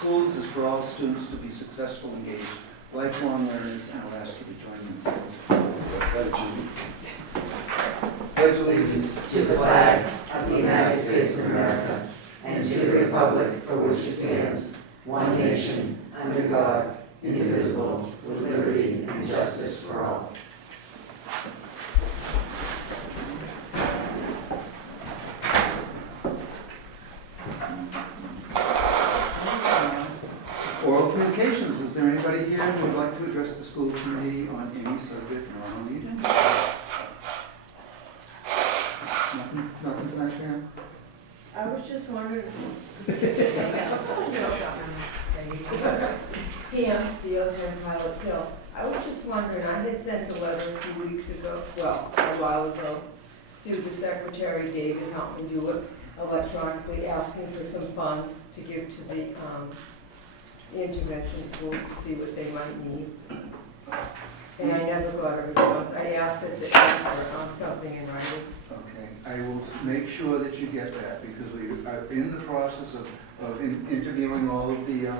Schools is for all students to be successful, engaged, lifelong learners, and I'll ask you to join me. Pledge allegiance to the flag of the United States of America and to the republic for which it stands, one nation, under God, indivisible, with liberty and justice for all. Oral communications. Is there anybody here who would like to address the school committee on any subject not on the agenda? Nothing tonight, Pam? I was just wondering. PM Steele, 10 Pilots Hill. I was just wondering, I had sent a letter a few weeks ago, well, a while ago, to the secretary, David helped me do it electronically, asking for some funds to give to the intervention school to see what they might need. And I never got a response. I asked it for something in writing. Okay, I will make sure that you get that, because we are in the process of interviewing all of the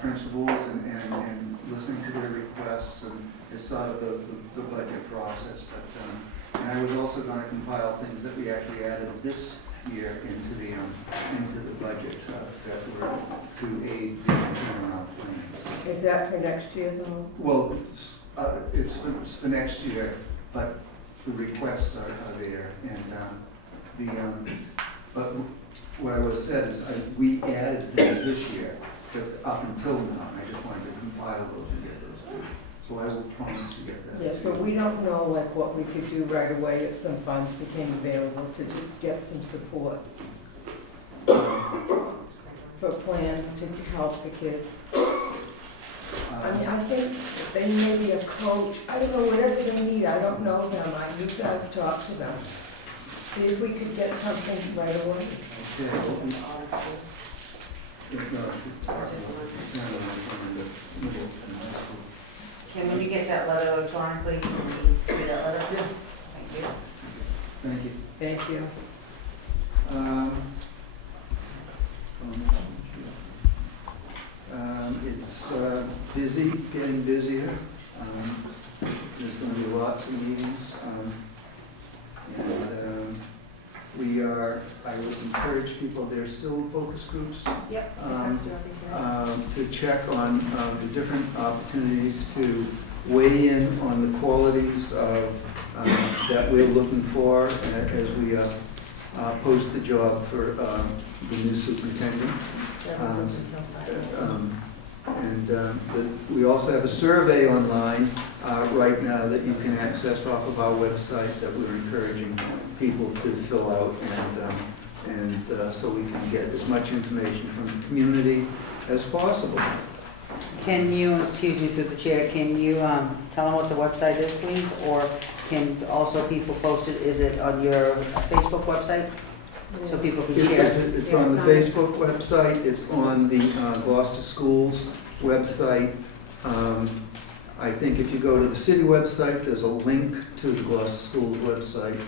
principals and listening to their requests, and it's sort of the budget process. But and I was also going to compile things that we actually added this year into the budget that were to aid the turnaround plans. Is that for next year though? Well, it's for next year, but the requests are there, and but what I would have said is we added things this year, but up until now, I just wanted to compile those and get those. So I will promise to get that. Yeah, so we don't know like what we could do right away if some funds became available to just get some support for plans to help the kids. I mean, I think they may be a coach, I don't know, whatever they need, I don't know them, you guys talk to them. See if we could get something right away. Okay, well, Kim, when you get that letter electronically, can we see that letter? Thank you. Thank you. Thank you. It's busy, it's getting busier. There's going to be lots of meetings. I would encourage people, there's still focus groups. Yep. To check on the different opportunities to weigh in on the qualities of, that we're looking for as we post the job for the new superintendent. We also have a survey online right now that you can access off of our website that we're encouraging people to fill out, and so we can get as much information from the community as possible. Can you, excuse me through the chair, can you tell them what the website is, please? Or can also people post it, is it on your Facebook website? Yes. So people can share? It's on the Facebook website, it's on the Gloucester Schools website. I think if you go to the city website, there's a link to the Gloucester Schools website.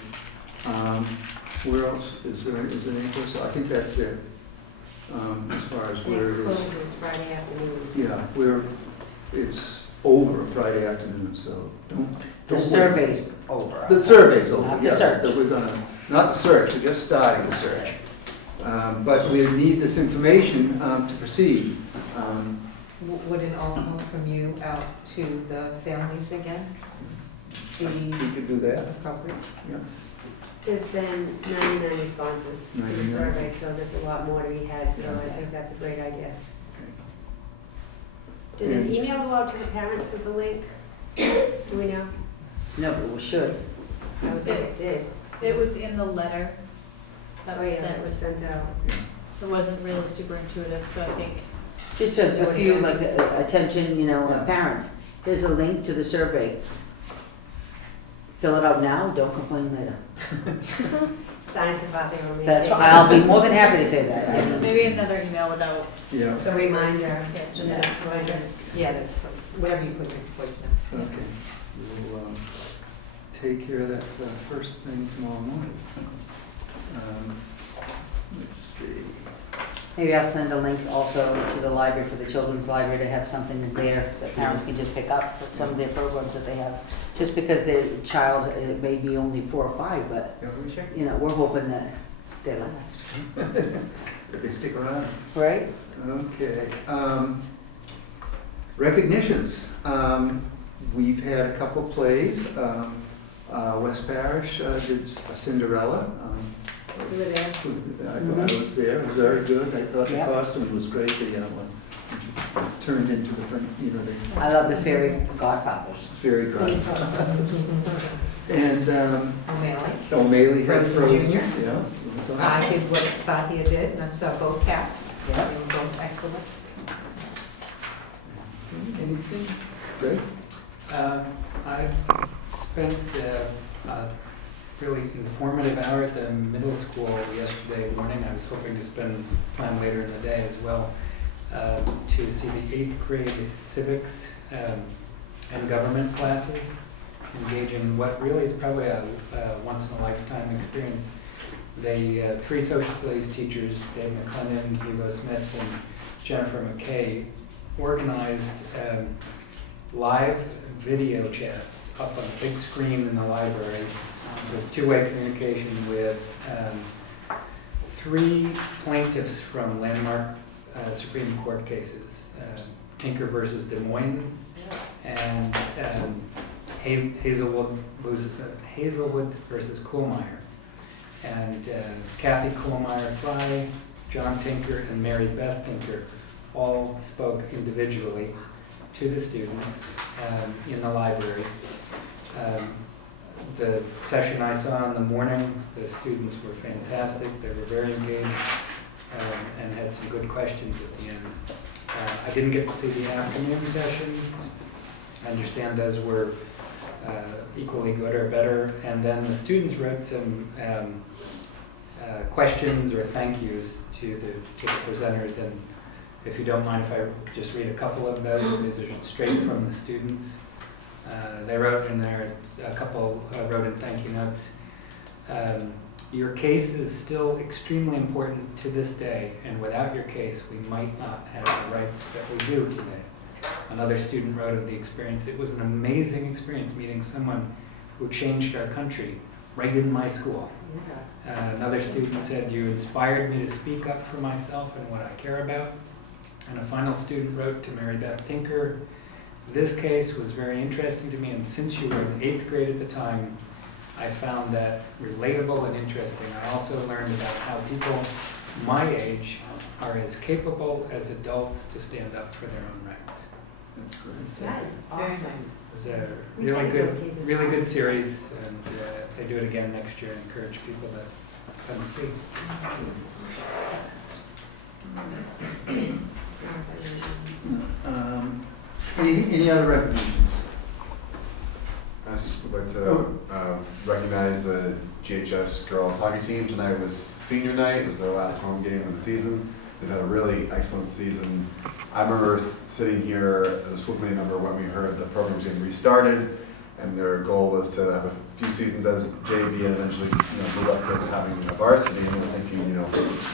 Where else? Is there any place? I think that's it, as far as where it is. It closes Friday afternoon. Yeah, it's over Friday afternoon, so don't The wait. survey's over. The survey's over, Not the yeah, search. that we're gonna, not the search, we're just starting the search. But we need this information to proceed. Would it all come from you out to the families again? We could do that, Appropriate? yeah. There's been 99 responses to the 99. survey, so there's a lot more to be had, so I think that's a great idea. Did an And- email go out to the parents with the link? Do we know? No, but we should. I would think it did. It was in the letter that Oh was yeah, it was sent. sent out. It wasn't really super intuitive, so I think, Just a few, like, attention, parents. Here's a link to the survey. Fill it out now, don't complain later. Signs about their own. That's why, I'll be more than happy to say that. I mean, maybe another email without, Yeah, So reminder. yeah, just Yeah. a reminder. Yeah, that's, whatever you put in your voicemail. okay. We'll take care of that first thing tomorrow morning. Let's see. Maybe I'll send a link also to the library, for the children's library, to have something there that parents can just pick up for some of their programs that they have. Just because their child may be only 4 or 5, but, Yeah. you know, we're hoping that they last. They stick around. Right? Okay. Recognitions. We've had a couple plays. West Parish did a Cinderella. You were there. I was there. It was very good. I thought the Yeah. costume was great. The one turned into the prince, you know, the I love the fairy godfathers. fairy godfather. And O'Malley. O'Malley had Frozen Frozen. Junior. Yeah. I did what Fathia did, and I saw both casts. Yeah. They were both excellent. Anything? Great. I spent a really informative hour at the middle school yesterday morning. I was hoping to spend time later in the day as well to see the 8th grade civics and government classes engage in what really is probably a once-in-a-lifetime experience. They, 3 social studies teachers, Dave McLennan, Evo Smith, and Jennifer McKay, organized live video chats up on a big screen in the library with two-way communication with 3 plaintiffs from landmark Supreme Court cases, Tinker versus Des Moines, and Hazelwood versus Kuhlmeyer. And Kathy Kuhlmeyer-Fry, John Tinker, and Mary Beth Tinker all spoke individually to the students in the library. The session I saw in the morning, the students were fantastic. They were very engaged and had some good questions at the end. I didn't get to see the afternoon sessions. I understand those were equally good or better. And then the students wrote some questions or thank yous to the presenters. And if you don't mind if I just read a couple of those, these are straight from the students. They wrote in there, a couple wrote in thank you notes. Your case is still extremely important to this day, and without your case, we might not have the rights that we do today. Another student wrote of the experience, it was an amazing experience meeting someone who changed our country right in my school. Another student said, you inspired me to speak up for myself and what I care about. And a final student wrote to Mary Beth Tinker, this case was very interesting to me, and since you were in 8th grade at the time, I found that relatable and interesting. I also learned about how people my age are as capable as adults to stand up for their own rights. That's great. That is Very awesome. nice. It was a We really sang good, those cases really good last series, and if they do it again next year, I encourage people to come and see. Any other recognitions? I just would like to recognize the GHS girls hockey team. Tonight was senior night. It was their last home game of the season. They've had a really excellent season. I remember sitting here as a school committee member when we heard the program was getting restarted, and their goal was to have a few seasons as JV and eventually move up to having a varsity. And we're thinking,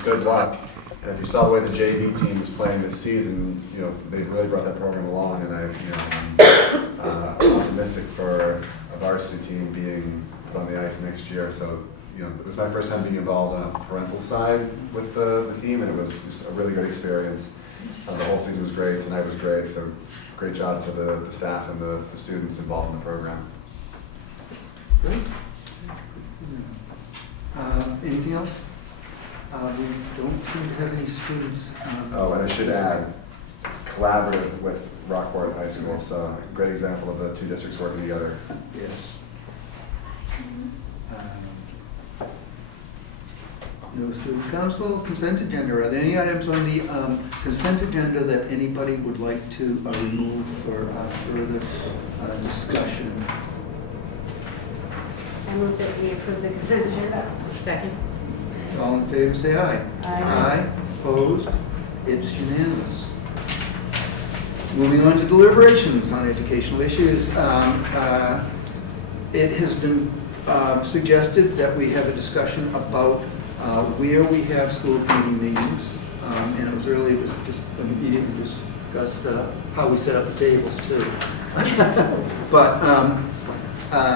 good luck. And if you saw the way the JV team is playing this season, they've really brought that program along, and I'm optimistic for a varsity team being put on the ice next year. So, it was my first time being involved on the parental side with the team, and it was just a really good experience. The whole season was great. Tonight was great. So, great job to the staff and the students involved in the program. Great. Anything else? We don't seem to have any students. Oh, and I should add, collaborative with Rockport High School. So, a great example of the 2 districts working together. Yes. No student council, consent agenda. Are there any items on the consent agenda that anybody would like to remove for further discussion? I move that we approve the consent agenda. Second. All in favor, say aye. Aye. Opposed? It's unanimous. Moving on to deliberations on educational issues. It has been suggested that we have a discussion about where we have school committee meetings. And it was really just a meeting we discussed how we set up the tables too. But,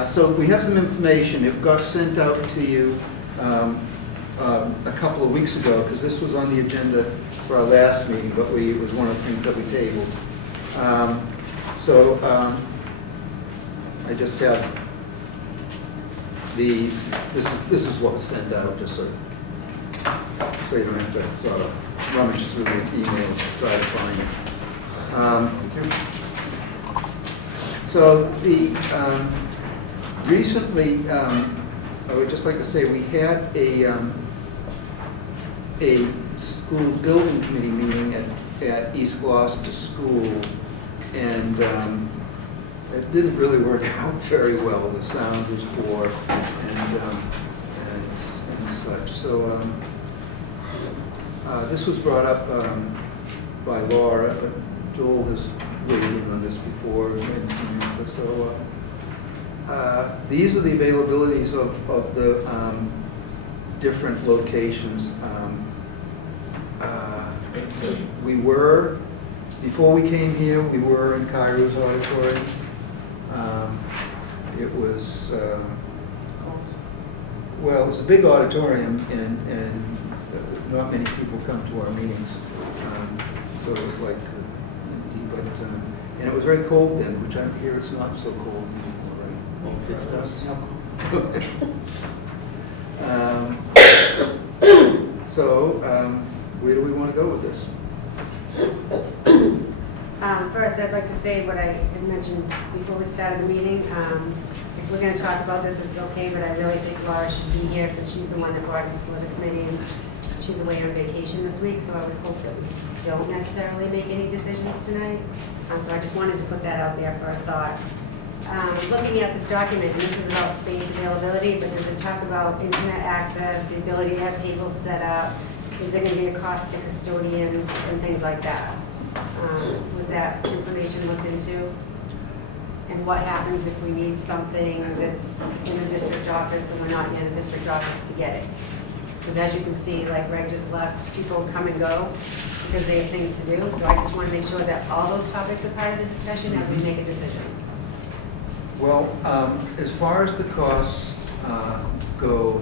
so we have some information. It got sent out to you a couple of weeks ago, because this was on the agenda for our last meeting, but it was one of the things that we tabled. I just have these. This is what was sent out, just so you don't have to sort of rummage through the emails to try to find it. So recently, I would just like to say we had a school building committee meeting at East Gloucester School, and it didn't really work out very well. The sound was poor and such. So this was brought up by Laura, but Joel has weighed in on this before. So these are the availabilities of the different locations. Before we came here, we were in Cairo's auditorium. It was, well, it was a big auditorium, and not many people come to our meetings. So it was like, and it was very cold then, which I'm here, it's not so cold anymore, right? Fixed up. So, where do we want to go with this? First, I'd like to say what I had mentioned before we started the meeting. If we're going to talk about this, it's okay, but I really think Laura should be here since she's the one that brought it before the committee, and she's away on vacation this week, so I would hope that we don't necessarily make any decisions tonight. So I just wanted to put that out there for a thought. Looking at this document, and this is about space availability, but does it talk about internet access, the ability to have tables set up? Is there going to be a cost to custodians and things like that? Was that information looked into? And what happens if we need something that's in a district office and we're not in a district office to get it? Because as you can see, like Greg just left, people come and go because they have things to do. So I just want to make sure that all those topics are part of the discussion as we make a decision. Well, as far as the costs go,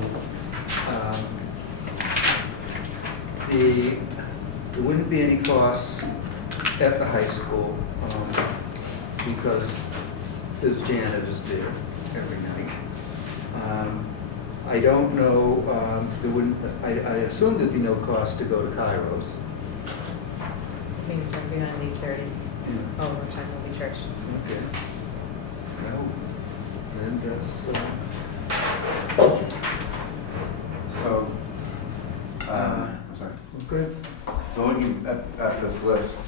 there wouldn't be any costs at the high school because there's janitors there every night. I don't know, there wouldn't, I assume there'd be no cost to go to Cairo's. Maybe behind 8:30. Yeah. Overtime will be charged. Okay. Well, then that's, So, I'm sorry. good. So looking at this list,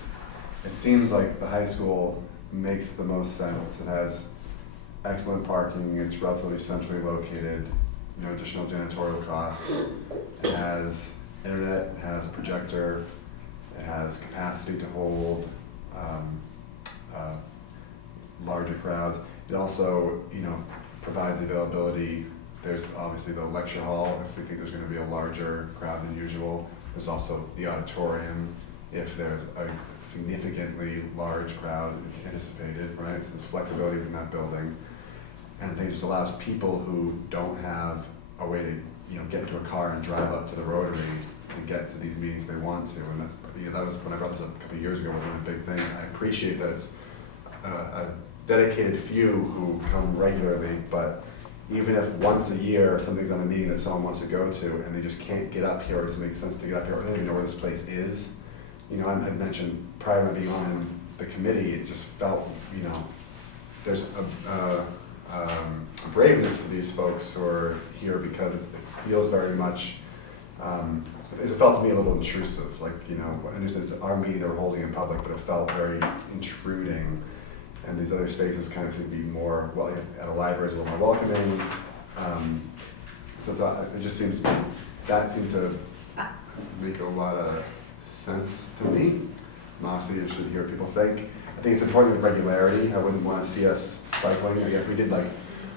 it seems like the high school makes the most sense. It has excellent parking, it's relatively centrally located, additional janitorial costs. It has internet, it has a projector, it has capacity to hold larger crowds. It also, provides availability. There's obviously the lecture hall if we think there's going to be a larger crowd than usual. There's also the auditorium if there's a significantly large crowd anticipated, right? So there's flexibility in that building. And I think it just allows people who don't have a way to, get into a car and drive up to the Rotary to get to these meetings they want to. And that's, that was when I brought this up a couple of years ago, one of the big things. I appreciate that it's a dedicated few who come regularly, but even if once a year something's on a meeting that someone wants to go to and they just can't get up here, or it doesn't make sense to get up here, or they don't even know where this place is. I mentioned prior to being on the committee, it just felt, there's a braveness to these folks who are here because it feels very much, it felt to me a little intrusive, like, I understand it's our meeting they were holding in public, but it felt very intruding. And these other spaces kind of seem to be more, well, at a library is a little more welcoming. So it just seems, that seemed to make a lot of sense to me. I'm honestly interested to hear what people think. I think it's important with regularity. I wouldn't want to see us cycling. If we did like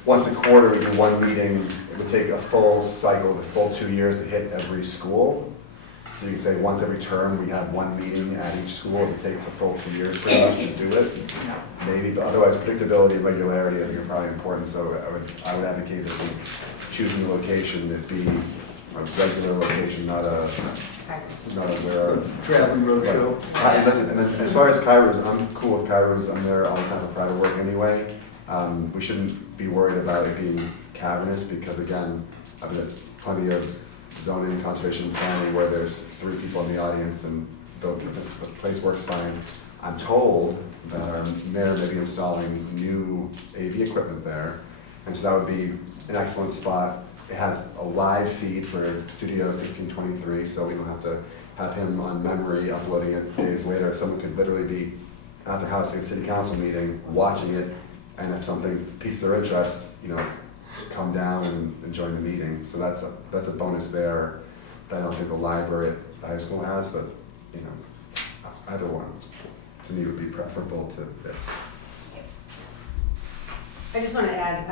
once a quarter, we do one meeting, it would take a full cycle, the full 2 years to hit every school. So you can say once every term, we have one meeting at each school to take the full 2 years pretty much to do it. Maybe, but otherwise predictability and regularity I think are probably important, so I would advocate that we choosing the location, it be a regular location, not a where. Traveling roadshow. And listen, and then as far as Kairos, I'm cool with Kairos, I'm there all the time for private work anyway. We shouldn't be worried about it being cavernous, because again, I've been at plenty of zoning, conservation, and planning where there's 3 people in the audience and the place works fine. I'm told that our mayor may be installing new AV equipment there, and so that would be an excellent spot. It has a live feed for Studio 1623, so we don't have to have him on memory uploading it days later. Someone could literally be at their house in a city council meeting, watching it, and if something piques their interest, come down and join the meeting. So that's a bonus there that I don't think the library at the high school has, but either one to me would be preferable to this. I just want to add,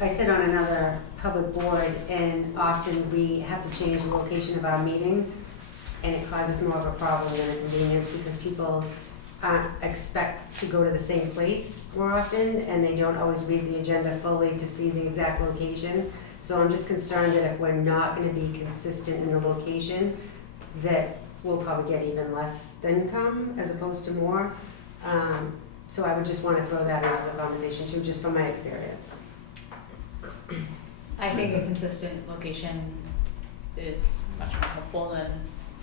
I sit on another public board, and often we have to change the location of our meetings, and it causes more of a problem than a convenience, because people expect to go to the same place more often, and they don't always read the agenda fully to see the exact location. So I'm just concerned that if we're not going to be consistent in the location, that we'll probably get even less than come as opposed to more. So I would just want to throw that into the conversation too, just from my experience. I think a consistent location is much more helpful than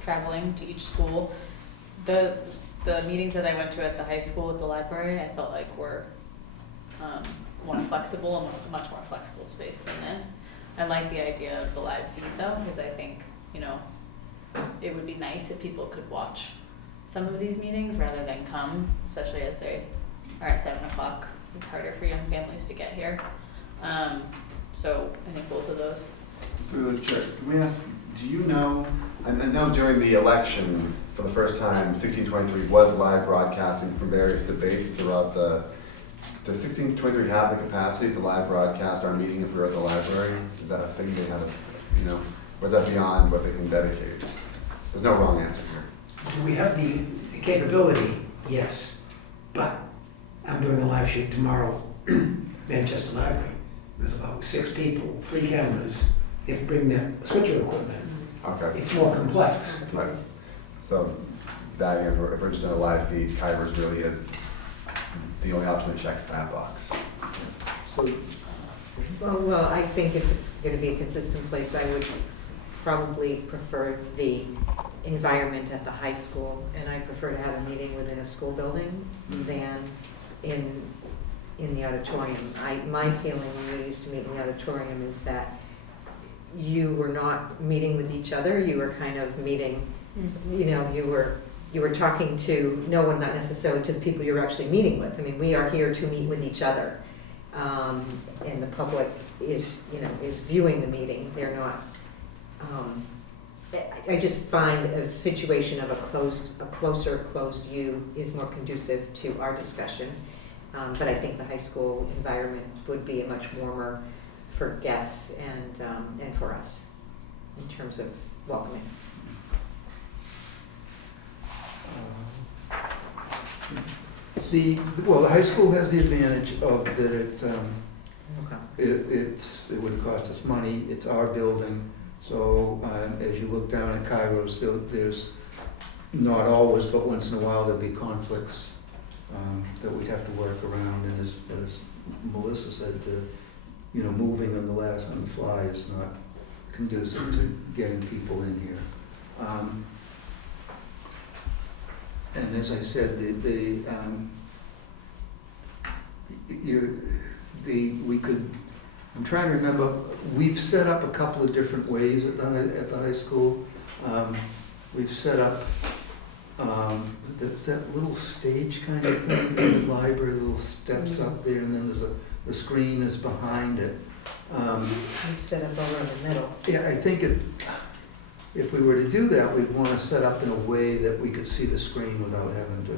traveling to each school. The meetings that I went to at the high school at the library, I felt like were more flexible, and much more flexible space than this. I like the idea of the live feed though, because I think, it would be nice if people could watch some of these meetings rather than come, especially as they are at 7 o'clock. It's harder for young families to get here. So I think both of those. Through the chair, can we ask, do you know, I know during the election, for the first time, 1623 was live broadcasting from various debates throughout does 1623 have the capacity to live broadcast our meeting if we were at the library? Is that a thing they have, or is that beyond what they can dedicate? There's no wrong answer here. Do we have the capability? Yes. But I'm doing a live shoot tomorrow, Manchester Library. There's about 6 people, 3 cameras. They have to bring their switcher equipment. Okay. It's more complex. Right. So that, if we're just in a live feed, Kairos really is the only option that checks that box. So, Well, I think if it's going to be a consistent place, I would probably prefer the environment at the high school, and I prefer to have a meeting within a school building than in the auditorium. My feeling when we used to meet in the auditorium is that you were not meeting with each other, you were kind of meeting, you were talking to no one, not necessarily to the people you were actually meeting with. I mean, we are here to meet with each other, and the public is viewing the meeting. They're not. I just find a situation of a closer closed view is more conducive to our discussion. But I think the high school environment would be a much warmer for guests and for us in terms of welcoming. the high school has the advantage of that it would cost us money, it's our building, so as you look down at Kairos, there's not always, but once in a while there'll be conflicts that we'd have to work around, and as Melissa said, moving on the fly is not conducive to getting people in here. And as I said, I'm trying to remember, we've set up a couple of different ways at the high school. We've set up that little stage kind of thing in the library, little steps up there, and then the screen is behind it. You've set up over in the middle. Yeah, I think if we were to do that, we'd want to set up in a way that we could see the screen without having to,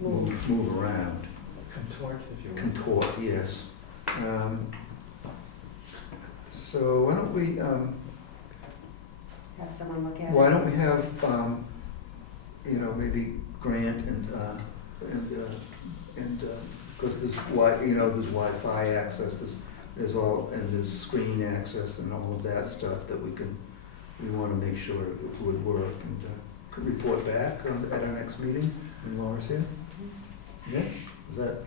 move around. Contort, if you will. Contort, yes. So why don't we, have someone look at it. Why don't we have, maybe Grant because there's there's Wi-Fi access, there's screen access and all of that stuff that we want to make sure it would work and could report back at our next meeting when Laura's here. Yeah, is that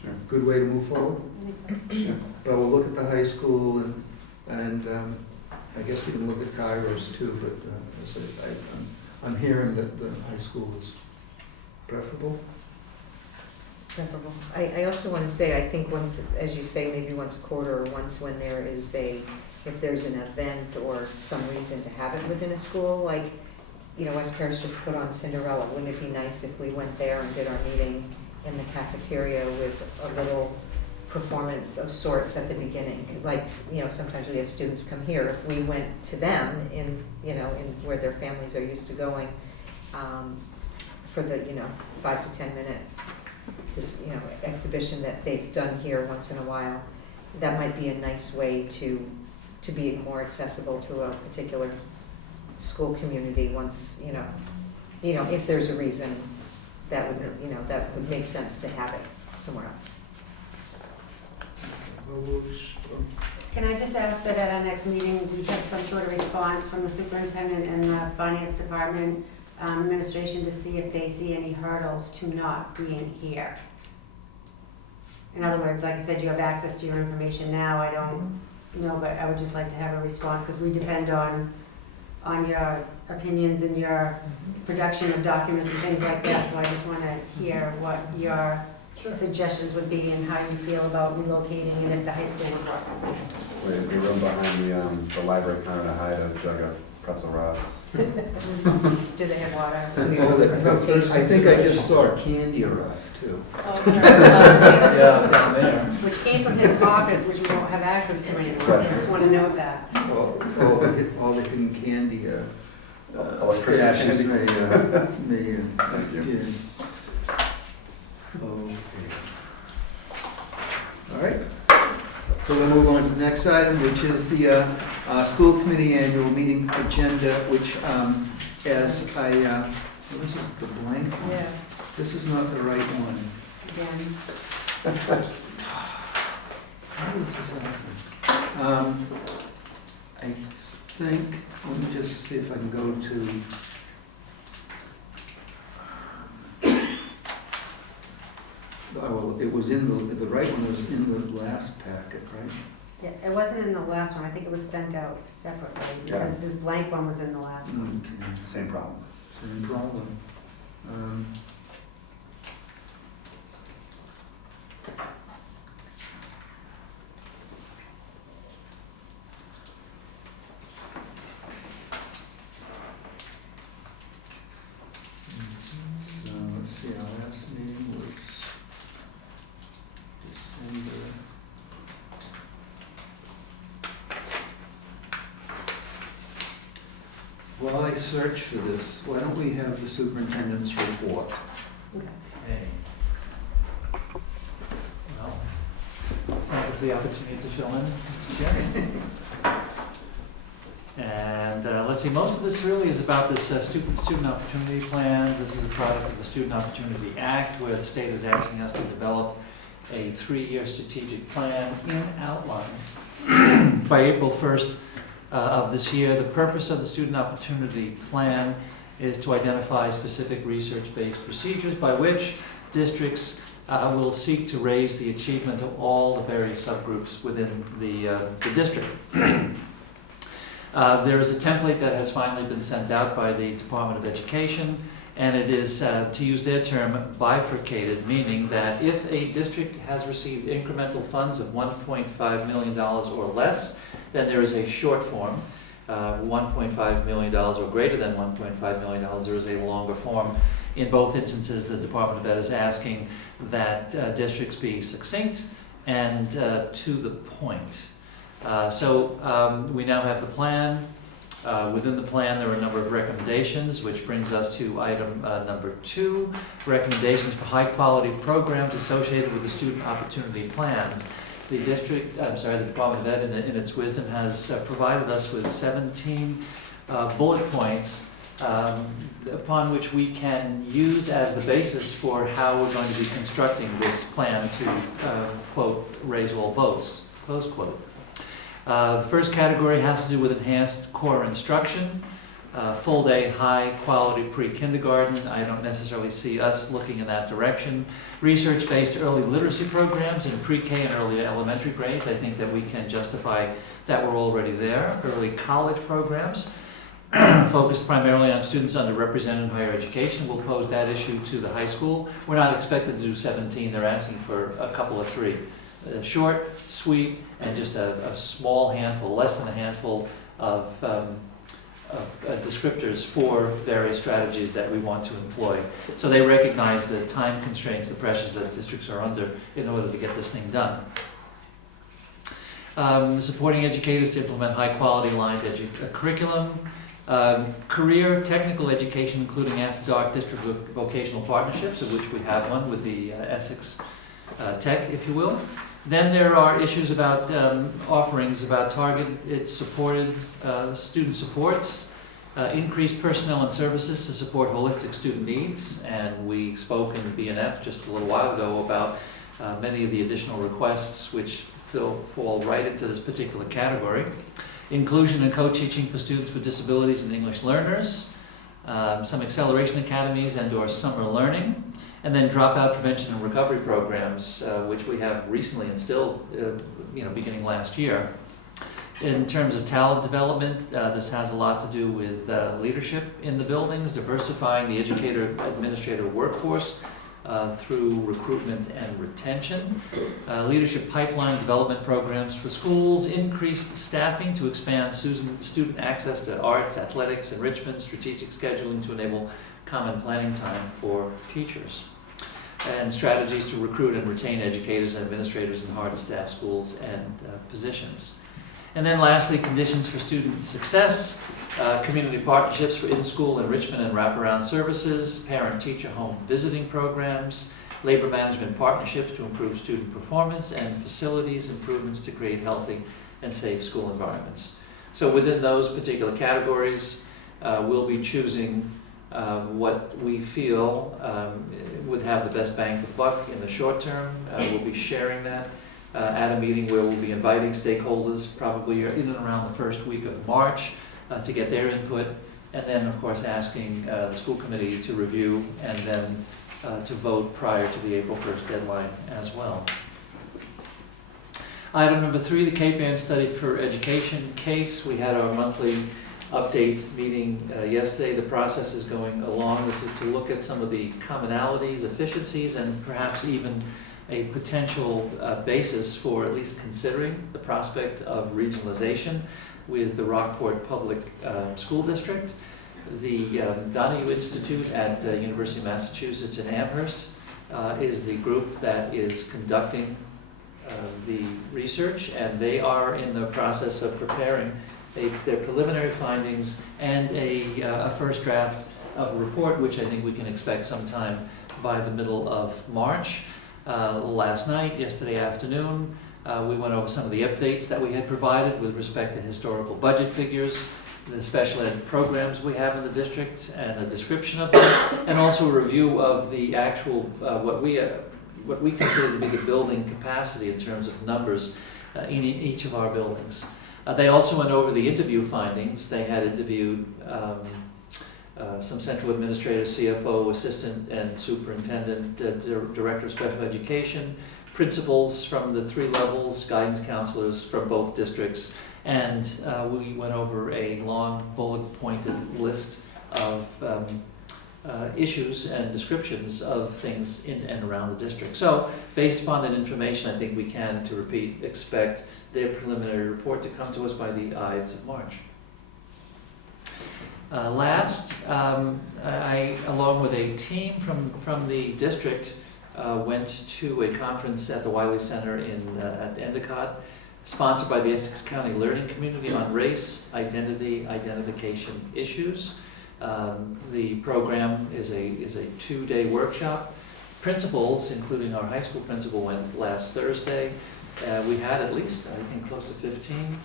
Sure. a good way to move forward? That makes sense. But we'll look at the high school and I guess we can look at Kairos too, but I'm hearing that the high school is preferable. Preferable. I also want to say, I think once, as you say, maybe once a quarter or once when there is if there's an event or some reason to have it within a school, like, West Paris just put on Cinderella. Wouldn't it be nice if we went there and did our meeting in the cafeteria with a little performance of sorts at the beginning? Like, sometimes we have students come here. If we went to them in where their families are used to going, for the, 5 to 10 minute, exhibition that they've done here once in a while, that might be a nice way to be more accessible to a particular school community once, if there's a reason that would make sense to have it somewhere else. Can I just ask that at our next meeting, we get some sort of response from the superintendent and the finance department administration to see if they see any hurdles to not being here? In other words, like I said, you have access to your information now. I don't know, but I would just like to have a response because we depend on your opinions and your production of documents and things like that. So I just want to hear what your suggestions would be and how you feel about relocating and if the high school would work. Wait, is the room behind the library kind of to hide a jug of pretzel rods? Do they have water? I think I just saw candy arrive too. Oh, sorry. Yeah, down there. Which came from his office, which we don't have access to anymore. I just want to note that. All the hidden candy All the Christmas stashes candy. may Thank you. disappear. Okay. All right. So we'll move on to the next item, which is the school committee annual meeting agenda, which as this is the blank one. Yeah. This is not the right one. Again. How does this happen? I think, let me just see if I can go to. Well, it was in the right one was in the last packet, right? Yeah, it wasn't in the last one. I think it was sent out separately because the blank one was in the last one. Okay, Same problem. same problem. So let's see, our last meeting was December. While I search for this, why don't we have the superintendent's report? Okay. Okay. Well, thank you for the opportunity to fill in, Mr. Chairman. And let's see, most of this really is about this student opportunity plans. This is a product of the Student Opportunity Act, where the state is asking us to develop a 3-year strategic plan in outline by April 1st of this year. The purpose of the Student Opportunity Plan is to identify specific research-based procedures by which districts will seek to raise the achievement of all the various subgroups within the district. There is a template that has finally been sent out by the Department of Education, and it is, to use their term, bifurcated, meaning that if a district has received incremental funds of $1.5 million or less, then there is a short form, $1.5 million or greater than $1.5 million. There is a longer form. In both instances, the Department of Ed is asking that districts be succinct and to the point. So we now have the plan. Within the plan, there are a number of recommendations, which brings us to item number 2, recommendations for high-quality programs associated with the student opportunity plans. the Department of Ed in its wisdom has provided us with 17 bullet points upon which we can use as the basis for how we're going to be constructing this plan to, quote, raise all boats, close quote. The first category has to do with enhanced core instruction, full day, high quality pre-kindergarten. I don't necessarily see us looking in that direction. Research-based early literacy programs in pre-K and early elementary grades. I think that we can justify that we're already there. Early college programs focused primarily on students underrepresented in higher education. We'll pose that issue to the high school. We're not expected to do 17. They're asking for a couple of 3. Short, sweet, and just a small handful, less than a handful of descriptors for various strategies that we want to employ. So they recognize the time constraints, the pressures that districts are under in order to get this thing done. Supporting educators to implement high-quality aligned curriculum. Career technical education, including after-dark district vocational partnerships, of which we have one with the Essex Tech, if you will. Then there are issues about offerings about targeted supported student supports, increased personnel and services to support holistic student needs, and we spoke in BNF just a little while ago about many of the additional requests which fall right into this particular category. Inclusion and co-teaching for students with disabilities and English learners, some acceleration academies and/or summer learning, and then dropout prevention and recovery programs, which we have recently instilled, beginning last year. In terms of talent development, this has a lot to do with leadership in the buildings, diversifying the educator-administrator workforce through recruitment and retention, leadership pipeline development programs for schools, increased staffing to expand student access to arts, athletics, enrichment, strategic scheduling to enable common planning time for teachers, and strategies to recruit and retain educators and administrators in hard-to-staff schools and positions. And then lastly, conditions for student success, community partnerships for in-school enrichment and wraparound services, parent-teacher home visiting programs, labor management partnerships to improve student performance, and facilities improvements to create healthy and safe school environments. So within those particular categories, we'll be choosing what we feel would have the best bang for the buck in the short term. We'll be sharing that at a meeting where we'll be inviting stakeholders probably in and around the first week of March to get their input, and then of course asking the school committee to review and then to vote prior to the April 1st deadline as well. Item number 3, the Cape Ann Study for Education case. We had our monthly update meeting yesterday. The process is going along. This is to look at some of the commonalities, efficiencies, and perhaps even a potential basis for at least considering the prospect of regionalization with the Rockport Public School District. The Donahue Institute at University of Massachusetts in Amherst is the group that is conducting the research, and they are in the process of preparing their preliminary findings and a first draft of a report, which I think we can expect sometime by the middle of March. Last night, yesterday afternoon, we went over some of the updates that we had provided with respect to historical budget figures, the special ed programs we have in the district, and a description of them, and also a review of the actual, what we consider to be the building capacity in terms of numbers in each of our buildings. They also went over the interview findings. They had interviewed some central administrators, CFO, assistant and superintendent, director of special education, principals from the 3 levels, guidance counselors from both districts, and we went over a long bullet-pointed list of issues and descriptions of things in and around the district. So based upon that information, I think we can, to repeat, expect their preliminary report to come to us by the Ides of March. Last, I, along with a team from the district, went to a conference at the Wiley Center at Endicott, sponsored by the Essex County Learning Community on Race, Identity, Identification Issues. The program is a 2-day workshop. Principals, including our high school principal, went last Thursday. We had at least, I think, close to 15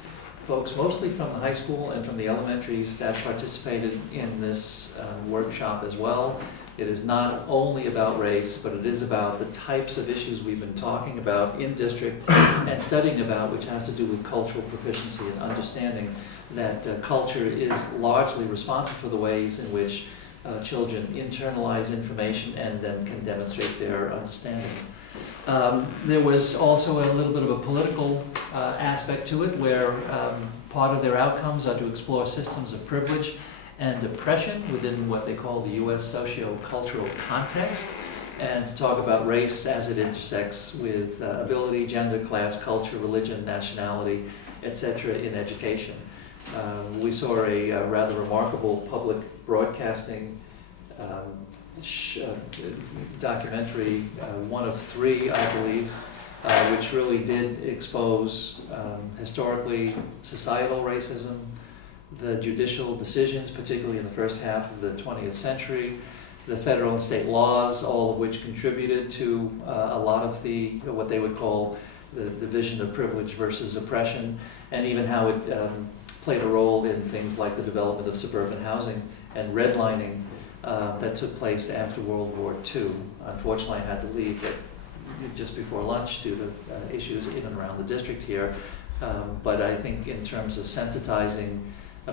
folks, mostly from the high school and from the elementaries, that participated in this workshop as well. It is not only about race, but it is about the types of issues we've been talking about in district and studying about, which has to do with cultural proficiency and understanding that culture is largely responsible for the ways in which children internalize information and then can demonstrate their understanding. There was also a little bit of a political aspect to it, where part of their outcomes are to explore systems of privilege and oppression within what they call the U.S. socio-cultural context, and to talk about race as it intersects with ability, gender, class, culture, religion, nationality, etc. in education. We saw a rather remarkable public broadcasting documentary, one of 3, I believe, which really did expose historically societal racism, the judicial decisions, particularly in the first half of the 20th century, the federal and state laws, all of which contributed to a lot of the, what they would call the division of privilege versus oppression, and even how it played a role in things like the development of suburban housing and redlining that took place after World War II. Unfortunately, I had to leave just before lunch due to issues in and around the district here. But I think in terms of sensitizing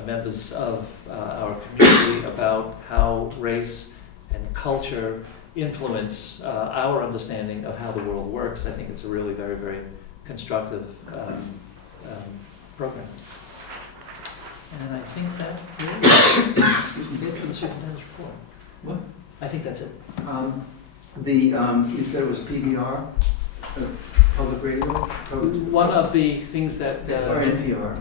members of our community about how race and culture influence our understanding of how the world works, I think it's a really very, very constructive program. And I think that is, excuse me, it for the superintendent's report. What? I think that's it. You said it was PBR, public radio? One of the things that Or NPR,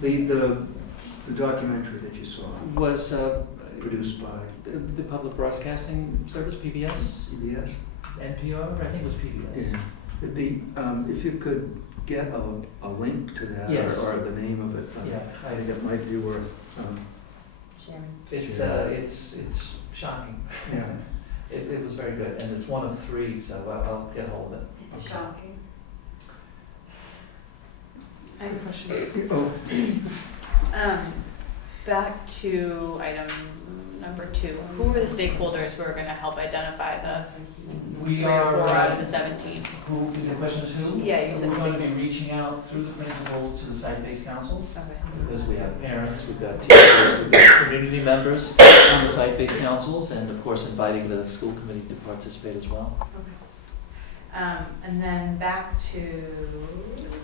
the documentary that you saw was produced by the Public Broadcasting Service, PBS, CBS. NPR, I think it was PBS. Yeah. It'd be, if you could get a link to that, Yes. or the name of it, Yeah, I think it might be worth, Sharon. it's shocking. yeah. It was very good, and it's one of 3, so I'll get hold of it. It's Okay. shocking. I have a question. Oh, Back to item number 2. Who are the stakeholders who are going to help identify the We 3 or 4 out of the 17? Who, the question is who? Yeah, you said We're going to be reaching out through the principals to the site-based councils, Okay. because we have parents, we've got teachers, we've got community members on the site-based councils, and of course inviting the school committee to participate as well. And then back to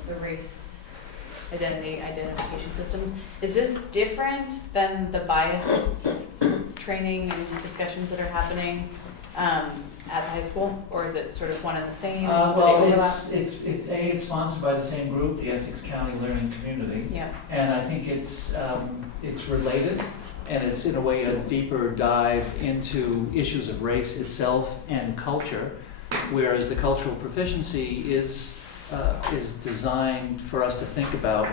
the race identification systems. Is this different than the bias training and discussions that are happening at the high school, or is it sort of one and the same? Do they Well, overlap? it's sponsored by the same group, the Essex County Learning Community, Yeah. and I think it's related, and it's in a way a deeper dive into issues of race itself and culture, whereas the cultural proficiency is designed for us to think about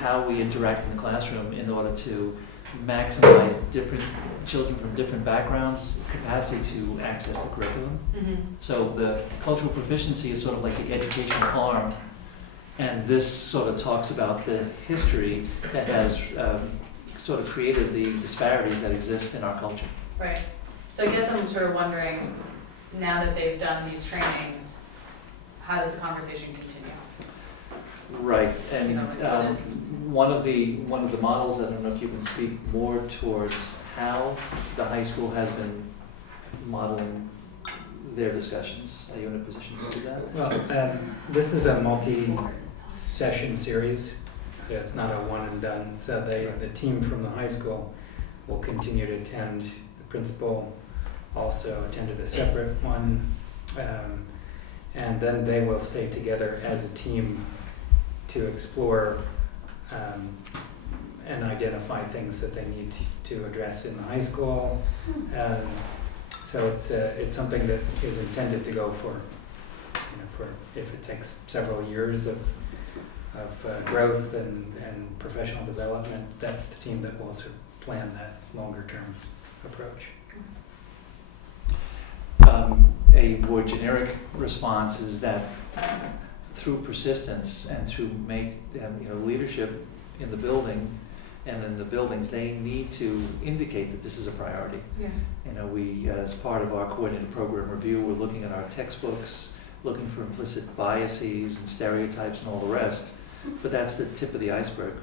how we interact in the classroom in order to maximize different children from different backgrounds' capacity to access the curriculum. Mm-hmm. So the cultural proficiency is sort of like the educational arm, and this sort of talks about the history that has sort of created the disparities that exist in our culture. Right. So I guess I'm sort of wondering, now that they've done these trainings, how does the conversation continue? Right, and You know, like what is- one of the models, I don't know if you can speak more towards how the high school has been modeling their discussions. Are you in a position to do that? Well, this is a multi-session series. Yeah, it's not a one and done. So the team from the high school will continue to attend. The principal also attended a separate one. And then they will stay together as a team to explore and identify things that they need to address in the high school. So it's something that is intended to go for if it takes several years of growth and professional development. That's the team that will also plan that longer term approach. A more generic response is that through persistence and through leadership in the building and in the buildings, they need to indicate that this is a priority. Yeah. We, as part of our coordinated program review, we're looking at our textbooks, looking for implicit biases and stereotypes and all the rest. But that's the tip of the iceberg.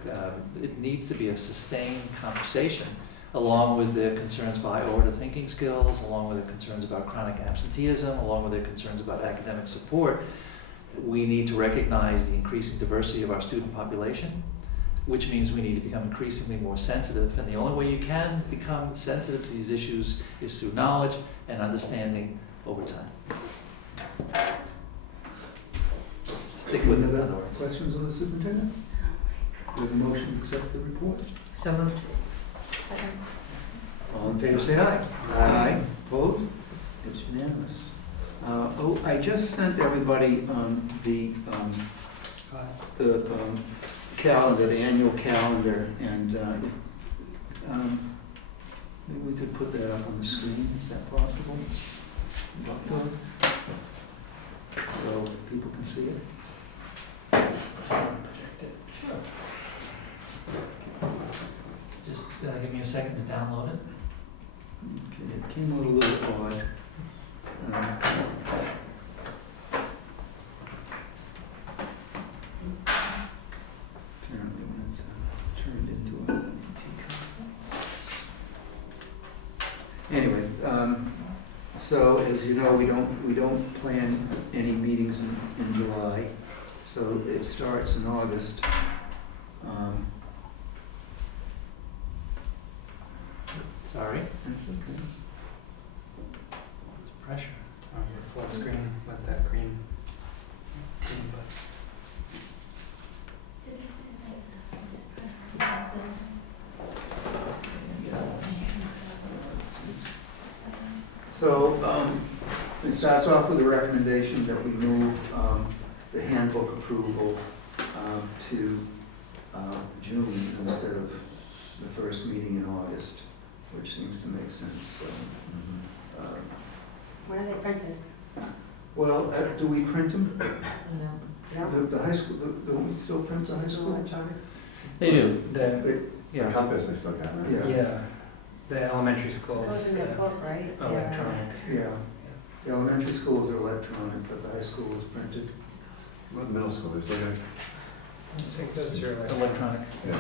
It needs to be a sustained conversation, along with the concerns for high order thinking skills, along with the concerns about chronic absenteeism, along with the concerns about academic support. We need to recognize the increasing diversity of our student population, which means we need to become increasingly more sensitive. And the only way you can become sensitive to these issues is through knowledge and understanding over time. Stick with Any it. other questions on the superintendent? Do we have a motion to accept the report? So moved. All in favor, say aye. Aye. Opposed? It's unanimous. I just sent everybody the calendar, the annual calendar, and maybe we could put that up on the screen. Is that possible? Doctor? So people can see it. Just give me a second to download it. Okay, it came out a little odd. Apparently when it turned into a... Anyway, so as you know, we don't plan any meetings in July, so it starts in August. Sorry, That's okay. it's pressure. On your full screen with that green button. So it starts off with a recommendation that we move the handbook approval to June instead of the first meeting in August, which seems to make sense. So, When are they printed? well, do we print them? No. The high school, don't we still print the high school? Electronic? They do, The, The yeah. compass, they still got it. Yeah, yeah, the elementary schools. Goes in their book, right? Electronic. yeah. The elementary schools are electronic, but the high school is printed. What about the middle school, they still got it? I think those are like. Electronic. Yeah.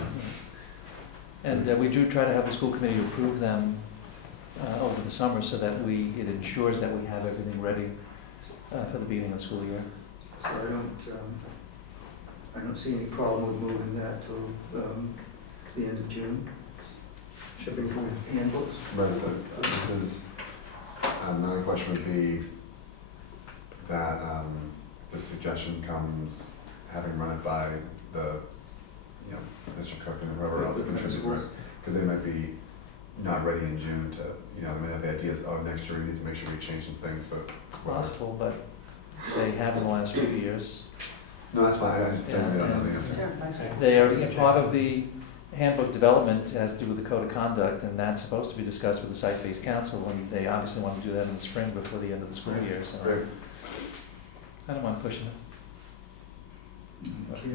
And we do try to have the school committee approve them over the summer so that it ensures that we have everything ready for the beginning of the school year. So I don't see any problem with moving that till the end of June. Shipping from handbooks. Right, so this is, another question would be that the suggestion comes, having run it by the, Mr. Cook and whoever else contributed, because they might be not ready in June to, they might have the ideas, next year we need to make sure we change some things, but. It's possible, but they have in the last few years. No, that's fine, I just don't know the Sure, answer. budget. They are part of the handbook development has to do with the code of conduct, and that's supposed to be discussed with the site-based council, and they obviously want to do that in the spring before the end of the school year, so Great. I don't mind pushing it. Okay.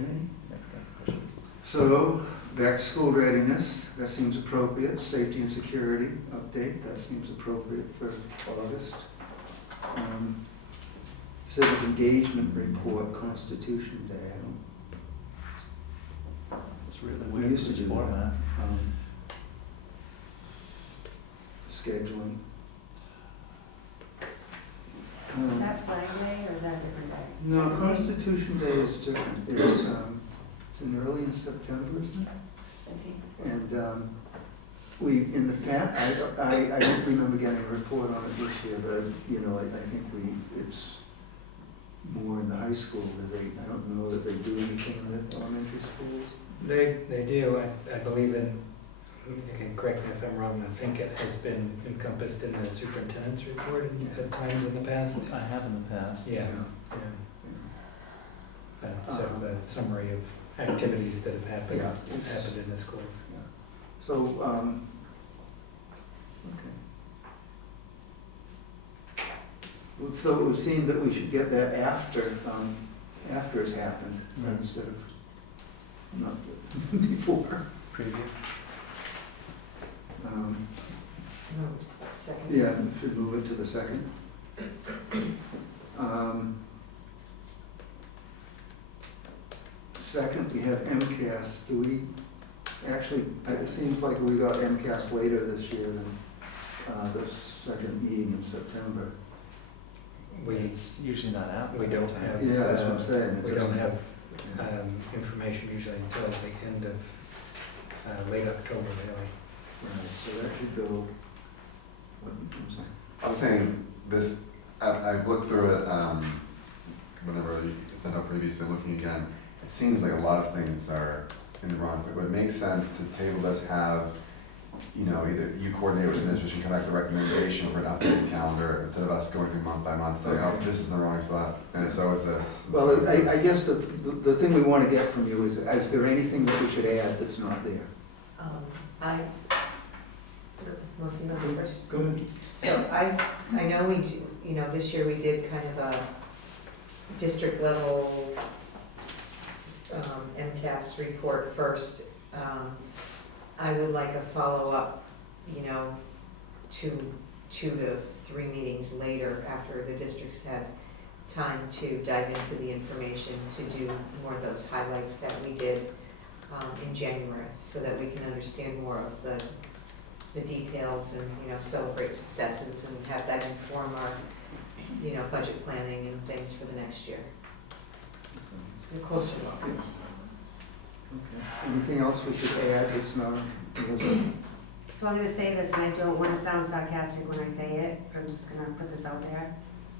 Next time, push it. So, back to school readiness, that seems appropriate. Safety and security update, that seems appropriate for August. Civic engagement report, Constitution Day. It's really We weird, used to this do that. format. Scheduling. Is that Flag Day or is that a different day? No, Constitution Day is different. It's in early in September, isn't it? And we, in the past, I don't remember getting a report on it this year, but, I think it's more in the high school. I don't know that they do anything with elementary schools. They do, I believe you can correct me if I'm wrong, I think it has been encompassed in the superintendent's report at times in the past. I have in the past. Yeah, yeah. Sort of a summary of activities that have happened in the schools. So, okay. So it would seem that we should get that after after it's happened Mm. instead of not before. Preview. No, second. Yeah, we should move it to the second. Second, we have MCAS. Do we, actually, it seems like we got MCAS later this year than the second meeting in September. It's usually not out. We don't have. Yeah, that's what I'm saying. It We don't doesn't- have information usually until the end of late October, really. Right, so that should go, what I'm saying? I was saying this, I've looked through it, whenever you sent out previously, looking again, it seems like a lot of things are in the wrong, but it makes sense to table this, have, either you coordinate with administration, come back with a recommendation for an updated calendar, instead of us going through month by month, saying, oh, this is in the wrong spot, and so is this. and so Well, is I this. guess the thing we want to get from you is there anything that we should add that's not there? Most of them first. Go ahead. So I know we, this year we did kind of a district level MCAS report first. I would like a follow-up, 2 to 3 meetings later after the districts had time to dive into the information to do more of those highlights that we did in January, so that we can understand more of the details and, celebrate successes and have that inform our, budget planning and things for the next year. A closer look. Okay. Anything else we should add that's not? So I'm gonna say this, and I don't wanna sound sarcastic when I say it, I'm just gonna put this out there.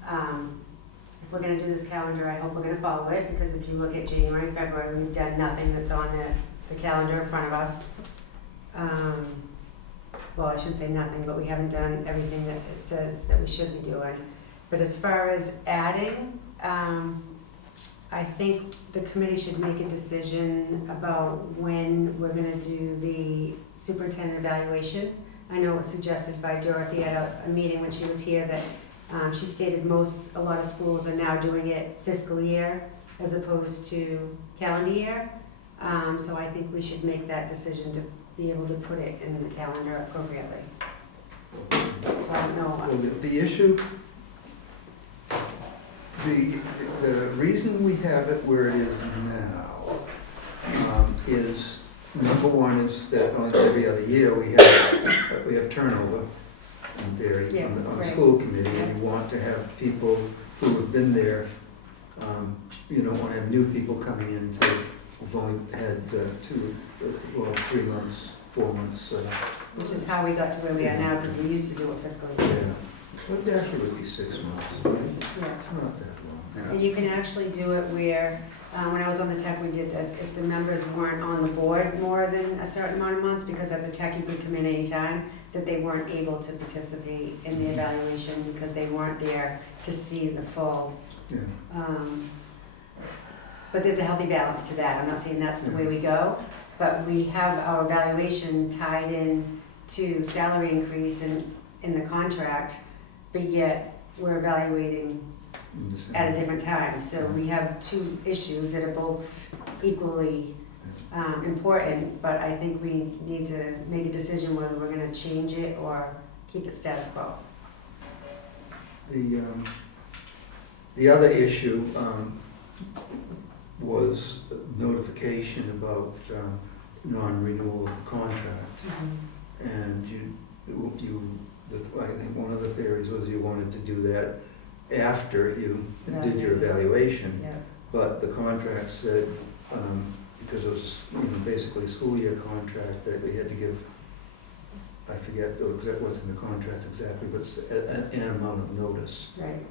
If we're gonna do this calendar, I hope we're gonna follow it, because if you look at January, February, we've done nothing that's on the calendar in front of us. Well, I shouldn't say nothing, but we haven't done everything that it says that we should be doing. But as far as adding, I think the committee should make a decision about when we're gonna do the superintendent evaluation. I know it was suggested by Dorothy at a meeting when she was here that she stated a lot of schools are now doing it fiscal year as opposed to calendar year. So I think we should make that decision to be able to put it in the calendar appropriately. So I don't know. Well, the issue, the reason we have it where it is now is, number one, is that on every other year, we have turnover, in theory, Yeah, on the right. school committee, and you want to have people who have been there, you don't want to have new people coming in who've only had 3 months, 4 months. Which is how we got to where we are now, because we used to do it fiscal Yeah, year. but actually would be 6 months, right? Yeah. It's not that long. Yeah. And you can actually do it where, when I was on the tech, we did this, if the members weren't on the board more than a certain amount of months, because at the tech you could come in anytime, that they weren't able to participate in the evaluation because they weren't there to see the full. Yeah. But there's a healthy balance to that. I'm not saying that's the way we go, but we have our evaluation tied in to salary increase in the contract, but yet we're evaluating In the same- at a different time. So we have 2 issues that are both equally important, but I think we need to make a decision whether we're gonna change it or keep it status quo. The other issue was notification about non-renewal of the contract. And I think one of the theories was you wanted to do that after you did your evaluation. Yeah. But the contract said, because it was basically a school year contract, that we had to give, I forget what's in the contract exactly, but it's an amount of notice. Right.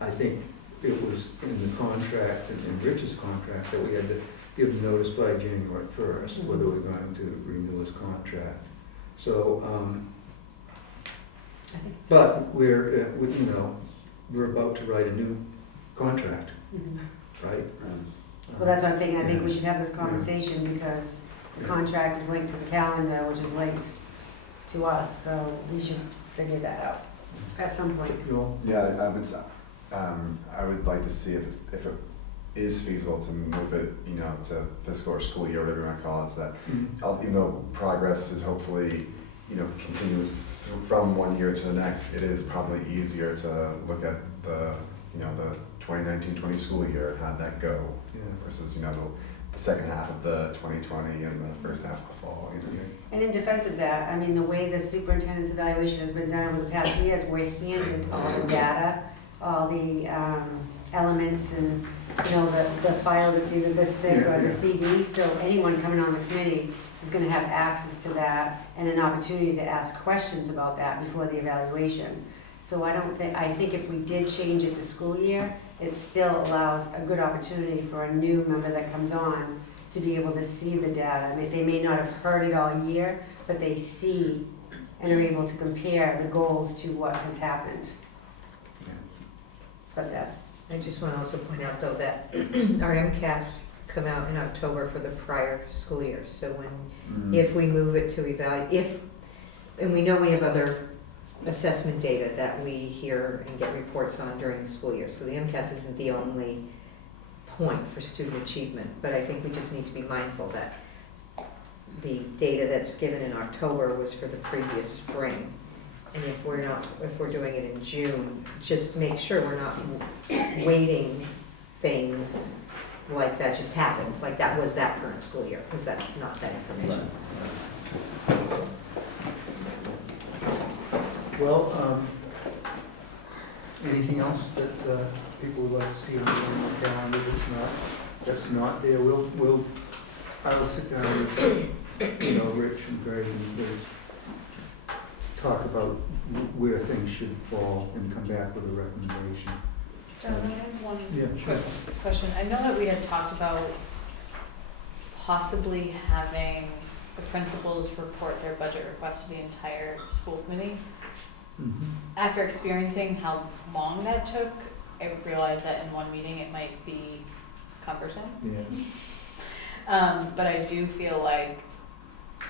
I think it was in the contract, in Rich's contract, that we had to give notice by January 1st, whether we're going to renew his contract. So, I think it's. but we're about to write a new contract, Mhm. right? Well, that's what I'm thinking. I think we Yeah. should have this conversation because the contract is linked to the calendar, which is linked to us, so we should figure that out at some point. Joel? Yeah, I would like to see is feasible to move it, you know, to fiscal or school year, whatever you want to call it, so that Mm. even though progress is hopefully, you know, continues from one year to the next, it is probably easier to look at the, you know, the 2019-20 school year and how'd that go Yeah. versus, you know, the second half of the 2020 and the first half of the fall. You know? And in defense of that, I mean, the way the superintendent's evaluation has been done over the past years, we're handed all the data, all the elements and, you know, the file that's either this thick or the CD, so anyone coming on the committee is gonna have access to that and an opportunity to ask questions about that before the evaluation. So I think if we did change it to school year, it still allows a good opportunity for a new member that comes on to be able to see the data. I mean, they may not have heard it all year, but they see and are able to compare the goals to what has happened. But that's, I just want to also point out, though, that our MCAS come out in October for the prior school year. So when, if we move it to evaluate, and we know we have other assessment data that we hear and get reports on during the school year. So the MCAS isn't the only point for student achievement, but I think we just need to be mindful that the data that's given in October was for the previous spring. And if we're doing it in June, just make sure we're not waiting things like that just happened, like that was that current school year, because that's not that information. Well, anything else that people would like to see on the calendar that's not there? I will sit down with, you know, Rich and Greg and Liz, talk about where things should fall and come back with a recommendation. Jonathan, I have one Yeah, sure. quick question. I know that we had talked about possibly having the principals report their budget request to the entire school committee. Mhm. After experiencing how long that took, I realized that in one meeting it might be cumbersome. Yeah. But I do feel like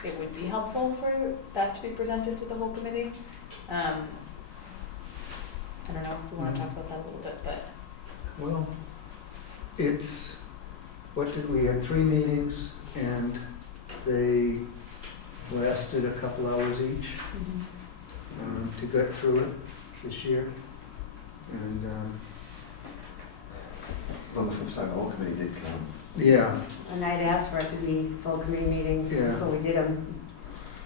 it would be helpful for that to be presented to the whole committee. I don't know if we want to talk about that a little bit, but. Well, it's, we had 3 meetings and they lasted a couple hours each to get through it this year. And On the flip side, the whole committee did come. yeah, and I'd asked for it to be full committee meetings Yeah. before we did them.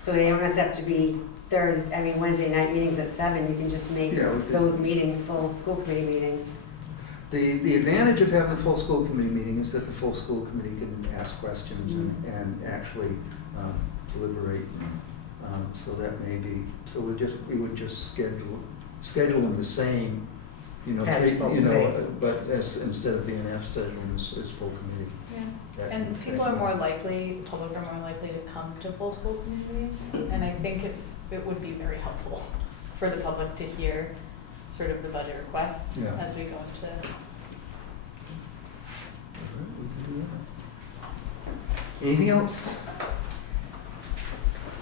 So they don't have to be Wednesday night meetings at 7, you can just make Yeah, we could- those meetings full school committee meetings. the advantage of having a full school committee meeting is that the full school committee can ask questions and actually deliberate. So that may be, so we would just schedule them the same, you know, As full committee. but instead of being F scheduled as full committee. Yeah. That And can- people are more likely, public are more likely to come to full school committee meetings, and I think it would be very helpful for the public to hear sort of the budget requests Yeah. as we go into. Alright, we can do that. Anything else?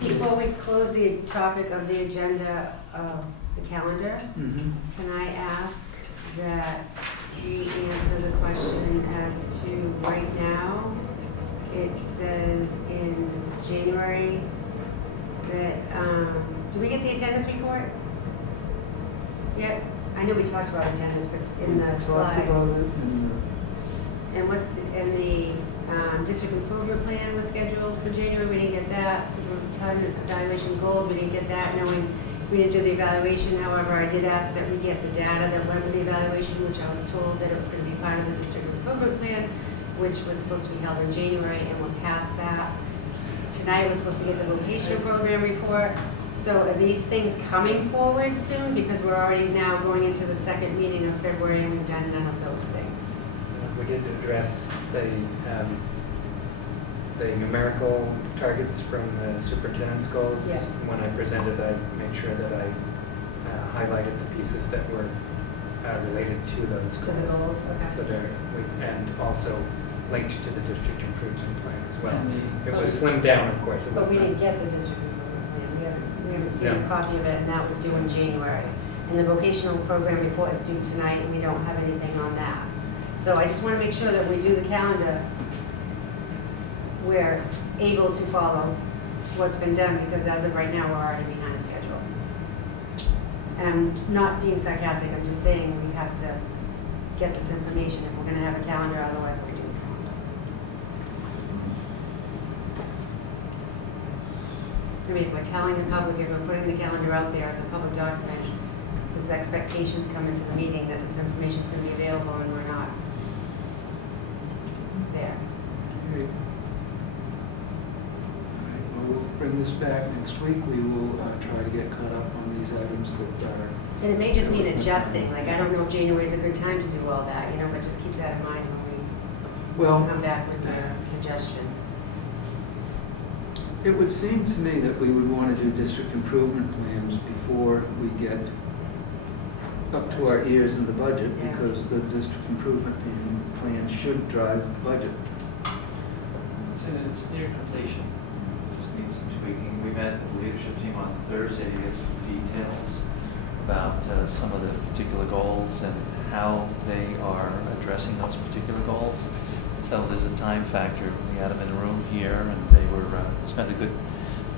Before we close the topic of the agenda of the calendar, Mm-hmm. can I ask that you answer the question as to right now? It says in January that, did we get the attendance report? Yep, I know we talked about attendance, but in the Talked slide. about it in And the district improvement plan was scheduled for January, we didn't get that. Superintendent evaluation goals, we didn't get that, knowing we didn't do the evaluation. However, I did ask that we get the data that went with the evaluation, which I was told that it was gonna be part of the district improvement plan, which was supposed to be held in January, and we're past that. Tonight, we're supposed to get the vocational program report. So are these things coming forward soon? Because we're already now going into the second meeting of February, and we've done none of those things. We did address the numerical targets from the superintendent's goals. Yeah. When I presented, I made sure that I highlighted the pieces that were related to those goals. To the goals, So okay. and also linked to the district improvement plan as well. And It was slimmed down, of course. It But was we not- didn't get the district improvement plan, we haven't seen a No. copy of it, and that was due in January. And the vocational program report is due tonight, and we don't have anything on that. So I just want to make sure that we do the calendar, we're able to follow what's been done, because as of right now, we're already behind schedule. And I'm not being sarcastic, I'm just saying we have to get this information if we're going to have a calendar, otherwise we're doing a calendar. I mean, if we're telling the public, if we're putting the calendar out there as a public document, there's expectations come into the meeting that this information is going to be available, and we're not there. Okay. All right, well, we'll bring this back next week. We will try to get caught up on these items that are. And it may just mean adjusting, like, I don't know if January is a good time to do all that, but just keep that in mind when we Well, come back with a suggestion. it would seem to me that we would want to do district improvement plans before we get up to our ears in the budget, Yeah. because the district improvement plan should drive the budget. It's near completion, just needs some tweaking. We met with the leadership team on Thursday to get some details about some of the particular goals and how they are addressing those particular goals. So there's a time factor. We had them in a room here, and they were spent a good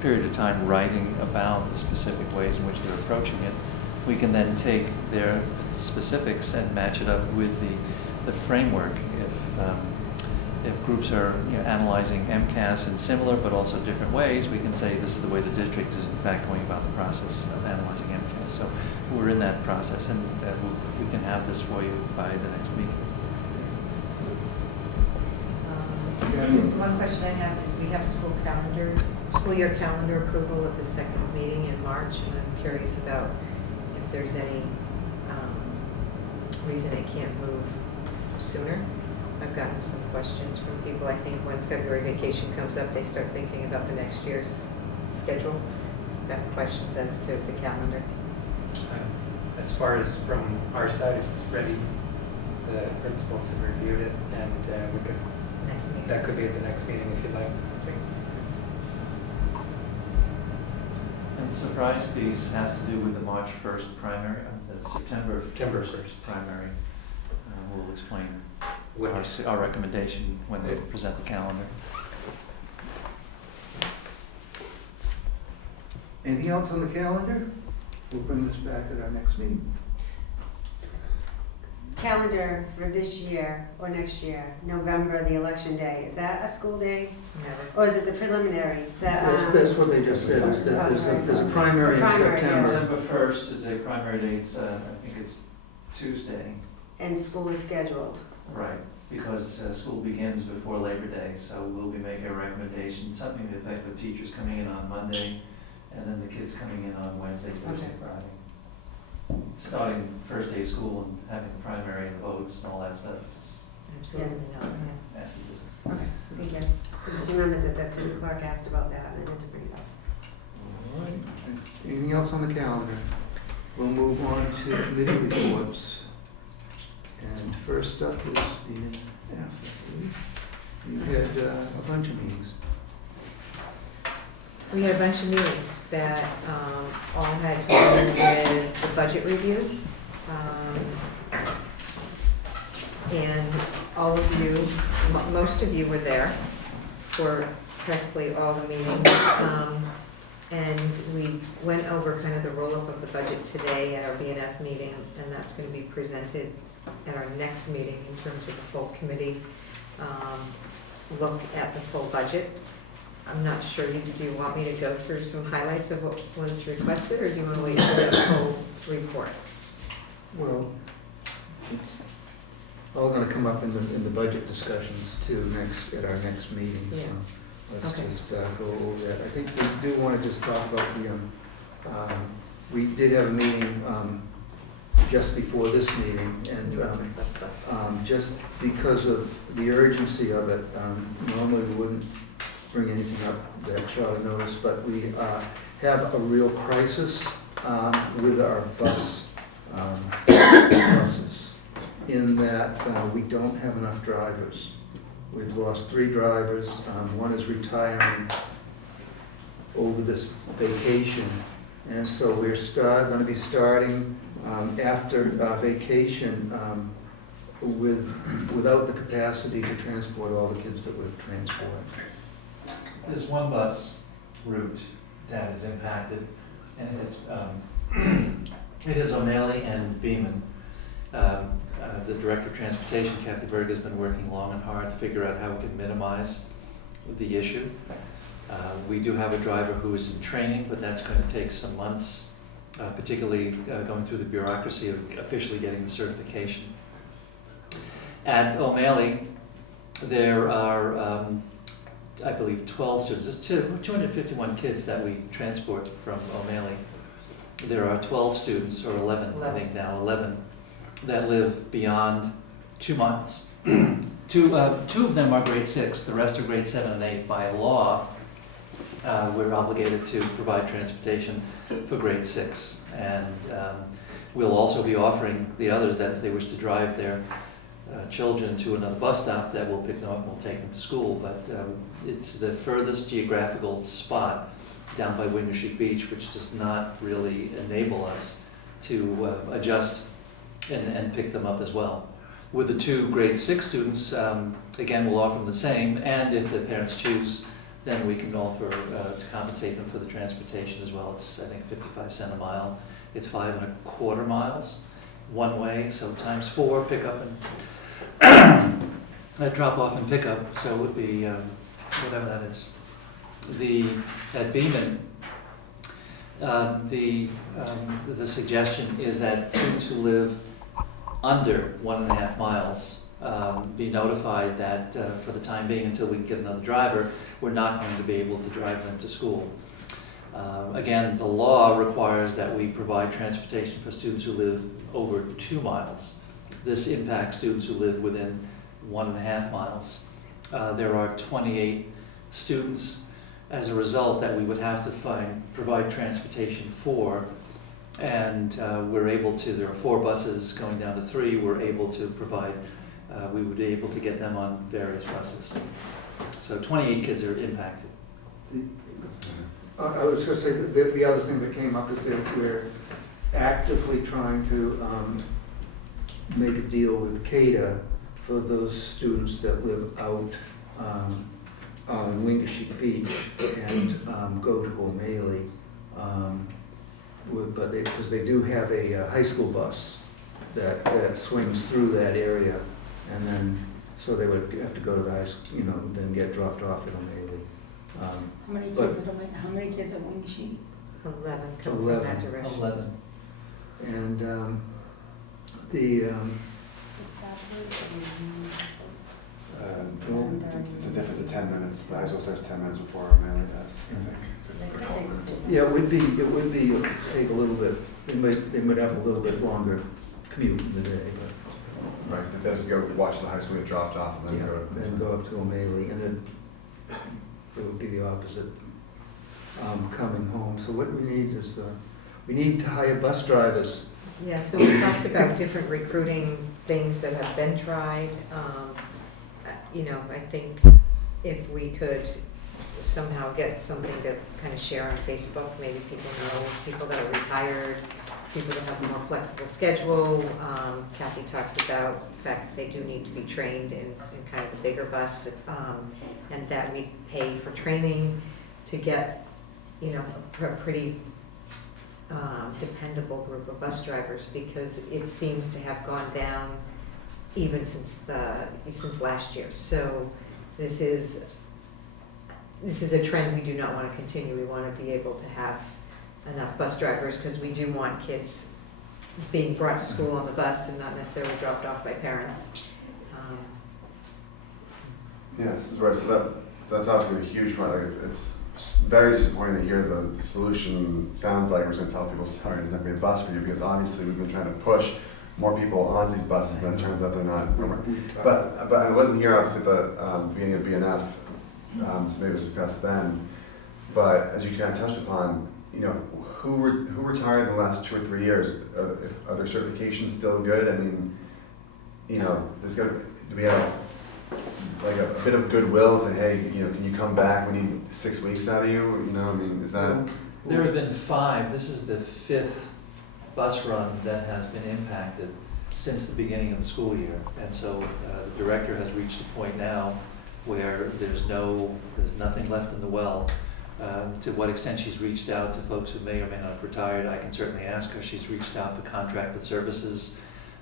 period of time writing about the specific ways in which they're approaching it. We can then take their specifics and match it up with the framework. If groups are analyzing MCAS in similar but also different ways, we can say this is the way the district is in fact going about the process of analyzing MCAS. So we're in that process, and we can have this for you by the next meeting. One question I have is, we have school year calendar approval at the second meeting in March, and I'm curious about if there's any reason it can't move sooner. I've gotten some questions from people. I think when February vacation comes up, they start thinking about the next year's schedule. Got questions as to the calendar. As far as from our side, it's ready. The principals have reviewed it, and we could, Next meeting. that could be at the next meeting if you'd like. And the surprise piece has to do with the March 1st primary, the September 1st primary. We'll explain our recommendation when they present the calendar. Anything else on the calendar? We'll bring this back at our next meeting. Calendar for this year or next year, November, the election day, is that a school day? Never. Or is it the preliminary? That's what they just said, is that there's a primary in Primary, yeah. September. September 1st is a primary date. I think it's Tuesday. And school is scheduled. Right, because school begins before Labor Day, so we'll be making a recommendation, something to the effect of teachers coming in on Monday, and then the kids coming in on Wednesday, Thursday, Okay. Friday. Starting first day of school and having the primary and votes and all that stuff is Absolutely not. nasty business. Okay, thank you. I just remembered that city clerk asked about that, and I meant to bring it up. All right. Anything else on the calendar? We'll move on to committee reports. And first up is DNF. You had a bunch of meetings. We had a bunch of meetings that all had to do with the budget review. And all of you, most of you were there for practically all the meetings. And we went over kind of the roll-up of the budget today at our BNF meeting, and that's going to be presented at our next meeting in terms of the full committee look at the full budget. I'm not sure, do you want me to go through some highlights of what was requested, or do you want to wait for the full report? Well, it's all going to come up in the budget discussions too at our next meeting. Yeah. So let's Okay. just go over that. I think we do want to just talk about we did have a meeting just before this meeting, and just because of the urgency of it, normally we wouldn't bring anything up that short of notice, but we have a real crisis with our buses, in that we don't have enough drivers. We've lost 3 drivers. One is retiring over this vacation, and so we're going to be starting after vacation without the capacity to transport all the kids that we're transporting. There's one bus route that is impacted, and it's, it is O'Malley and Beaman. The Director of Transportation, Kathy Berg, has been working long and hard to figure out how we can minimize the issue. We do have a driver who is in training, but that's going to take some months, particularly going through the bureaucracy of officially getting the certification. At O'Malley, there are, I believe, 12 students. There's 251 kids that we transport from O'Malley. There are 12 students, or 11, I think now, 11, that live beyond 2 miles. Two of them are grade 6, the rest are grade 7 and 8. By law, we're obligated to provide transportation for grade 6. And we'll also be offering the others that if they wish to drive their children to another bus stop, that we'll pick them up and we'll take them to school. But it's the furthest geographical spot down by Wingersheek Beach, which does not really enable us to adjust and pick them up as well. With the 2 grade 6 students, again, we'll offer them the same, and if the parents choose, then we can offer to compensate them for the transportation as well. It's, I think, 55 cents a mile. It's 5.25 miles one way, so times 4 pickup and drop off and pickup, so it would be whatever that is. At Beaman, the suggestion is that students who live under 1.5 miles be notified that for the time being, until we can get another driver, we're not going to be able to drive them to school. Again, the law requires that we provide transportation for students who live over 2 miles. This impacts students who live within 1.5 miles. There are 28 students as a result that we would have to provide transportation for, and we're able to, there are 4 buses going down to 3, we're able to provide, we would be able to get them on various buses. So 28 kids are impacted. I was going to say that the other thing that came up is that we're actively trying to make a deal with CADA for those students that live out on Wingersheek Beach and go to O'Malley, but because they do have a high school bus that swings through that area, and then so they would have to go to the high school, you know, then get dropped off at O'Malley. How many kids at Wingersheek? 11 come from 11. that direction. 11. And It's a difference of 10 minutes. The high school starts 10 minutes before our mailer does, I think. Or 12 minutes. yeah, it would be take a little bit. They might have a little bit longer commute in the day, but Right, then go watch the high school get dropped off and then yeah, go. then go up to O'Malley, and then it would be the opposite coming home. So what we need is we need to hire bus drivers. Yeah, so we talked about different recruiting things that have been tried. You know, I think if we could somehow get something to kind of share on Facebook, maybe people know people that are retired, people that have a more flexible schedule. Kathy talked about the fact that they do need to be trained in kind of a bigger bus, and that we pay for training to get, you know, a pretty dependable group of bus drivers, because it seems to have gone down even since last year. So this is a trend we do not want to continue. We want to be able to have enough bus drivers, because we do want kids being brought to school on the bus and not necessarily dropped off by parents. Yes, right. So that's obviously a huge point. Like it's very disappointing to hear the solution sounds like we're going to tell people, sorry, there's not going to be a bus for you, because obviously we've been trying to push more people onto these buses, and it turns out they're not. But I wasn't here obviously at the beginning of BNF, so maybe it was discussed then. But as you kind of touched upon, you know, who retired in the last 2 or 3 years? Are their certifications still good? I mean, you know, do we have like a bit of goodwill to, hey, you know, can you come back? We need 6 weeks out of you. You know, I mean, is that? There have been 5. This is the 5th bus run that has been impacted. since the beginning of the school year. And so the director has reached a point now where there's nothing left in the well. To what extent she's reached out to folks who may or may not have retired, I can certainly ask her. She's reached out to contracted services.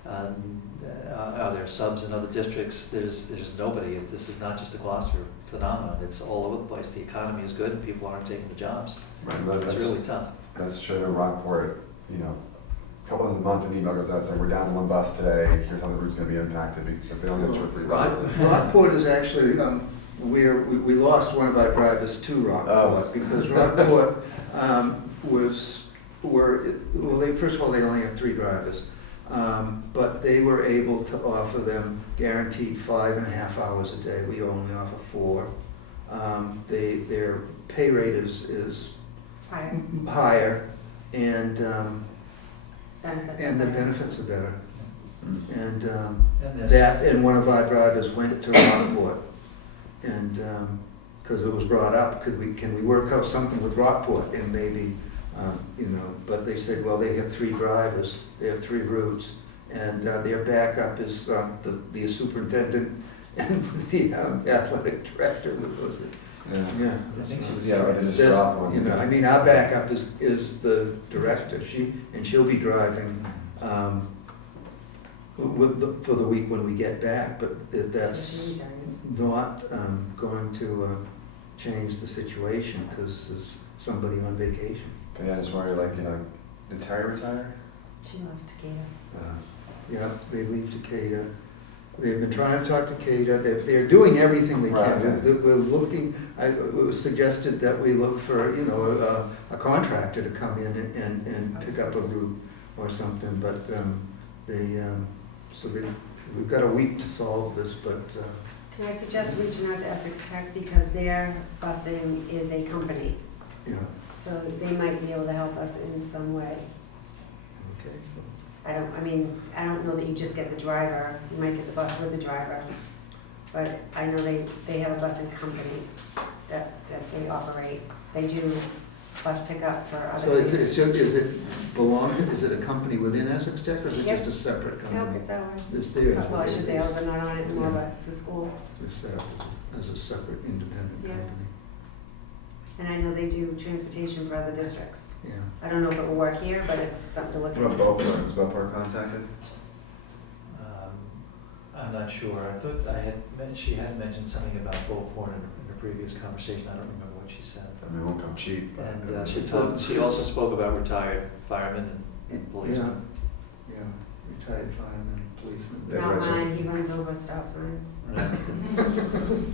Are there subs in other districts? There's nobody. This is not just a Gloucester phenomenon. It's all over the place. The economy is good and people aren't taking the jobs. Right, It's really tough. That's true. Rockport, a couple of the month, an email goes out saying, we're down to one bus today, here's how the route's gonna be impacted, because they only have 2 or 3 buses. Rockport is actually, we lost one of our drivers to Rockport, because Rockport first of all, they only have 3 drivers. But they were able to offer them guaranteed 5.5 hours a day. We only offer 4. Their pay rate is higher, and the benefits are better. And and one of our drivers went to Rockport, and because it was brought up, can we work out something with Rockport, and maybe. But they said, well, they have 3 drivers, they have 3 routes, and their backup is the superintendent and the athletic director, which was it. Yeah. I think she was they just dropped one. I mean, our backup is the director, she'll be driving for the week when we get back, but that's not going to change the situation, because there's somebody on vacation. But yeah, I just wonder, did Terry retire? She left Takeda. Yeah, they leave Takeda. They've been trying to talk to Takeda. They're doing everything they Right, can. okay. We're looking, it was suggested that we look for, a contractor to come in and pick up a route or something, but we've got a week to solve this, but. Can I suggest reaching out to Essex Tech, because their busing is a company, Yeah, so they might be able to help us in some way. okay. I don't know that you just get the driver, you might get the bus with the driver, but I know they have a busing company that they operate. They do bus pickup for other So communities. is it a company within Essex Tech, or is it Yep. just a separate Nope, company? it's ours. It's theirs. Well, I should say ours are not on it anymore, Yeah. but it's a school. It's set up as a separate independent Yeah. company. And I know they do transportation for other districts. Yeah. I don't know if it will work here, but it's something to look What into. about Beauport? Was Beauport contacted? I'm not sure. I thought she had mentioned something about Beauport in her previous conversation. I don't remember what she said. I mean, it won't come cheap. But And It's she also spoke about retired firemen and policemen. Yeah, retired fireman, policeman. Yeah. Not right, mine, he runs over stop signs Right.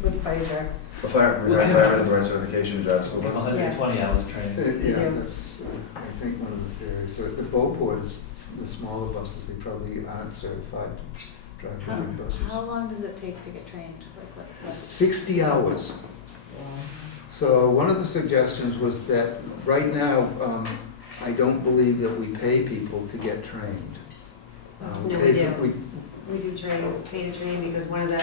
with fire trucks. The firemen have the right certification to drive school Give them buses. 120 hours of training. Yeah, do. that's, I think, one of the theories. So the Beauport is the smaller buses, they probably aren't certified to drive How, big buses. how long does it take to get trained? Like, what's 60 hours. So one of the suggestions was that right now, I don't believe that we pay people to get trained. No, pay we for- do. We do pay to train, because one of the,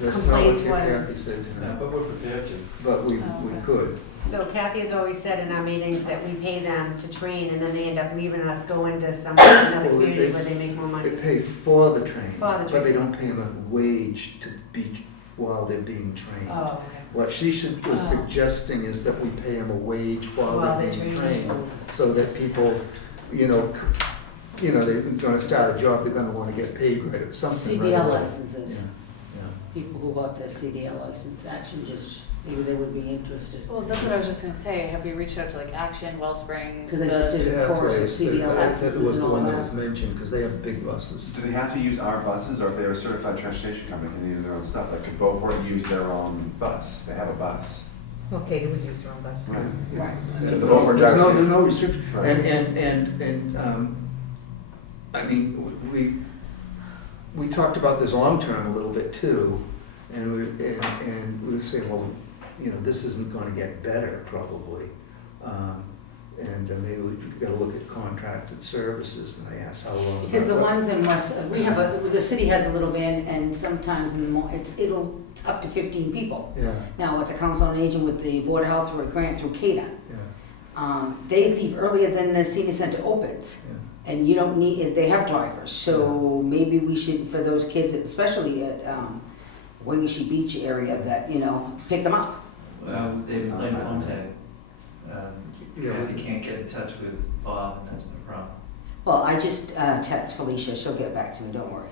That's not Complaints what Kathy was- said Yeah, tonight, but we're prepared to. but we Oh, okay. could. so Kathy has always said in our meetings that we pay them to train, and then they end up leaving us, going to another Well, community they- where they make more They money. pay for the training, For the but they training. don't pay them a wage to be, while they're being trained. Oh, okay. What she was Oh. suggesting is that we pay them a wage while While they're they being train. trained, so that people, they're gonna start a job, they're gonna wanna get paid right, or something right CDL away. licenses, people who got their CDL license, Action just, maybe they would be interested. Well, that's what I was just gonna say. Have we reached out to like Action, Wellspring? Because they just the- did a course of CDL That licenses was and the all one that was that. mentioned, because they have big buses. Do they have to use our buses, or if they're a certified transportation company, can they use their own stuff? Like, could Beauport use their own bus? They have a bus. Okay, they would use their own bus. Right. Right. So the Beauport There's drivers- no restriction, Right. I mean, we talked about this long-term a little bit too, and we were saying, well, this isn't gonna get better probably. And maybe we've gotta look at contracted services, and I asked how long. Because the ones in West, the city has a little van, and sometimes in the it's up to 15 people. Yeah, Now, with the Council on Aging, with the Board of Health, through a grant through CADA, yeah, they leave earlier than the senior center opens. yeah. And you don't need, they have drivers, so maybe we should, for those kids, especially at Wingashi Beach area, that, you know, pick them up. Well, they've played phone tag. Yeah, Kathy can't get in touch with Bob, and that's no problem. Well, I just text Felicia, she'll get back to me, don't worry.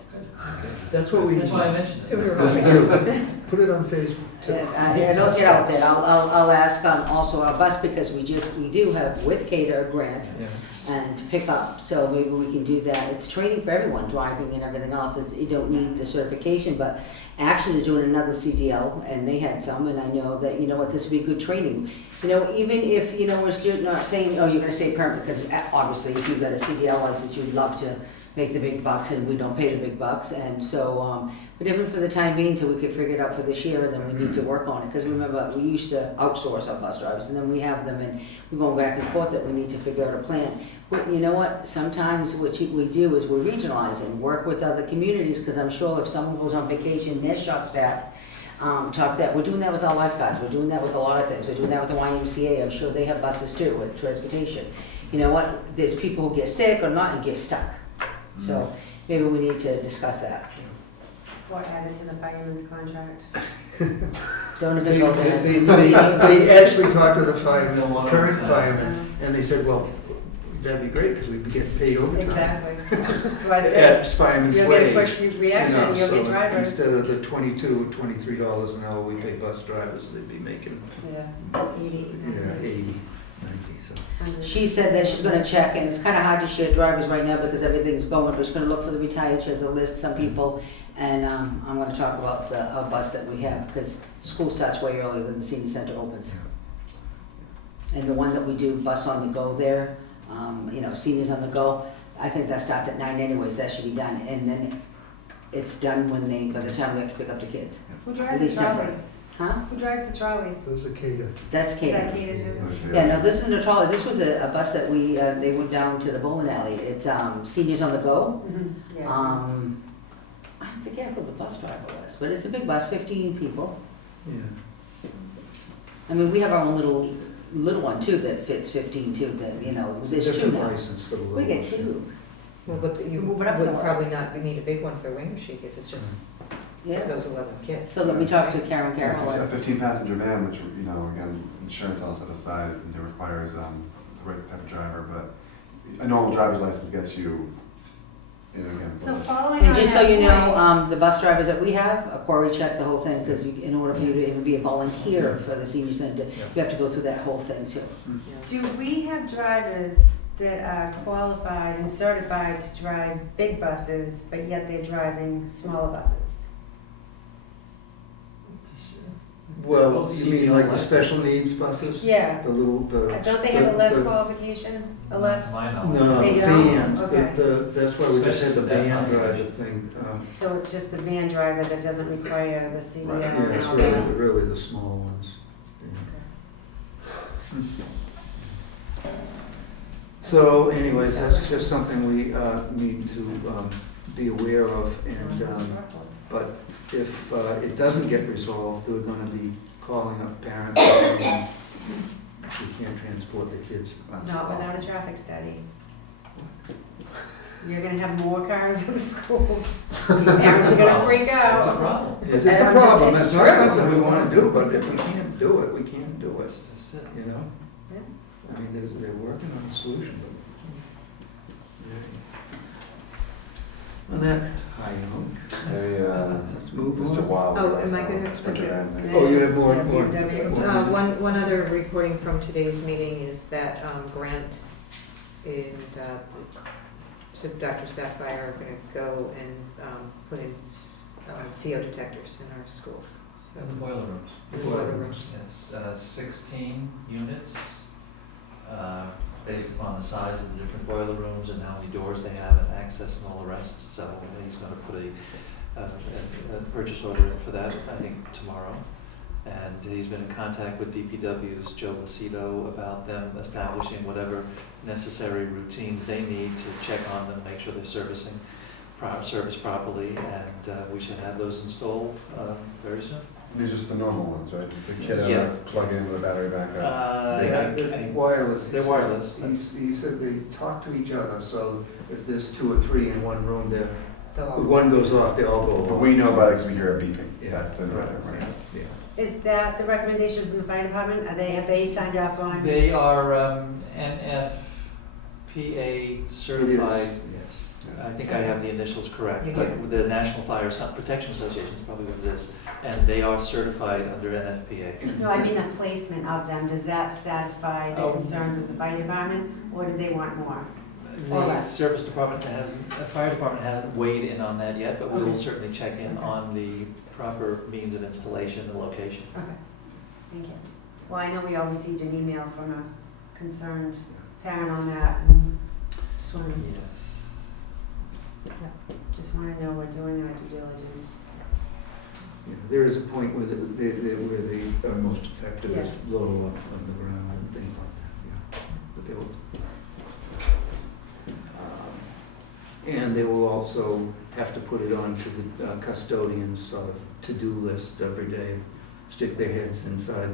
That's what we need. That's why I mentioned So we it. were hoping. Put it on Facebook. It'll get out there, I'll ask also our bus, because we do have with Cater a grant Yeah. and to pick up, so maybe we can do that. It's training for everyone, driving and everything else, you don't need the certification, but Action is doing another CDL, and they had some, and I know that, you know what, this would be good training. You know, even if, you know, we're still not saying, oh, you're gonna stay permanent, because obviously if you've got a CDL license, you'd love to make the big bucks, and we don't pay the big bucks, and so, but even for the time being, till we could figure it out for this year, and then we need to work on it, because remember, we used to outsource our bus drivers, and then we have them, and we're going back and forth that we need to figure out a plan. But you know what, sometimes what we do is we're regionalizing, work with other communities, because I'm sure if someone goes on vacation, they're short-staffed, talk that, we're doing that with our lifeguards, we're doing that with a lot of things, we're doing that with the YMCA, I'm sure they have buses too, with transportation. You know what, there's people who get sick or not and get stuck, so maybe we need to discuss that. Or add it to the fireman's contract. Don't even They, go there. they actually talked to the No one current overtime. firemen, and they said, well, that'd be great, because we'd be getting paid overtime. Exactly. So I said, At fireman's you'll wage. get a quick reaction, You know, you'll get so drivers. Instead of the $22 or $23 an hour we pay bus drivers, they'd be making, Yeah, 80. yeah, 80, 90, so. 100. She said that she's gonna check, and it's kinda hard to share drivers right now because everything's going, but she's gonna look for the retired, she has a list, some people, and, I'm gonna talk about our bus that we have, because school starts way earlier than the senior center opens. And the one that we do, bus on the go there, you know, seniors on the go, I think that starts at 9 anyways, that should be done, and then it's done by the time we have to pick up the kids. Who At drives the least temporary. trolleys? Huh? Who drives the trolleys? Those are cater. That's Is Katie. that catered to? Yeah, no, this isn't a trolley, this was a bus that they went down to the bowling alley, it's, seniors on the go. Yeah. I forget who the bus driver was, but it's a big bus, 15 people. Yeah. I mean, we have our own little one too that fits 15 too, that, you know, there's two Different now. license for the little We get ones. two, Well, but you Move would it up in the probably not need a big one for Wingashi if it's just yeah. those 11 kids. So let me talk to Karen Yeah, it's Carroll. a 15-passenger van, which, you know, again, insurance all set aside, and it requires the right type of driver, but a normal driver's license gets you, you know, again. So following on And just so that you know, point- the bus drivers that we have, a query check the whole thing, because in order for you to even be a volunteer for the senior center, you have to go through that whole thing too. Do we have drivers that are qualified and certified to drive big buses, but yet they're driving smaller buses? Well, you mean like the license. special needs buses? Yeah. The little, Don't they have a less the- qualification, a less? My knowledge. No, They the don't? vans, Okay. that's why we just had the Especially that van population. driver thing. So it's just the van driver that doesn't require the CDL Right. Yeah, and it's all really, that? really the small ones. Yeah. So anyways, that's just something we need to be aware of, and, but if it doesn't get resolved, we're gonna be calling up parents and saying, we can't transport the kids. Not without a traffic study. You're gonna have more cars in the schools. Parents are gonna freak That's a out. problem. It's And a I'm just- problem, it's it's not true. something we wanna do, but if we can't do it, we can't do it, That's it. you know? Yeah. I mean, they're working on a solution, but. On that high note, Hey, let's move Mr. on. Wild. Oh, am I gonna- Special okay. ed. Oh, you have more, Yeah, more. BMW. more- One other reporting from today's meeting is that Grant and so Dr. Sapphire are going to go and put in CO detectors in our schools. So And the boiler rooms. in the boiler rooms. It's 16 units, based upon the size of the different boiler rooms and how many doors they have and access and all the rest. So he's going to put a purchase order in for that, I think, tomorrow. And he's been in contact with DPW's Joe Lucido about them establishing whatever necessary routines they need to check on them, make sure they're servicing serviced properly, and we should have those installed very soon. These are just the normal ones, right? The kit Yeah. out, plug in with a battery backup. They're wireless. They're wireless. He said they talk to each other, so if there's 2 or 3 in one room, if The- one goes off, they all go off. But we know about it because we hear a beeping. Yeah. That's the right. Yeah. Is that the recommendation from the fire department? Have they signed off on? They are NFPA certified. Yes. I think I have the initials correct, You but the National Fire Protection Association is probably what it is, and they are certified under NFPA. No, I mean the placement of them. Does that satisfy the Oh. concerns of the fire department, or do they want more? The fire department hasn't weighed in on that yet, but we will Okay. certainly check in on the proper means of installation and location. Okay, thank you. Well, I know we all received an email from a concerned parent on that, and just want to know we're doing our due diligence. You know, there is a point where where they are most effective is low up on the ground and things like that, yeah. But they will, and they will also have to put it on to the custodian's sort of to-do list every day, stick their heads inside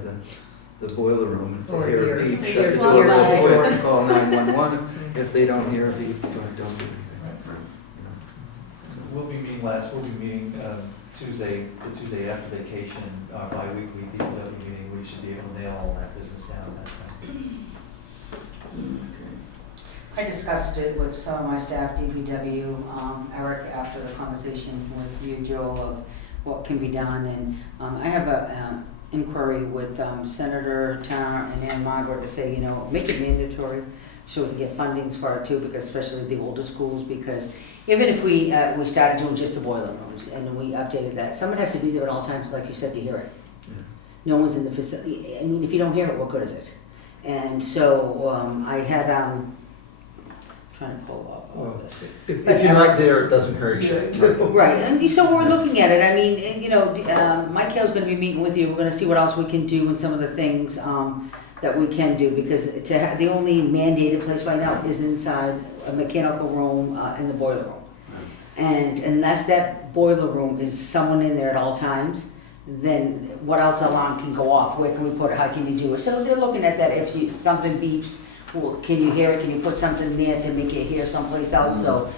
the boiler room. If Or they hear ear- a beep, ear- shut the ear door real check. quick and call 911. If they don't hear a beep, don't do anything. You know. We'll be meeting Tuesday, the Tuesday after vacation, our bi-weekly DPW meeting. We should be able to nail all that business down that time. I discussed it with some of my staff, DPW, Eric, after the conversation with you, Joel, of what can be done. And I have a inquiry with Senator Tara and Ann Margaret to say, make it mandatory so we can get fundings for it too, because especially the older schools, because even if we started doing just the boiler rooms and then we updated that, someone has to be there at all times, like you said, to hear it. Yeah. No one's in the facility. I mean, if you don't hear it, what good is it? And so I had, trying to pull up all of this. If you're not there, it doesn't hurt you. Right, and so we're looking at it. I mean, Mike Hill's gonna be meeting with you. We're gonna see what else we can do and some of the things that we can do, because the only mandated place right now is inside a mechanical room in the boiler room. And unless that boiler room is someone in there at all times, then what else alarm can go off? Where can we put it? How can you do it? So they're looking at that. If something beeps, well, can you hear it? Can you put something there to make it hear someplace else? So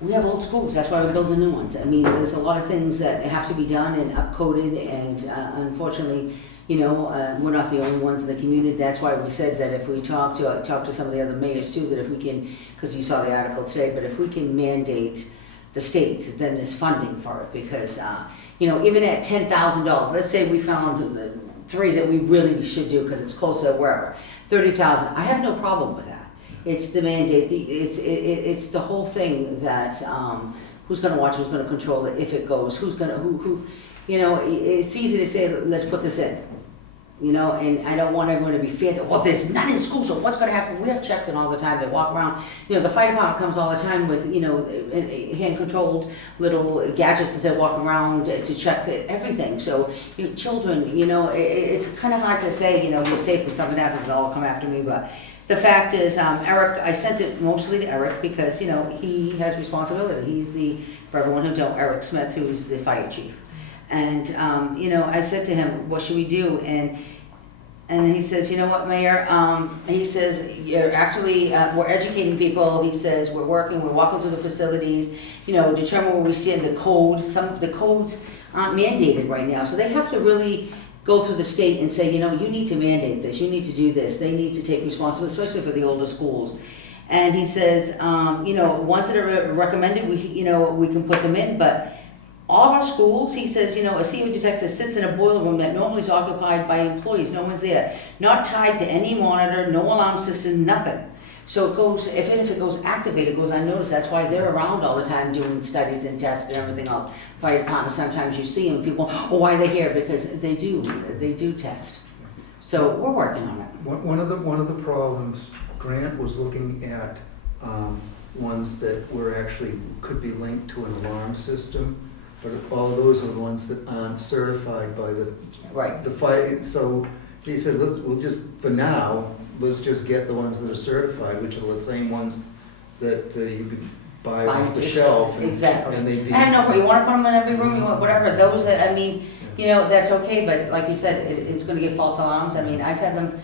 we have old schools. That's why we're building new ones. I mean, there's a lot of things that have to be done and upcoded, and unfortunately, we're not the only ones in the community. That's why we said that if we talk to some of the other mayors too, that if we can, because you saw the article today, but if we can mandate the state, then there's funding for it, because even at $10,000, let's say we found the 3 that we really should do because it's closer wherever, 30,000. I have no problem with that. It's the mandate. It's the whole thing that who's going to watch, who's going to control it if it goes, who's going to who. It's easy to say let's put this in. And I don't want everyone to be feared that, well, there's none in school, so what's going to happen? We have checks in all the time. They walk around. The fire department comes all the time with, hand-controlled little gadgets that they walk around to check everything. So, children, it's kind of hard to say, you're safe when something happens, they'll all come after me. But the fact is, Eric, I sent it mostly to Eric because, he has responsibility. He's for everyone who don't, Eric Smith, who's the fire chief. And, I said to him, what should we do? And he says, you know what, Mayor? He says, you're actually, we're educating people. He says, we're walking through the facilities, determine where we stand, the codes aren't mandated right now. So they have to really go through the state and say, you need to mandate this, you need to do this. They need to take responsibility, especially for the older schools. And he says, ones that are recommended, we can put them in, but all of our schools, he says, a CO detector sits in a boiler room that normally is occupied by employees. No one's there. Not tied to any monitor, no alarm system, nothing. So it goes, if it goes activated, it goes unnoticed. That's why they're around all the time doing studies and tests and everything else. Fire department, sometimes you see them, people, why are they here? Because they do test. So we're working on it. One of the problems, Grant was looking at ones that could be linked to an alarm system. But all those are the ones that aren't certified by the fire. So he said, for now, let's just get the ones that are certified, which are the same ones that you could buy Buy off the just- shelf. and- exactly. And they'd be. And no, but you wanna put them in every room, you want, whatever, those, I mean, you know, that's okay, but like you said, it's gonna give false alarms. I mean, I've had them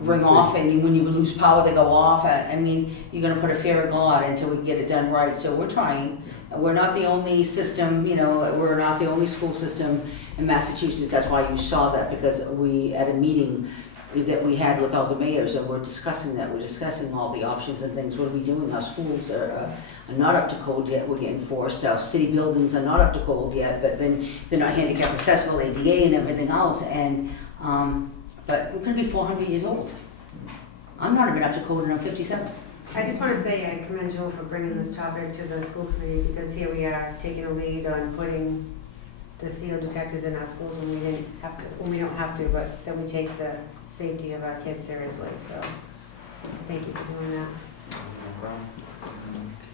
ring off, and when you lose power, they go off. I mean, you're gonna put a fear of God until we get it done right, so we're trying. We're not the only system, you know, we're not the only school system in Massachusetts. That's why you saw that, because we, at a meeting that we had with all the mayors, and we're discussing that, we're discussing all the options and things. What are we doing? Our schools are not up to code yet, we're getting forced. Our city buildings are not up to code yet, but then they're not handicap accessible, ADA and everything else, and, but we're gonna be 400 years old. I'm not even up to code and I'm 57. I just want to say I commend Joel for bringing this topic to the school committee, because here we are taking a lead on putting the CO detectors in our schools when we didn't have to, when we don't have to, but that we take the safety of our kids seriously, so thank you for doing that.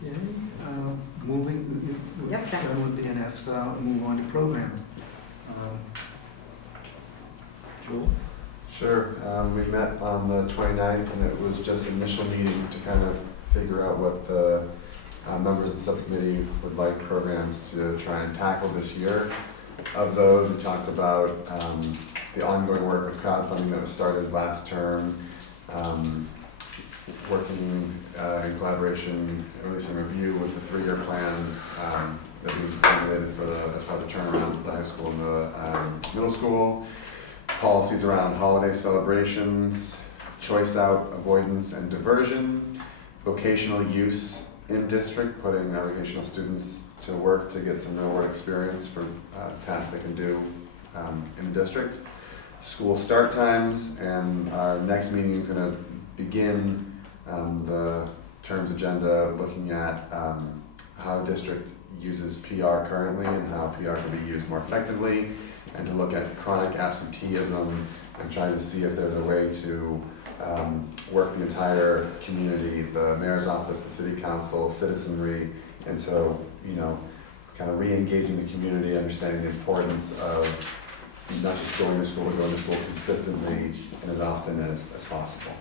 Okay, moving, we're Yep, done. done with the NFs, move on to program. Joel? Sure, we met on the 29th, and it was just an initial meeting to kind of figure out what the members of the subcommittee would like programs to try and tackle this year. Of those, we talked about the ongoing work with crowdfunding that was started last term, working in collaboration, at least in review, with the 3-year plan that we formulated for as part of the turnaround for the high school and the middle school. Policies around holiday celebrations, choice out, avoidance, and diversion, vocational use in district, putting our vocational students to work to get some real world experience for tasks they can do in the district. School start times, and our next meeting is going to begin the terms agenda looking at how the district uses PR currently and how PR can be used more effectively, and to look at chronic absenteeism and trying to see if there's a way to work the entire community, the mayor's office, the city council, citizenry, into, you know, kind of re-engaging the community, understanding the importance of not just going to school, but going to school consistently and as often as possible.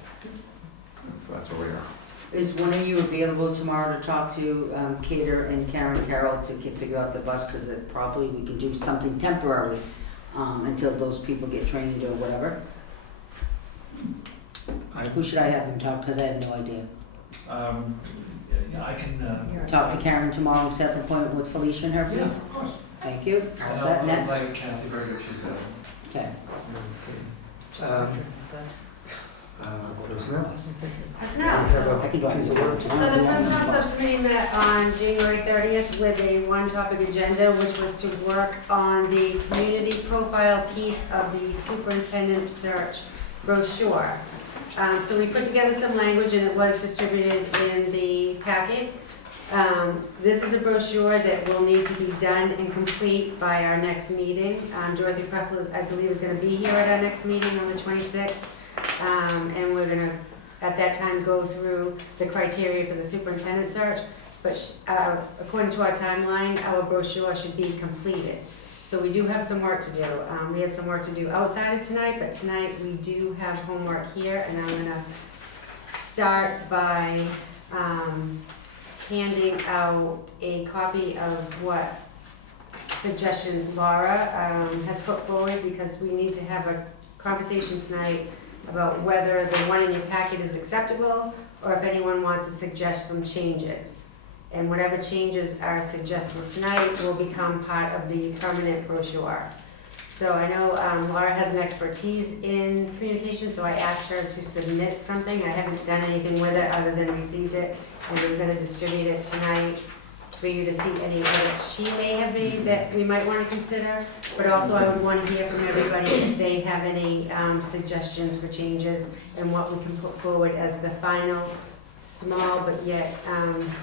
So that's where we are. Is one of you available tomorrow to talk to Cater and Karen Carroll to figure out the bus? Because probably we can do something temporary until those people get trained or whatever. Who should I have them talk, because I have no idea. Yeah, I can, Talk to Karen tomorrow and set up an appointment with Felicia and her, yeah, please? of course. Thank you. I'll And set I'll next. invite Kathy Berger, she's got Okay. Personnel? Personnel. I can drive you over to. So the personnel subcommittee met on January 30th with a one-topic agenda, which was to work on the community profile piece of the superintendent search brochure. So we put together some language, and it was distributed in the packet. This is a brochure that will need to be done and complete by our next meeting. Dorothy Pressel, I believe, is going to be here at our next meeting on the 26th. And we're gonna, at that time, go through the criteria for the superintendent search. But according to our timeline, our brochure should be completed. So we do have some work to do. We have some work to do outside of tonight, but tonight we do have homework here, and I'm gonna start by handing out a copy of what suggestions Laura has put forward, because we need to have a conversation tonight about whether the one in your packet is acceptable, or if anyone wants to suggest some changes. And whatever changes are suggested tonight will become part of the permanent brochure. So I know Laura has an expertise in communication, so I asked her to submit something. I haven't done anything with it other than received it, and we're gonna distribute it tonight for you to see any edits she may have made that we might want to consider. But also I would want to hear from everybody if they have any suggestions for changes and what we can put forward as the final, small but yet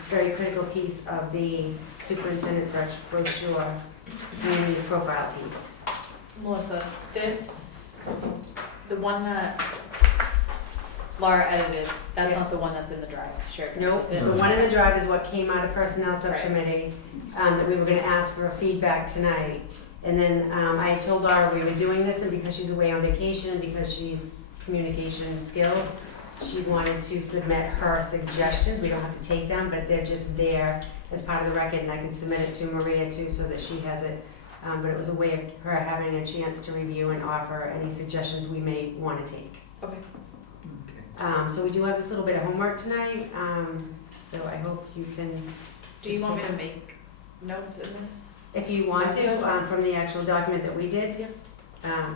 very critical piece of the superintendent search brochure, community profile piece. Melissa, the one that Laura edited, that's Yeah. not the one that's in the drive, shared. Nope, Is it? the one in the drive is what came out of personnel subcommittee, that we were gonna ask for feedback tonight. And then I told Laura we were doing this, and because she's away on vacation, and because she's communication skills, she wanted to submit her suggestions. We don't have to take them, but they're just there as part of the record, and I can submit it to Maria too, so that she has it. But it was a way of her having a chance to review and offer any suggestions we may want to take. Okay. So we do have this little bit of homework tonight, so I hope you can. Do you just want me take- to make notes in this? If you want to, from the actual document that we did,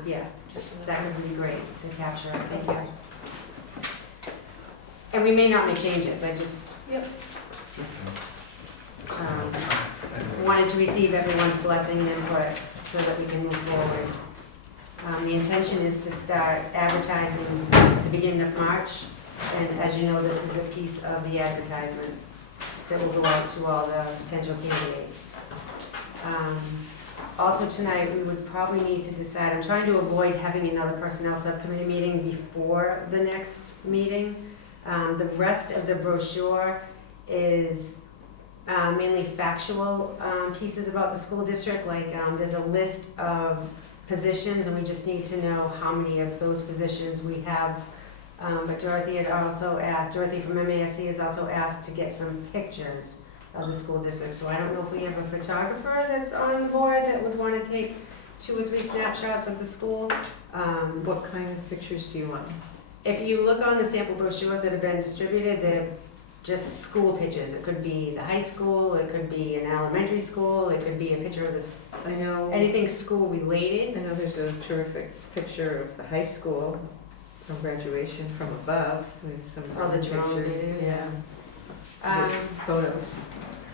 yeah, Just so that would be great to capture it, thank you. And we may not make changes, I just wanted to receive everyone's blessing and input so that we can move forward. The intention is to start advertising at the beginning of March, and as you know, this is a piece of the advertisement that will go out to all the potential candidates. Also tonight, we would probably need to decide, I'm trying to avoid having another personnel subcommittee meeting before the next meeting. The rest of the brochure is mainly factual pieces about the school district, like there's a list of positions and we just need to know how many of those positions we have. But Dorothy had also asked, Dorothy from MASC has also asked to get some pictures of the school district. So I don't know if we have a photographer that's on the board that would want to take 2 or 3 snapshots of the school. What kind of pictures do you want? If you look on the sample brochures that have been distributed, they're just school pictures. It could be the high school, it could be an elementary school, it could be a picture of this, I know. anything school related. I know there's a terrific picture of the high school from graduation from above with some Oh, the drone drone pictures. video, yeah. Photos.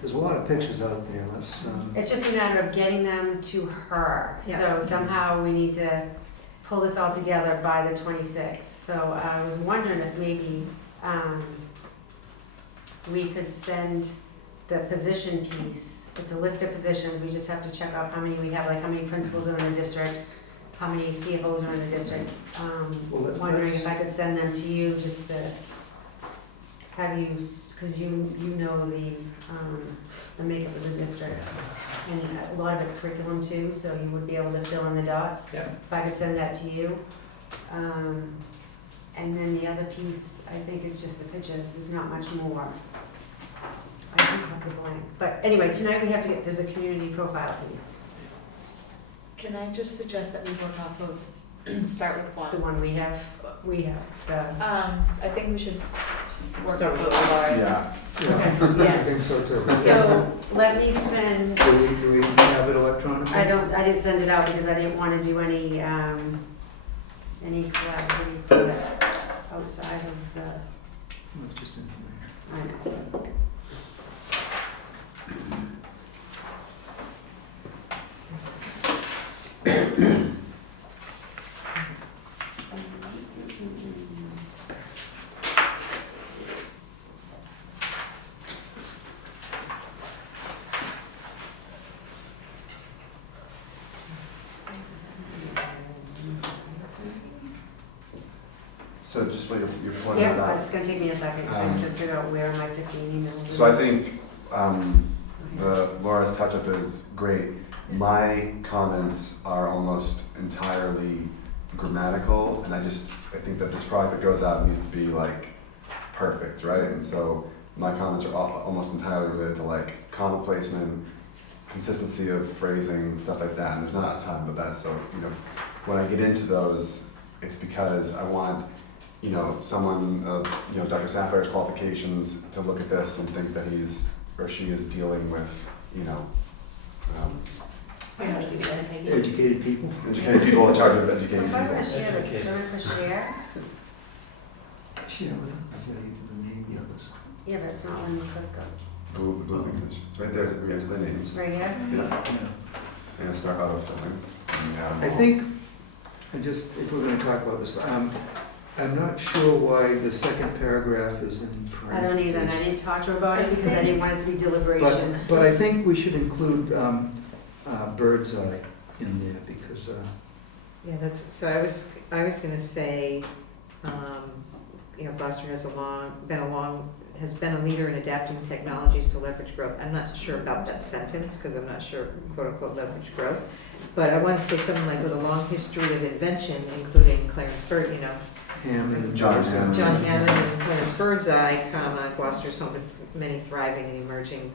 There's a lot of pictures out there, let's, It's just a matter of getting them to her. Yeah. So somehow we need to pull this all together by the 26th. So I was wondering if maybe we could send the position piece. It's a list of positions. We just have to check off how many we have, like how many principals are in the district, how many CFOs are in the district. Well, Wondering let's- if I could send them to you just to have you, because you know the makeup of the district. And a lot of it's curriculum too, so you would be able to fill in the dots. Yeah. If I could send that to you. And then the other piece, I think, is just the pictures. There's not much more. I do have the blank. But anyway, tonight we have to get to the community profile piece. Can I just suggest that we work off of, start with The one? one we have, the, I think we should work Start off with of ours. yeah, Okay, I yeah. think so too. So let me send, Do we have it electronically? I didn't send it out because I didn't want to do any collaborative outside of the, No, it's just information. I know. So just what you're pointing Yeah, out. it's gonna take me a second, because I just gotta figure out where my 15 emails. So I think Laura's touch-up is great. My comments are almost entirely grammatical, and I think that this product that goes out needs to be like perfect, right? And so my comments are almost entirely related to like comma placement, consistency of phrasing, stuff like that. And there's not a ton, but that's so, when I get into those, it's because I want, someone of, Dr. Sapphire's qualifications to look at this and think that he's or she is dealing with, Educated people. educated people in charge of So educating if I were to people. share this, do I push share? Share with them, I gotta give them the name, the others. Yeah, but it's not when you click Blue things, it's right there as we enter the names. go. Right here? Yeah, Yeah. and start out of filming. I think, if we're gonna talk about this, I'm not sure why the second paragraph is in I parentheses. don't either, and I didn't talk to her about it because I didn't want it to be deliberation. But I think we should include bird's eye in there, because, Yeah, so I was gonna say, Gloucester has been a leader in adapting technologies to leverage growth. I'm not sure about that sentence, because I'm not sure quote unquote leverage growth. But I want to say something like with a long history of invention, including Clarence Bird, Hammond and John George. Hammond. John Hammond and Clarence Birdseye, Gloucester's home with many thriving and emerging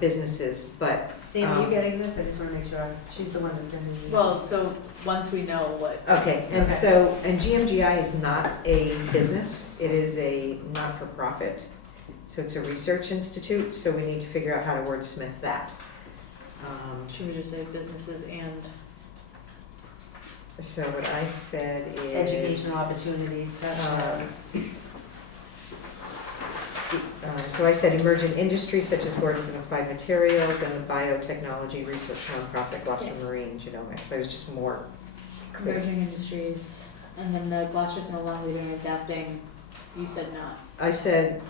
businesses, but. Sam, are you getting this? I just want to make sure. She's the one that's going to be. Well, so once we know what. Okay, and Okay. so, and GMGI is not a business, it is a not-for-profit. So it's a research institute, so we need to figure out how to wordsmith that. Should we just say businesses and? So what I said is. Educational opportunities such as. So I said emerging industries such as gardens and applied materials and the biotechnology research nonprofit Gloucester Marine Genomics. I was just more clear. Emerging industries, and then the Gloucester's no longer leading and adapting, you said not. I said,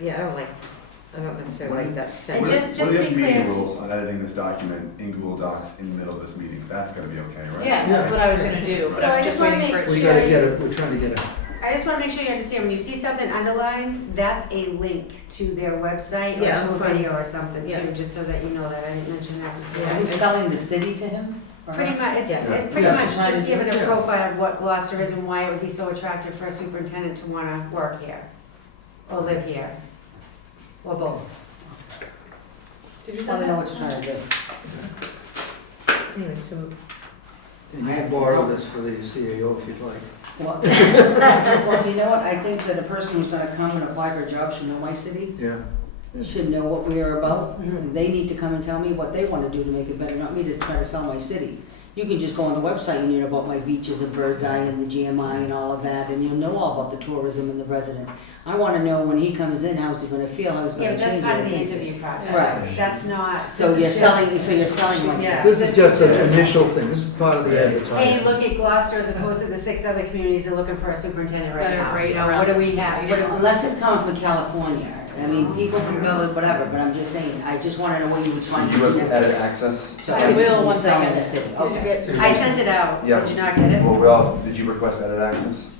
yeah, I don't necessarily like that And sentence. just to What are be the clear, meeting rules on editing this document in Google Docs in the middle of this meeting? That's gonna be okay, right? Yeah, that's what I was gonna do, So but I I'm just just wanna waiting for make it to. We gotta get it, we're trying to get it. I just want to make sure you understand, when you see something underlined, that's a link to their website or Yeah, to a fine. video or something Yeah. too, just so that you know that. I didn't mention that before. Yeah. Are we selling the city to him? or Pretty not? much, it's Yes. pretty Yeah. much just giving a Yeah. profile of what Gloucester is and why it would be so attractive for a superintendent to want to work here or live here, or both. Did you I want to know what that? you're trying to do. Anyway, so And you can borrow this for the CAO if you'd like. Well, well, you know what, I think that a person who's gonna come and apply for a job should know my city, Yeah. should know what we are about. They need to come and tell me what they wanna do to make it better, not me to try to sell my city. You can just go on the website and read about my beaches and Birdseye and the GMI and all of that, and you'll know all about the tourism and the residents. I wanna know when he comes in, how's he gonna feel, how's he Yeah, gonna but that's change part of the everything. interview process. Right. That's not. So this you're is just- selling my Yeah. city. This is just the initial thing, this is part of the Hey, advertising. look at Gloucester as opposed to the 6 other communities that are looking for a superintendent right That are now. right You know, around what do this we have? What do- Unless it's coming from California. I mean, people from Village, whatever, but I'm just saying, I just wanna know what you would So find. you have edit access? So I will once I get get it. the city, Did you okay. get? I sent it out. Yeah. Did you not get it? Well, we all, did you request edit access?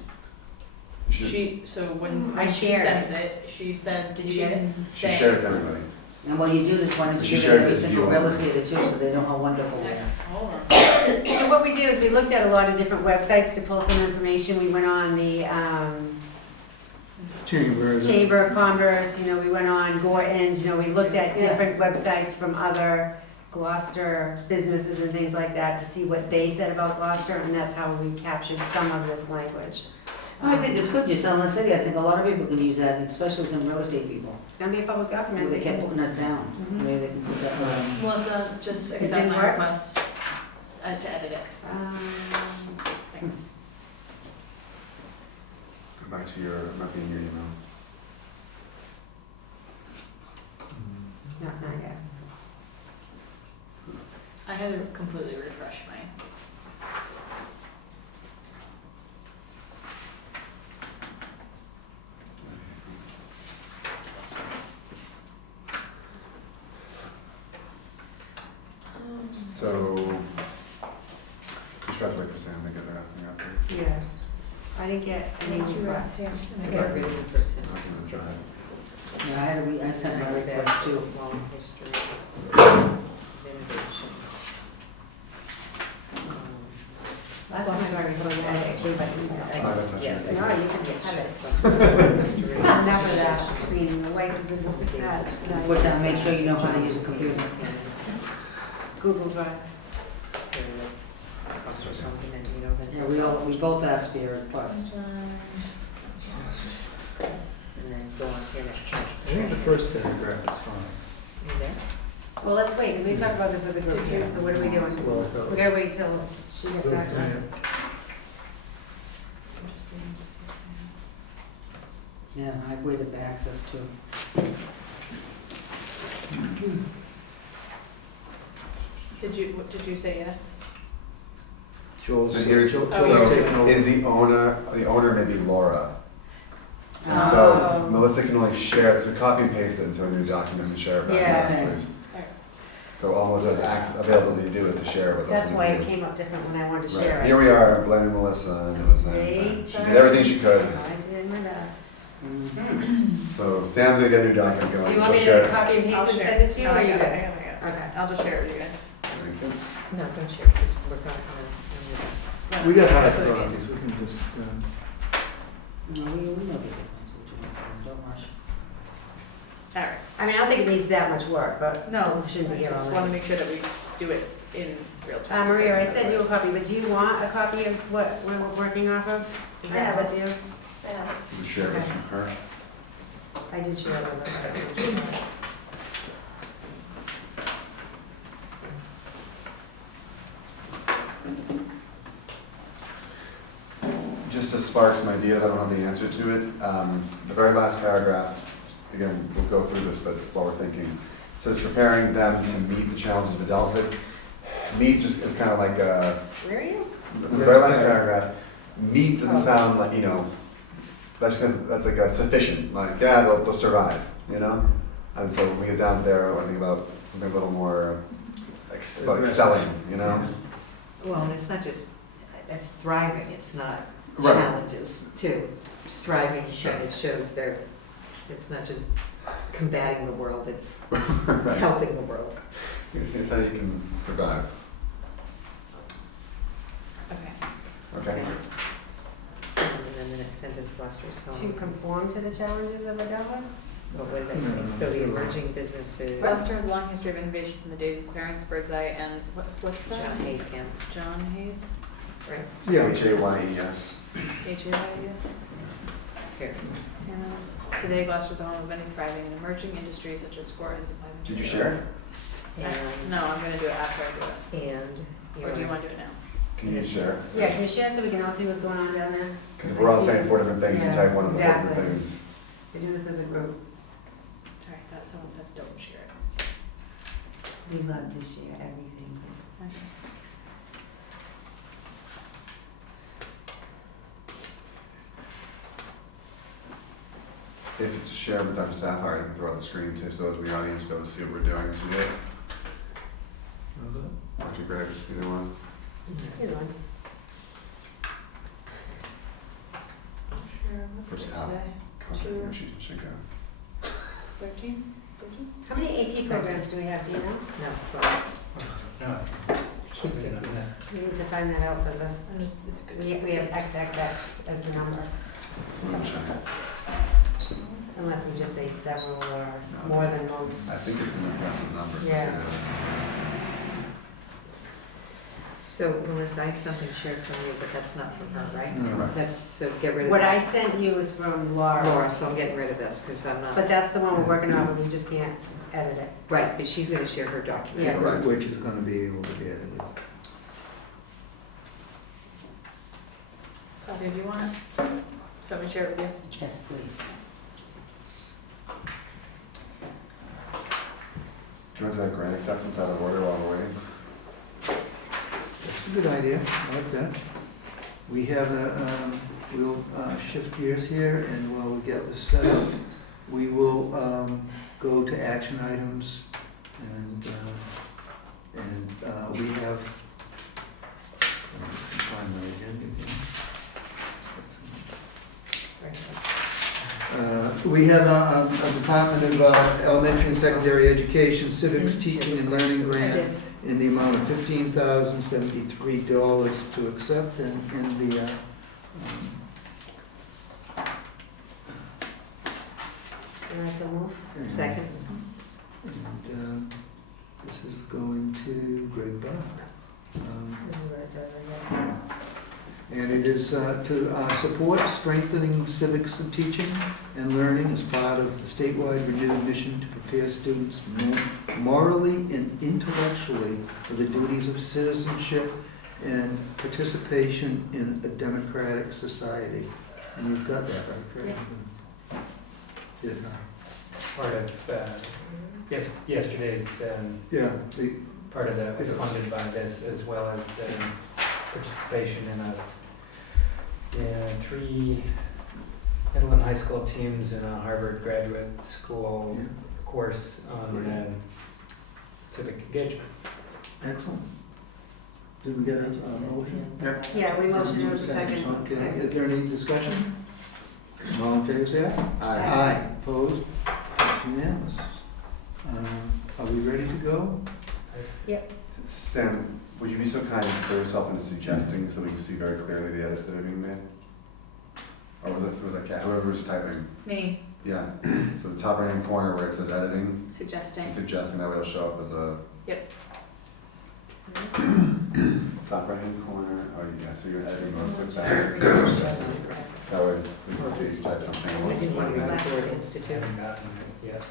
You should- She, so when I she shared sends it, she said, Did you get it? She say- shared it to everybody. And while you do this, why don't She you give shared it every it with single you. real estate too, so they know how wonderful we are. Oh. So what we did is we looked at a lot of different websites to pull some information. We went on the Chamber. Chamber of Commerce, you know, we went on Gorton's, you know, we looked at Yeah. different websites from other Gloucester businesses and things like that to see what they said about Gloucester, and that's how we captured some of this language. I think it's good you're selling the city. I think a lot of people can use that, especially some real estate people. It's gonna be a public Where document. they kept putting us down. Mhm. Maybe they can put that on. Melissa, just It accept didn't my work? request to edit it. Thanks. Go back to your, might be in your email. Not yet. I had to completely refresh mine. So, we should have to wait for Sam to get everything up there. Yeah. I didn't get any requests. I got rid of the person. I'm gonna try. Yeah, I sent my I said, request too. long history, innovation. Last time I was supposed to edit, I gave by email. I Oh, just- that's yes, actually- I No, said- you can get edits. History. Enough of that between the license and that. What's that, make sure you know how to use a computer. Google Drive. Yeah, we both asked for your request. And then go on to your next. I think the first paragraph is fine. You there? Well, let's wait, we talked about this as a group too, so what are we doing? Well, I thought- We gotta wait till she gets Till access. Yeah, I've waited for access too. Did you say yes? Joel's, So here's, Joel's so taking over. is the owner may be Laura. And so Oh. Melissa can only share it, so copy and paste it into a new document and share it back Yeah. to us, please. So all Melissa has access, availability to do is to share it with us. That's why it came up different when I wanted to share Right, it. here we are, blaming Melissa, and it was, See, she sorry. did everything she could. I did my best. So Sam's gonna get a new document going, Do you want me she'll share to it. copy and I'll paste and share. send it to you, No, or I you got good? it, I got it, I got it. Okay. I'll just share it with you guys. Thank you. No, don't share, just work on it. We got hard copies, we can just, No, we know the difference, don't rush. All right. I mean, I don't think it needs that much work, but No, we shouldn't be I here all just night. want to make sure that we do it in real time. Maria, I because sent you a otherwise- copy, but do you want a copy of what we're working off of? Is that with you? You share it with her. I did share it with her. Just to spark some ideas, I don't have the answer to it. The very last paragraph, again, we'll go through this, but while we're thinking, says preparing them to meet the challenges of adulthood. Meet just is kind of like a, Where are you? the very last paragraph, meet doesn't sound like, you know, that's because that's like a sufficient, like, yeah, they'll survive, you know? And so when we get down there, I think about something a little more like excelling, you know? Well, and it's not just, it's thriving, it's not Right. challenges too. It's thriving, Sure. it shows it's not just combating the world, it's Right. helping the world. Here's how you can survive, Okay. okay? And then the next sentence, Gloucester is To home. conform to the challenges of adulthood? What did they say? So the emerging businesses. Gloucester has a long history of innovation from the days of Clarence Birdseye and what's that? John Hayesham, John Hayes, right? Yeah. Hayes. H-A-Y-E-S. Here. Today, Gloucester is the home of many thriving and emerging industries such as sport and supply Did you materials. share? And, No, I'm gonna do it after I do it. and Or do you yours. want to do it now? Can you share? Yeah, can you share so we can all see what's going on down there? Because if we're all saying 4 different things, you Yeah, type one of the 4 different exactly. things. We do this as a group. Sorry, I thought someone said don't share it. We love to share everything. Okay. If it's shared with Dr. Sapphire, I can throw it on the screen too, so those in the audience go to see what we're doing as we do it. Dr. Greg, either one. Here's one. Sure, what's Which it is how today? contact Sure. negotiations should go. 13? 13? How many AP programs do we have, do you know? No, well, No, keep maybe it. not that. We need to find that out for the, I'm just, it's good. we have XXX as the number. I'm gonna check it. Unless we just say several or more than most. I think it's an impressive number. Yeah. So Melissa, I have something shared from you, but that's not from her, right? No. That's, so get rid of What I that. sent you is from Laura. Laura, so I'm getting rid of this, because I'm not, But that's the one we're working on, but we just can't edit it. right, but she's gonna share her document. Yeah. Right, which is gonna be able to be edited. Sylvia, do you want me to share it with you? Yes, please. Do you want to do that grant acceptance out of order while we're waiting? That's a good idea, I like that. We have we'll shift gears here, and while we get this set up, we will go to action items, and we have, find my agenda again. We have a Department of Elementary and Secondary Education Civics Teaching and Learning I Grant did. in the amount of $15,073 to accept, and in the, And I so move. Second. And this is going to Greg Bach. This is where it says right here. And it is to support strengthening civics and teaching and learning as part of the statewide renewed mission to prepare students morally and intellectually for the duties of citizenship and participation in a democratic society. And you've got that, right, Craig? Yeah. Part of, yesterday's, Yeah, part of that was funded by this, as well as participation in 3 middle and high school teams in a Harvard graduate school Yeah. course on civic engagement. Excellent. Did we get a motion? Yep. Yeah, we motioned, it was a second. Okay, is there any discussion? All in favor, say aye. Aye. Opposed? Unanimous. Are we ready to go? Sam, would you be so kind as to throw yourself into suggesting so we can see very clearly the edits that are being made? or was it Kat, whoever was typing? Me Yeah, so the top right hand corner where it says editing, suggesting. suggesting that way it'll show up as a top right hand corner, oh yeah, so you're editing or click back. That way we can see you type something. We didn't want to Last go to one. Institute. Haven't gotten it yet.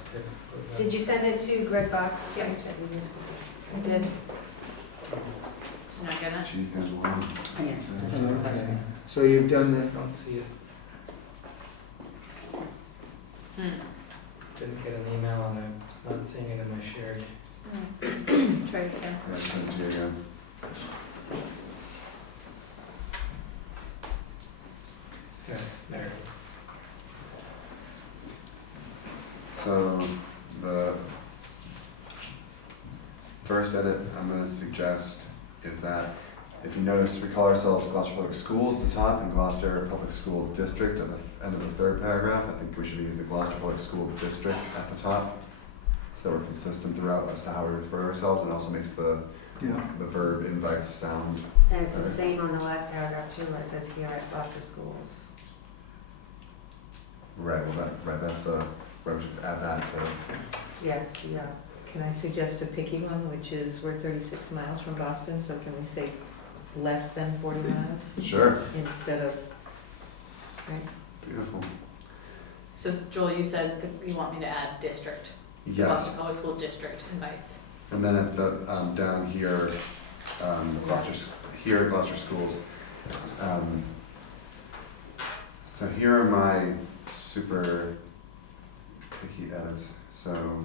Did you send it to Greg Bach? Yeah. I did. Did you not get it? Cheese down the line. Okay. So you've done I the, don't see it. Didn't get an email and I'm not seeing it in my shared. Try it again. Yeah, send it to you again. Okay, there it is. So the first edit I'm going to suggest is that if you notice, we call ourselves Gloucester Public Schools at the top and Gloucester Public School District at the end of the third paragraph. I think we should be the Gloucester Public School District at the top, so we're consistent throughout as to how we refer to ourselves, and also makes the yeah, verb invites sound. And it's the same on the last paragraph too, where it says here at Gloucester Schools. Right. Well, that's where we should add that to. Yeah, yeah. Can I suggest a picky one, which is we're 36 miles from Boston, so can we say less than 40 miles Sure. instead of, right? Beautiful. So Joel, you said that you want me to add district. Yes. Gloucester Public School District invites. And then at the down here, Gloucester Schools. So here are my super picky edits. So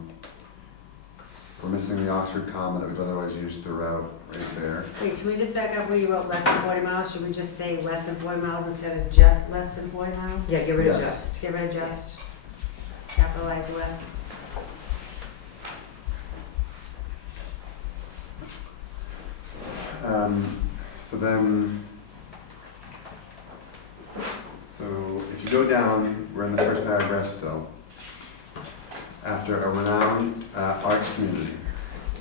we're missing the Oxford comma that we've otherwise used throughout, right there. Wait, can we just back up where you wrote less than 40 miles? Should we just say less than 40 miles instead of just less than 40 miles? Yeah, get rid of Yes. just. Get rid of just, capitalize less. So then, if you go down, we're in the first paragraph still. After a renowned arts community,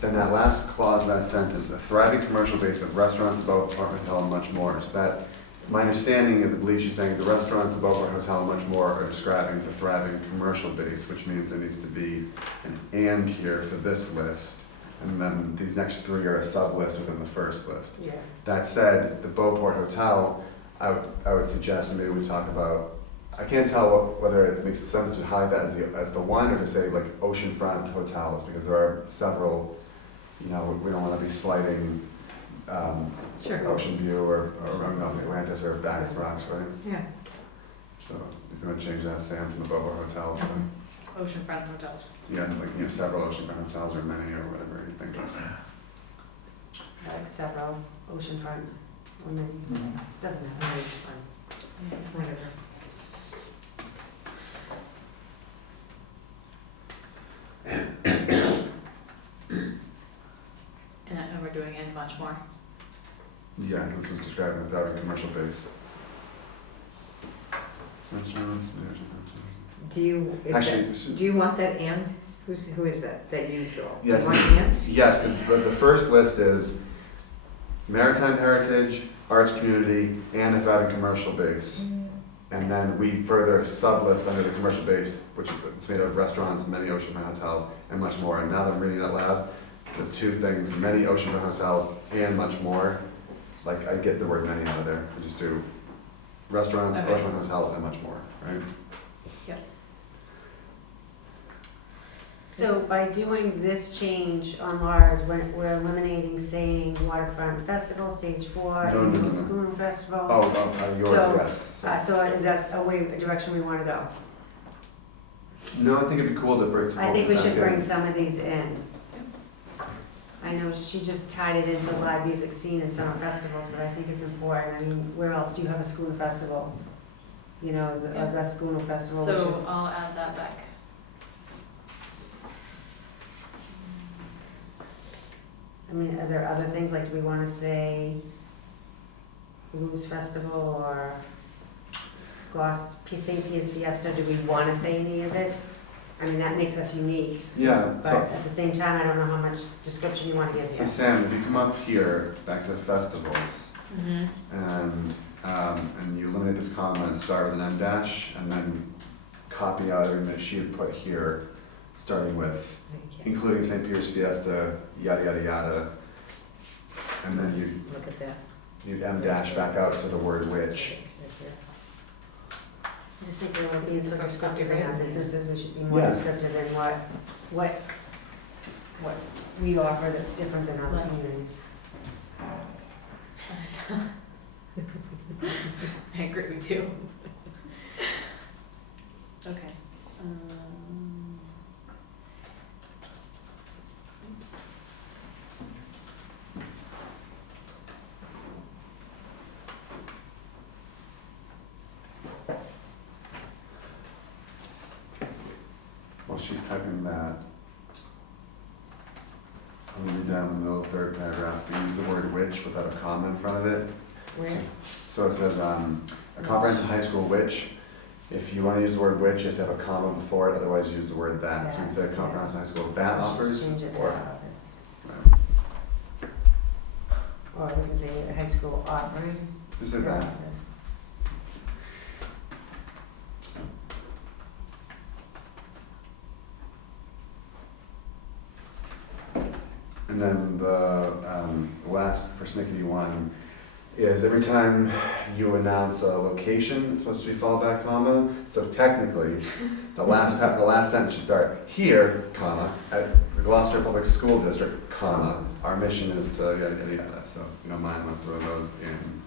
then that last clause of that sentence, a thriving commercial base of restaurants, boat, apartment, hotel, and much more. So that, my understanding is, I believe she's saying the restaurants, the boat, hotel, and much more are describing the thriving commercial base, which means there needs to be an and here for this list. And then these next three are a sub-list within the first list. Yeah. That said, the Beauport Hotel, I would suggest, and maybe we talk about, I can't tell whether it makes sense to hide that as the one or to say like oceanfront hotels, because there are several, we don't want to be slighting Sure. Ocean View or Atlantis or Bags Rocks, right? Yeah. So if you want to change that, Sam, from the Beauport Hotel to, Oceanfront hotels. yeah, like, several oceanfront hotels or many or whatever you think. Like several oceanfront, or many, doesn't matter. Whatever. And we're doing and much more. Yeah, this was describing the thriving commercial base. Restaurants, Do you, Actually, do you want that and? Who is that? That you, Joel? Yes. You want and? yes, because the first list is maritime heritage, arts community, and a thriving commercial base. And then we further sub-list under the commercial base, which is made of restaurants, many oceanfront hotels, and much more. And now that I'm reading it out loud, the two things, many oceanfront hotels and much more, like I get the word many out of there. We just do restaurants, Okay. oceanfront hotels, and much more, right? So by doing this change on Laura's, we're eliminating saying waterfront festival, stage 4, No. school festival. Yours, So, yes. So is that a direction we want to go? No, I think it'd be cool to break. I think we should bring some. some of these in. I know she just tied it into live music scene and summer festivals, but I think it's important. I mean, where else do you have a school festival? The best school festival, which So is. I'll add that back. I mean, are there other things, like do we want to say Blues Festival or St. Pius Fiesta? Do we want to say any of it? I mean, that makes us unique. Yeah, But at the same time, I don't know how much description you want to give So here. Sam, if you come up here, back to festivals, Mm-hmm. and and you eliminate this comma and start with an M dash, and then copy out everything that she had put here, starting with including St. Peter's Fiesta, yada, yada, yada. And then you Look at that. M dash back out to the word which. I just think we're being so descriptive in our businesses, we should be more Yeah. descriptive in what we offer that's different than other Right. communities. I agree with you. Okay. Oops. While she's typing that, I'm gonna read down in the middle of the third paragraph, we use the word which without a comma in front of it. Where? So it says, a comprehensive high school which, if you wanna use the word which, you have to have a comma before it, otherwise you use the word that. So you can say comprehensive high school that offers, Change it to or, offers. Or we can say high school offering. just say that. offers. And then the last persnickety one is every time you announce a location, it's supposed to be followed by a comma. So technically, the last sentence should start here, comma, at the Gloucester Public School District, comma. Our mission is to yada yada yada. So if you don't mind, I'm throwing those in.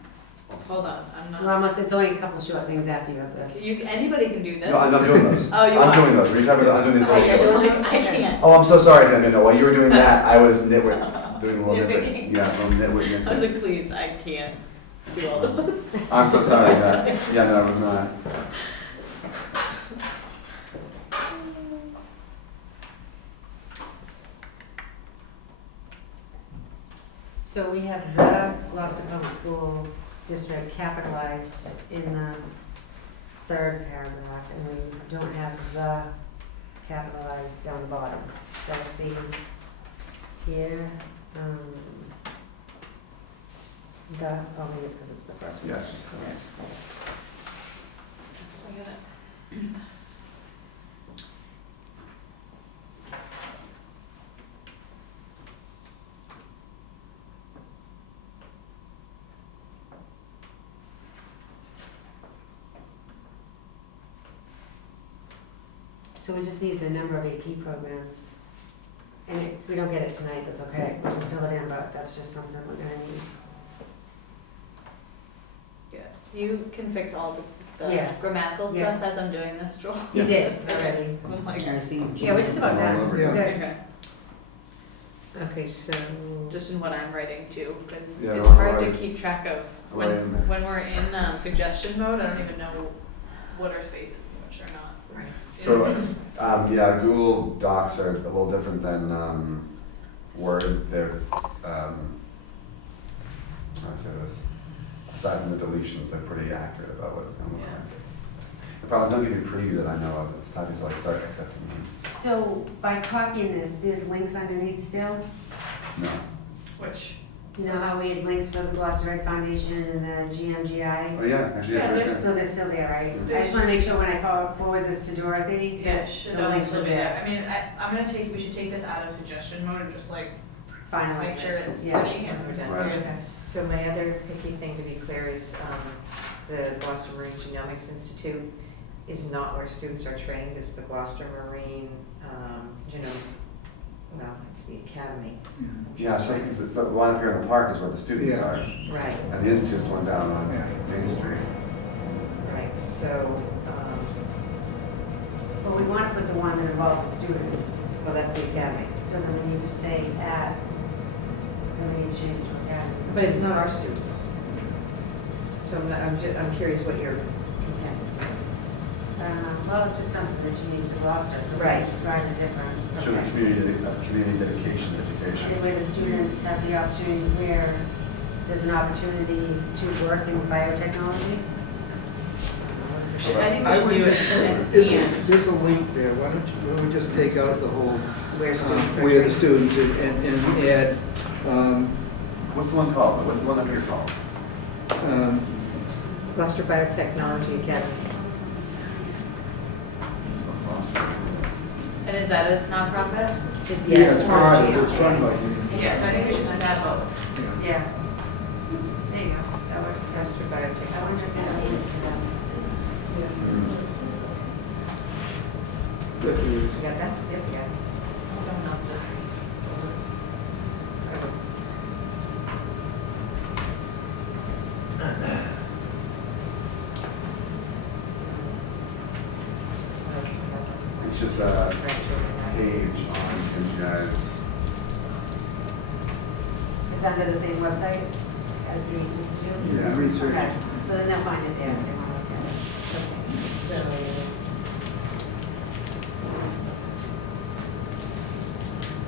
Also. Hold on, I'm We're not. almost, it's only a couple short things after you have this. Anybody can do this. No, I'm not doing those. Oh, you I'm are? doing those. I'm doing these. Oh, you're right doing now. like, I can't. Oh, I'm so sorry, Sam. No, while you were doing that, I was nitwit, doing a little Nitpicking. nitwit. Yeah, a little nitwit. I was like, please, I can't do all of this. I'm so sorry. Yeah, no, I was not. So we have the Gloucester Public School District capitalized in the third paragraph, and we don't have the capitalized down the bottom. So see here, maybe it's because it's the first one. Yeah, it's just nice. I get it. So we just need the number of AP programs. And if we don't get it tonight, that's okay, we can fill it in, but that's just something we're gonna need. Yeah, you can fix all the Yeah. grammatical Yeah. stuff as I'm doing this, Joel. You did already. I'm like, Yeah, we're just about done. Yeah. Good. okay, Okay, so. just in what I'm writing too, because Yeah, it's don't hard to worry. keep track of. Right in there. When we're in suggestion mode, I don't even know what are spaces and which are not. Right. So, yeah, Google Docs are a little different than Word. They're, how do I say this? Aside from the deletions, they're pretty accurate about what's going on. Yeah. The problem is don't give you a preview that I know of. It's time to like start accepting them. So by copying this, there's links underneath still? No. Which, You know how we had links for the Gloucester Ed Foundation and the GMGI? Oh, yeah, actually, Yeah, it's right there's- So they're still there, right? I There's- just wanna make sure when I forward this to Dorothy, yeah, that should the links also are be there. there. I mean, I'm gonna we should take this out of suggestion mode and just like Finalize make it. sure it's Yeah. pretty and we're done. Right. Okay. So my other picky thing to be clear is, the Gloucester Marine Genomics Institute is not where students are trained, it's the Gloucester Marine, Genomics, well, it's the academy. Yeah, so because the one up here in the park is where the students Yeah. are. Right, And the institute's one down on Yeah. Main Street. right, so, But we wanna put the one that involves the students, well, that's the academy. so then when you just say at, then we need to change to academy. But it's not our students. So I'm curious what your intent is. Well, it's just something that you need to Gloucester, so we Right. describe it different. Should be community dedication education. And where the students have the opportunity, where there's an opportunity to work in biotechnology. I think we I should would do it just, at the there's end. there's a link there, why don't we just take out the whole, Where students are where the trained. students, and add, What's the one called? What's the one up here called? Gloucester Biotechnology Academy. And is that a nonprofit? Yeah, it's part of it, it's run by you. Yeah, so I think we should just add both. Yeah. There you go, that works. Gloucester I Biotechnology. wonder if that is. You got that? Yep, yeah. Someone else did. It's just a page on NGI's. It's under the same website as the institute? Yeah. Research. Okay, so then they'll find it there if they want to look at it. So,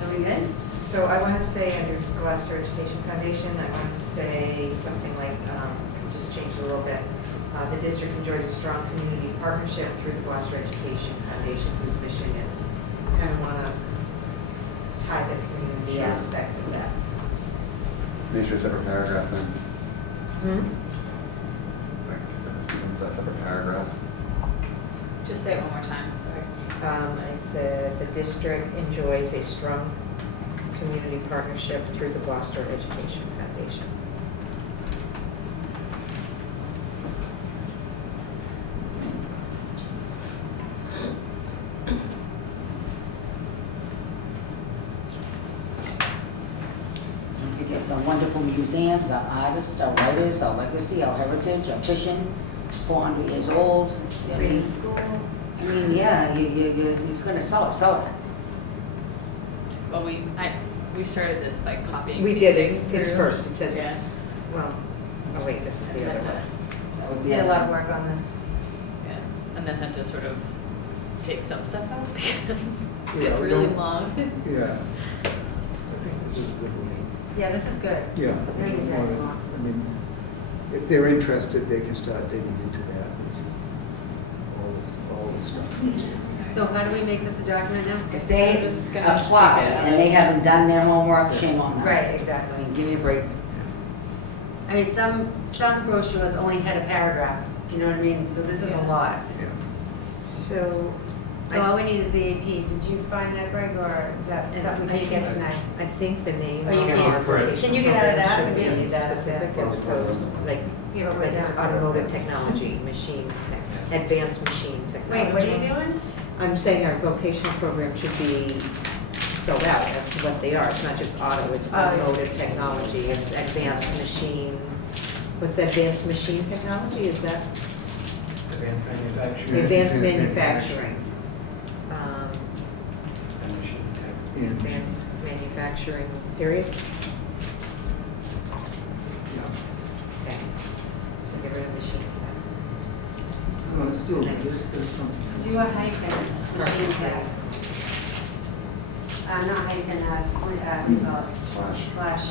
Are we good? so I want to say under Gloucester Education Foundation, I want to say something like, just change it a little bit. The district enjoys a strong community partnership through the Gloucester Education Foundation, whose mission is, kind of want to tie the community Sure. aspect of that. Make sure a separate paragraph then, Hmm? like, if this becomes a separate paragraph. Just say it one more time, sorry. I said the district enjoys a strong community partnership through the Gloucester Education Foundation. We get the wonderful museums, our artists, our writers, our legacy, our heritage, our fishing, 400 years old. I Freedom mean, School. yeah, you're gonna sell it. Well, we started this by copying. We did, pasting it's through. first, it says, Yeah. well, oh wait, this is And the then other one. That was We the did a other lot of one. work on this. Yeah, and then had to sort of take some stuff out because Yeah, it's we really don't- long. Yeah. I think this is a good one. Yeah, this is good. Yeah. Very good, Jack. I mean, if they're interested, they can start digging into that. It's all this stuff. So how do we make this a document now? If they I'm just gonna just apply take it out. and they haven't done their homework, shame on them. Right, I exactly. mean, give me a break. I mean, some brochures only had a paragraph, you know what I mean? So this is a lot. Yeah. So, So all we need is the AP. Did you find that, Greg, or is that something we can't get tonight? I think the name Oh, you of can't. our vocational Can you get out of that? program We don't should need be that. specific as opposed, like, You have it like right it's down. automotive technology, machine tech, advanced machine technology. Wait, what are you doing? I'm saying our vocational program should be spelled out as to what they are. It's not just auto, it's Oh, yeah. automotive technology, it's advanced machine. What's advanced machine technology, is that? Advanced manufacturing. Advanced manufacturing. And machine tech. And, Advanced manufacturing, period? yeah. Okay. So get rid of machine tech. Well, still, there's something. Do a hyphen, machine tech. Not hyphen, slash,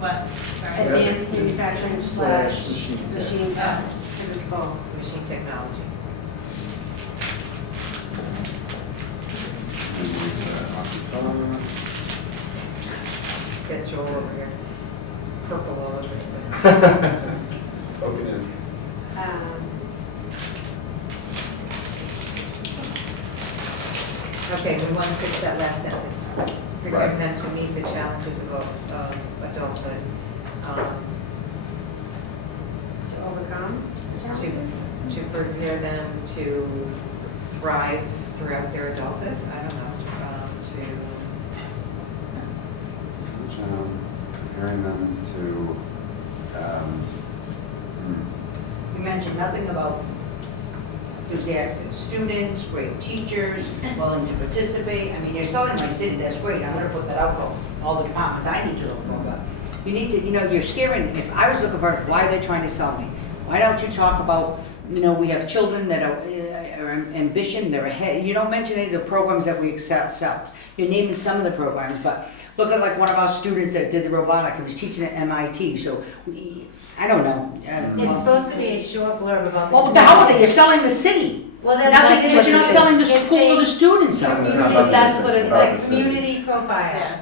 What? Sorry. advanced manufacturing slash Machine tech. machine tech, because it's both. Machine technology. Get Joel over here. Purple all over it. Okay. Okay, we want to fix that last sentence. Preparing them to meet the challenges of adulthood. To overcome To prepare them to thrive throughout their adulthood, I don't know, Preparing them to, You mentioned nothing about enthusiastic students, great teachers, willing to participate. I mean, you're selling my city, that's great. I'm gonna put that out for all the departments I need to look for, but you need to, you're scaring, if I was looking for, why are they trying to sell me? Why don't you talk about, we have children that are ambition, they're ahead. You don't mention any of the programs that we excel. You're naming some of the programs, but look at like one of our students that did the robotic, he was teaching at MIT, so I don't know. It's supposed to be a short blurb about the. Well, what the hell with it, you're selling the city. Well, Now, that's but what you're it not is. selling the It's school or a the students. It's not community- about the That's city, what it's about like, the city. community profile. Yeah.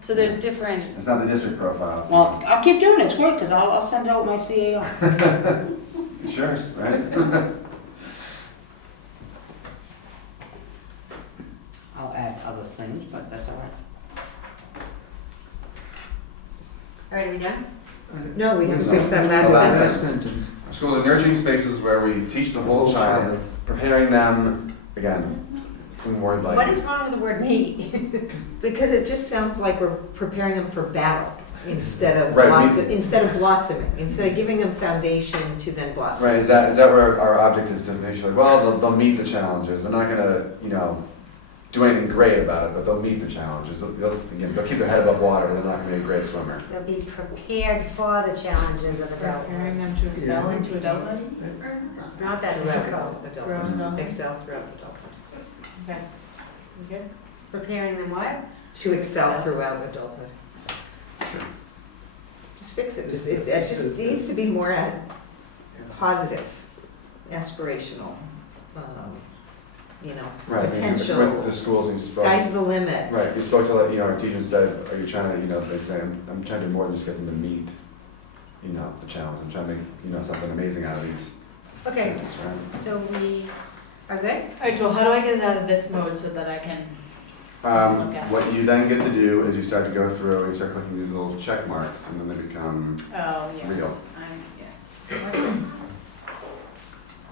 So there's different, It's not the district profile. it's Well, I'll keep doing it, it's great, because I'll send out my CAO. Sure, right? I'll add other things, but that's all right. all right, are we done? No, we have to No. fix that last Last sentence. sentence. Our schools are nurturing spaces where we teach the whole child, preparing them, again, some word like. What is wrong with the word meet? Because it just sounds like we're preparing them for battle instead of Right, blossoming, instead of giving them foundation to then blossom. Right, is that where our object is to make sure, well, they'll meet the challenges, they're not gonna, do anything great about it, but they'll meet the challenges, they'll keep their head above water, they're not gonna be a great swimmer. They'll be prepared for the challenges of adulthood. Preparing them to excel into adulthood? It's not that Throughout difficult. adulthood. Excel throughout adulthood. Okay. You good? Preparing them what? To excel throughout adulthood. Just fix it, it just needs to be more positive, aspirational, Right, I think with the potential, schools, you spoke, sky's the limit. right, you spoke to, our teacher said, are you trying to, they say, I'm trying to do more than just get them to meet, the challenge, I'm trying to make, something amazing out of these Okay, things, right? so we are good? Alright, Joel, how do I get it out of this mode so that I can, Look at. What you then get to do is you start to go through, you start clicking these little check marks, and then they become oh, yes. real. Yes.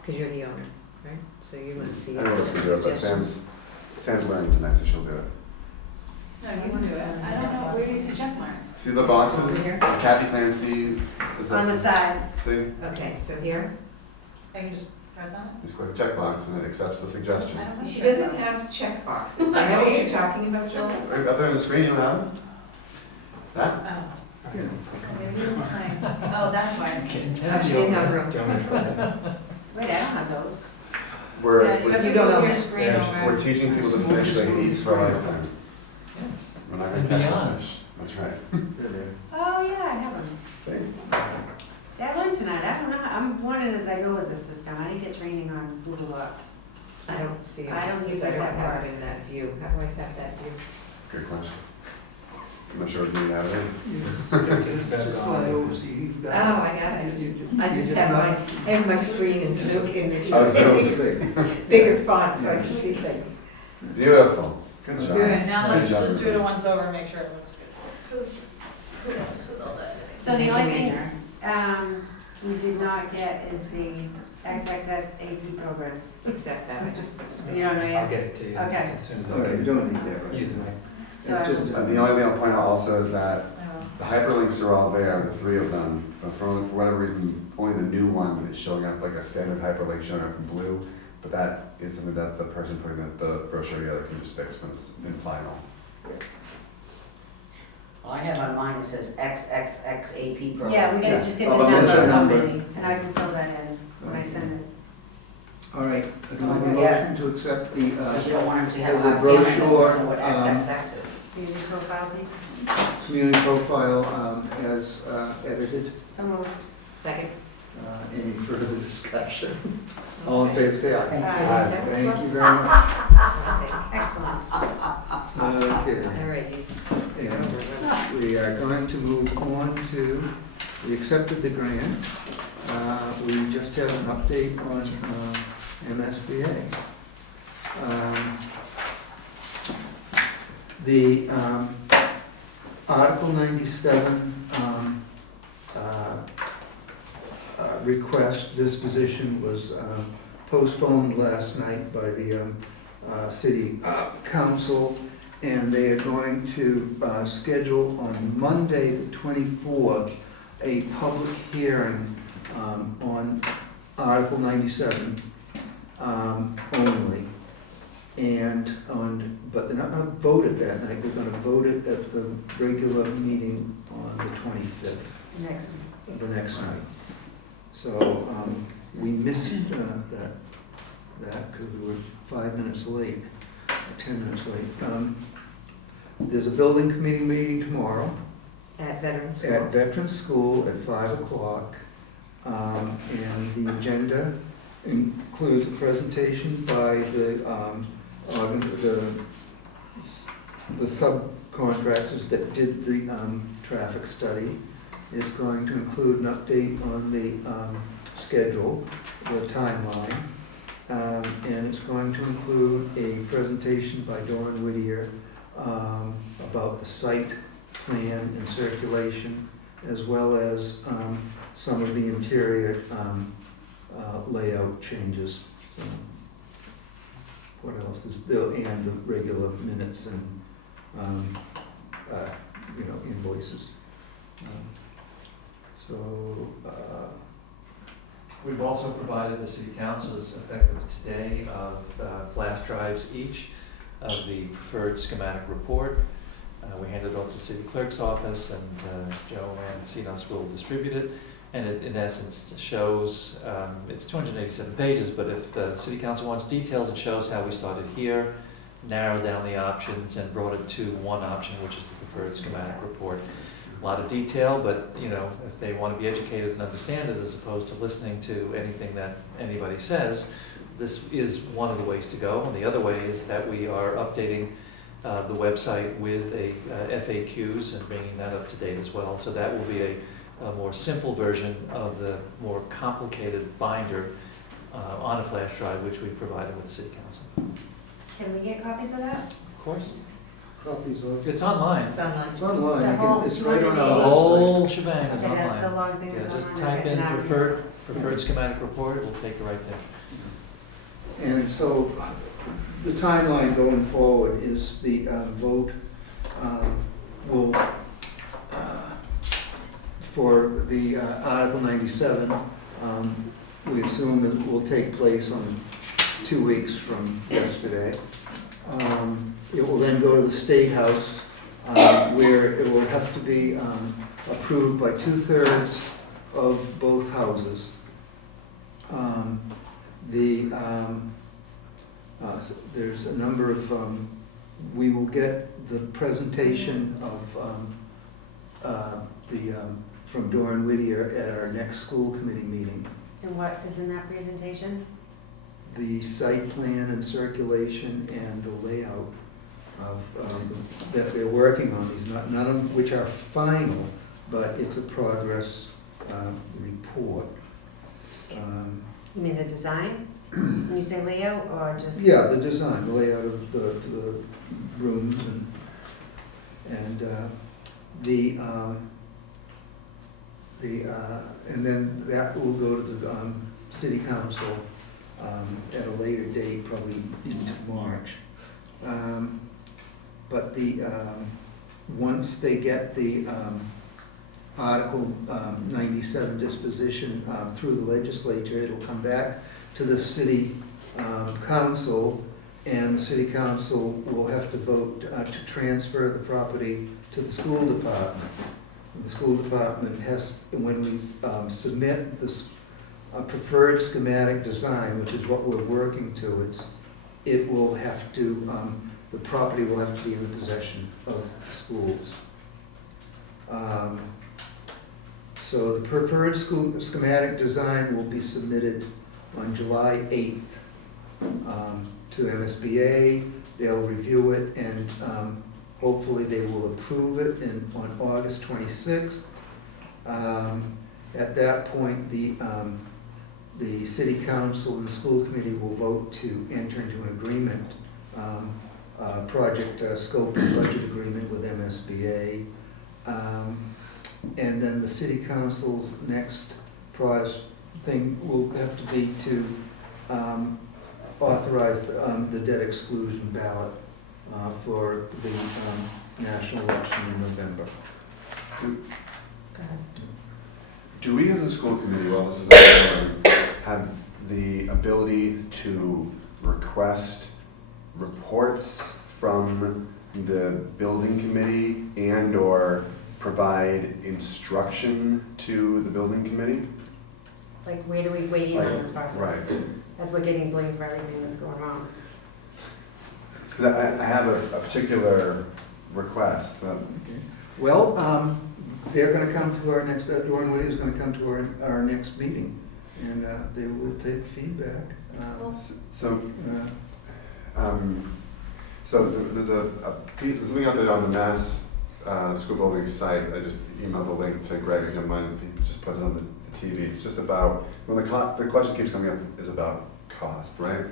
Because you're the owner, right? So you must see. Everyone else can do it, but Sam's learning tonight, so she'll do it. No, you can do it. I don't know, where do you see check marks? See the boxes? Over here? Kathy Clancy, is On the that, side. see? Okay, so here, I can just press on it? Just click the check box and it accepts the suggestion. I don't have she check doesn't marks. have check boxes. I know what you're talking about, Joel. Right up there on the screen, you have it? That? Oh. Yeah. Maybe it's mine. Oh, that's why. She didn't have room. Wait, I don't have those. We're, Yeah, you have You to don't move know. your screen we're over. teaching people to finish like eat for a lifetime. Yes. We're not And gonna catch beyond. the fish. That's right. Oh, yeah, I have them. See? See, I learned tonight, I don't know, I'm learning as I go with this system, I didn't get training on Google Docs. I don't see it. I don't use because I this don't at have work. it in that view. How do I have that view? Good question. I'm not sure what you have it in. Just about Just gone. slide over, so you've Oh, got. I got it. You I just you're have not- I have my screen in Oh, so- bigger font so I can see things. Beautiful. Good job. Alright, now let's Good job, just do it everybody. once over and make sure it looks good. Cause who knows with all that. So the only thing, we did not get is the XXX AP programs. Except that, I just. You don't know I'll yet? get it to you Okay. as soon as All right, you I don't need that, right? use my. So It's just. The only thing I'll point out also is that I will. the hyperlinks are all there, the three of them, but for whatever reason, only the new one is showing up like a standard hyperlink showing up in blue, but that is something that the person putting the brochure together can just fix when it's in final. All I have on mine, it says XXX AP program. Yeah, we gotta just get the Oh, but what's number that of number? company, and I can fill that in when I send it. All right, I can make a Yeah. motion to accept the, Because you don't want them to have the a family that brochure, doesn't know what XXX is. Community profile, please. community profile as edited. So moved. Second. Any further discussion? All in favor, say aye. Thank you. Aye. Thank you very much. Excellent. Okay. All right, you. And we are going to move on to, we accepted the grant. We just have an update on MSBA. The Article 97 request disposition was postponed last night by the city council, and they are going to schedule on Monday, the 24th, a public hearing on Article 97 only. But they're not gonna vote it that night, they're gonna vote it at the regular meeting on the 25th, Next. the next night. So, we missed that, because we were 5 minutes late, or 10 minutes late. There's a building committee meeting tomorrow At Veterans School. at Veterans School at 5 o'clock. And the agenda includes a presentation by the contractors that did the traffic study. It's going to include an update on the schedule, the timeline, and it's going to include a presentation by Dawn Whittier about the site plan and circulation, as well as some of the interior layout changes. So, what else? And the regular minutes and invoices. We've also provided the city council, as effective today, of flash drives each of the preferred schematic report. We handed it off to the city clerk's office, and Joe and CNOS will distribute it. And it, in essence, shows, it's 287 pages, but if the city council wants details, it shows how we started here, narrowed down the options, and brought it to one option, which is the preferred schematic report. A lot of detail, but if they want to be educated and understand it, as opposed to listening to anything that anybody says, this is one of the ways to go. And the other way is that we are updating the website with FAQs and bringing that up to date as well. So that will be a more simple version of the more complicated binder on a flash drive, which we provided with the city council. Can we get copies of that? Of course. Copies of It's online. It's online. It's online. The whole It's right on The our website. whole shebang is Okay, that's the online. long thing Yeah, that's just online. type in Now- preferred schematic report, it'll take you right there. And so the timeline going forward is the vote will, for the Article 97, we assume it will take place on 2 weeks from yesterday. It will then go to the State House, where it will have to be approved by 2/3 of both houses. There's a number of, we will get the presentation of from Dawn Whittier at our next school committee meeting. And what is in that presentation? The site plan and circulation and the layout of, that they're working on, these, none of which are final, but it's a progress report. You mean the design? When you say layout or just? Yeah, the design, the layout of the rooms and then that will go to the city council at a later date, probably into March. But once they get the Article 97 disposition through the legislature, it'll come back to the city council, and the city council will have to vote to transfer the property to the school department. And the school department has, when we submit this preferred schematic design, which is what we're working towards, it will have to, the property will have to be in the possession of the schools. So the preferred school schematic design will be submitted on July 8th to MSBA. They'll review it, and hopefully they will approve it on August 26th. At that point, the city council and the school committee will vote to enter into an agreement, project scope and budget agreement with MSBA. And then the city council's next thing will have to be to authorize the debt exclusion ballot for the national election in November. Go ahead. Do we as a school committee, well, this is have the ability to request reports from the building committee and/or provide instruction to the building committee? Like, where do we weigh in on this Right. process? As we're getting blamed for everything that's going on. Because I have a particular request that, Okay. Well, they're gonna come to our next, Dawn Whittier is gonna come to our next meeting, and they will take feedback. so, So there's there's something out there on the Mass School Building site. I just emailed the link to Greg, if you don't mind, if he just puts it on the TV. It's just about, when the question keeps coming up is about cost, right?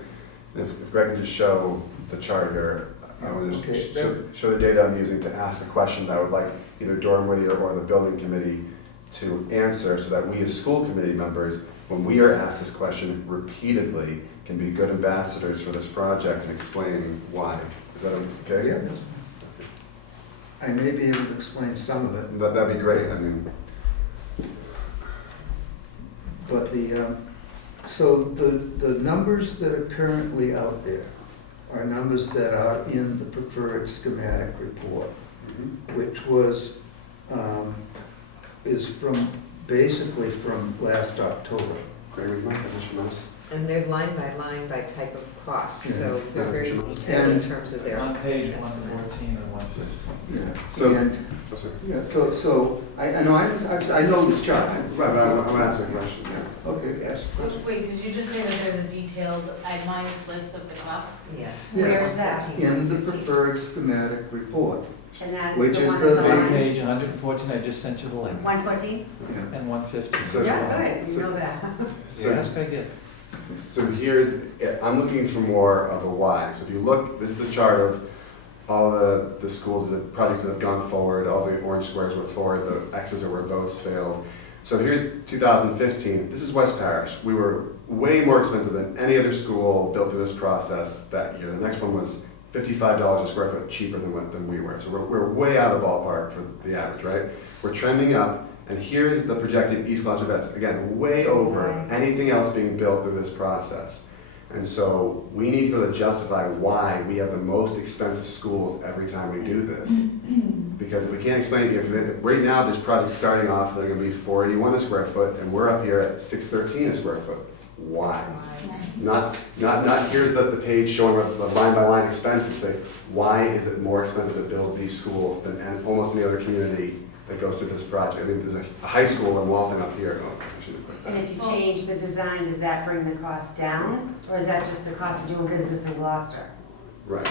And if Greg can just show the chart here, I want to just show the data I'm using to ask the question that I would like either Dorn Whittier or the building committee to answer, so that we as school committee members, when we are asked this question repeatedly, can be good ambassadors for this project and explain why. Is that okay? Yeah. I may be able to explain some of it, That'd be great. I mean, but so the numbers that are currently out there are numbers that are in the preferred schematic report, which was, is basically from last October. Greg, would you mind if I just And they're line by type of cost, so they're very Yeah. detailed in terms of their On page estimate. 114 and 115. Yeah. So- And, Oh, sorry. yeah, so, I know, I know this chart. Right, but I'm going to answer a question. Yeah. Okay, yes. So wait, did you just say that there's a detailed itemized list of the costs? Yeah. Where is that? In the preferred schematic report. And that's Which the is one the that's big- on Page 114, I just sent you the link, 114? Yeah. and 115. So- Yeah, good, you know that. So ask again. So I'm looking for more of a why. So if you look, this is the chart of all the schools, the projects that have gone forward, all the orange squares were forward, the X's are where votes failed. So here's 2015, this is West Parish. We were way more expensive than any other school built through this process that year. The next one was $55 a square foot cheaper than we were. So we're way out of the ballpark for the average, right? We're trending up, and here's the projected East Gloucester vets. Again, way over anything else being built through this process. And so we need to be able to justify why we have the most expensive schools every time we do this. Because if we can't explain it, right now this project's starting off, they're gonna be $481 a square foot, and we're up here at $613 a square foot. Why? Not here's the page showing the line by line expenses, say, why is it more expensive to build these schools than almost any other community that goes through this project? I mean, there's a high school in Walton up here. Oh, I should have put that. And if you change the design, does that bring the cost down? Or is that just the cost of doing business in Gloucester? Right.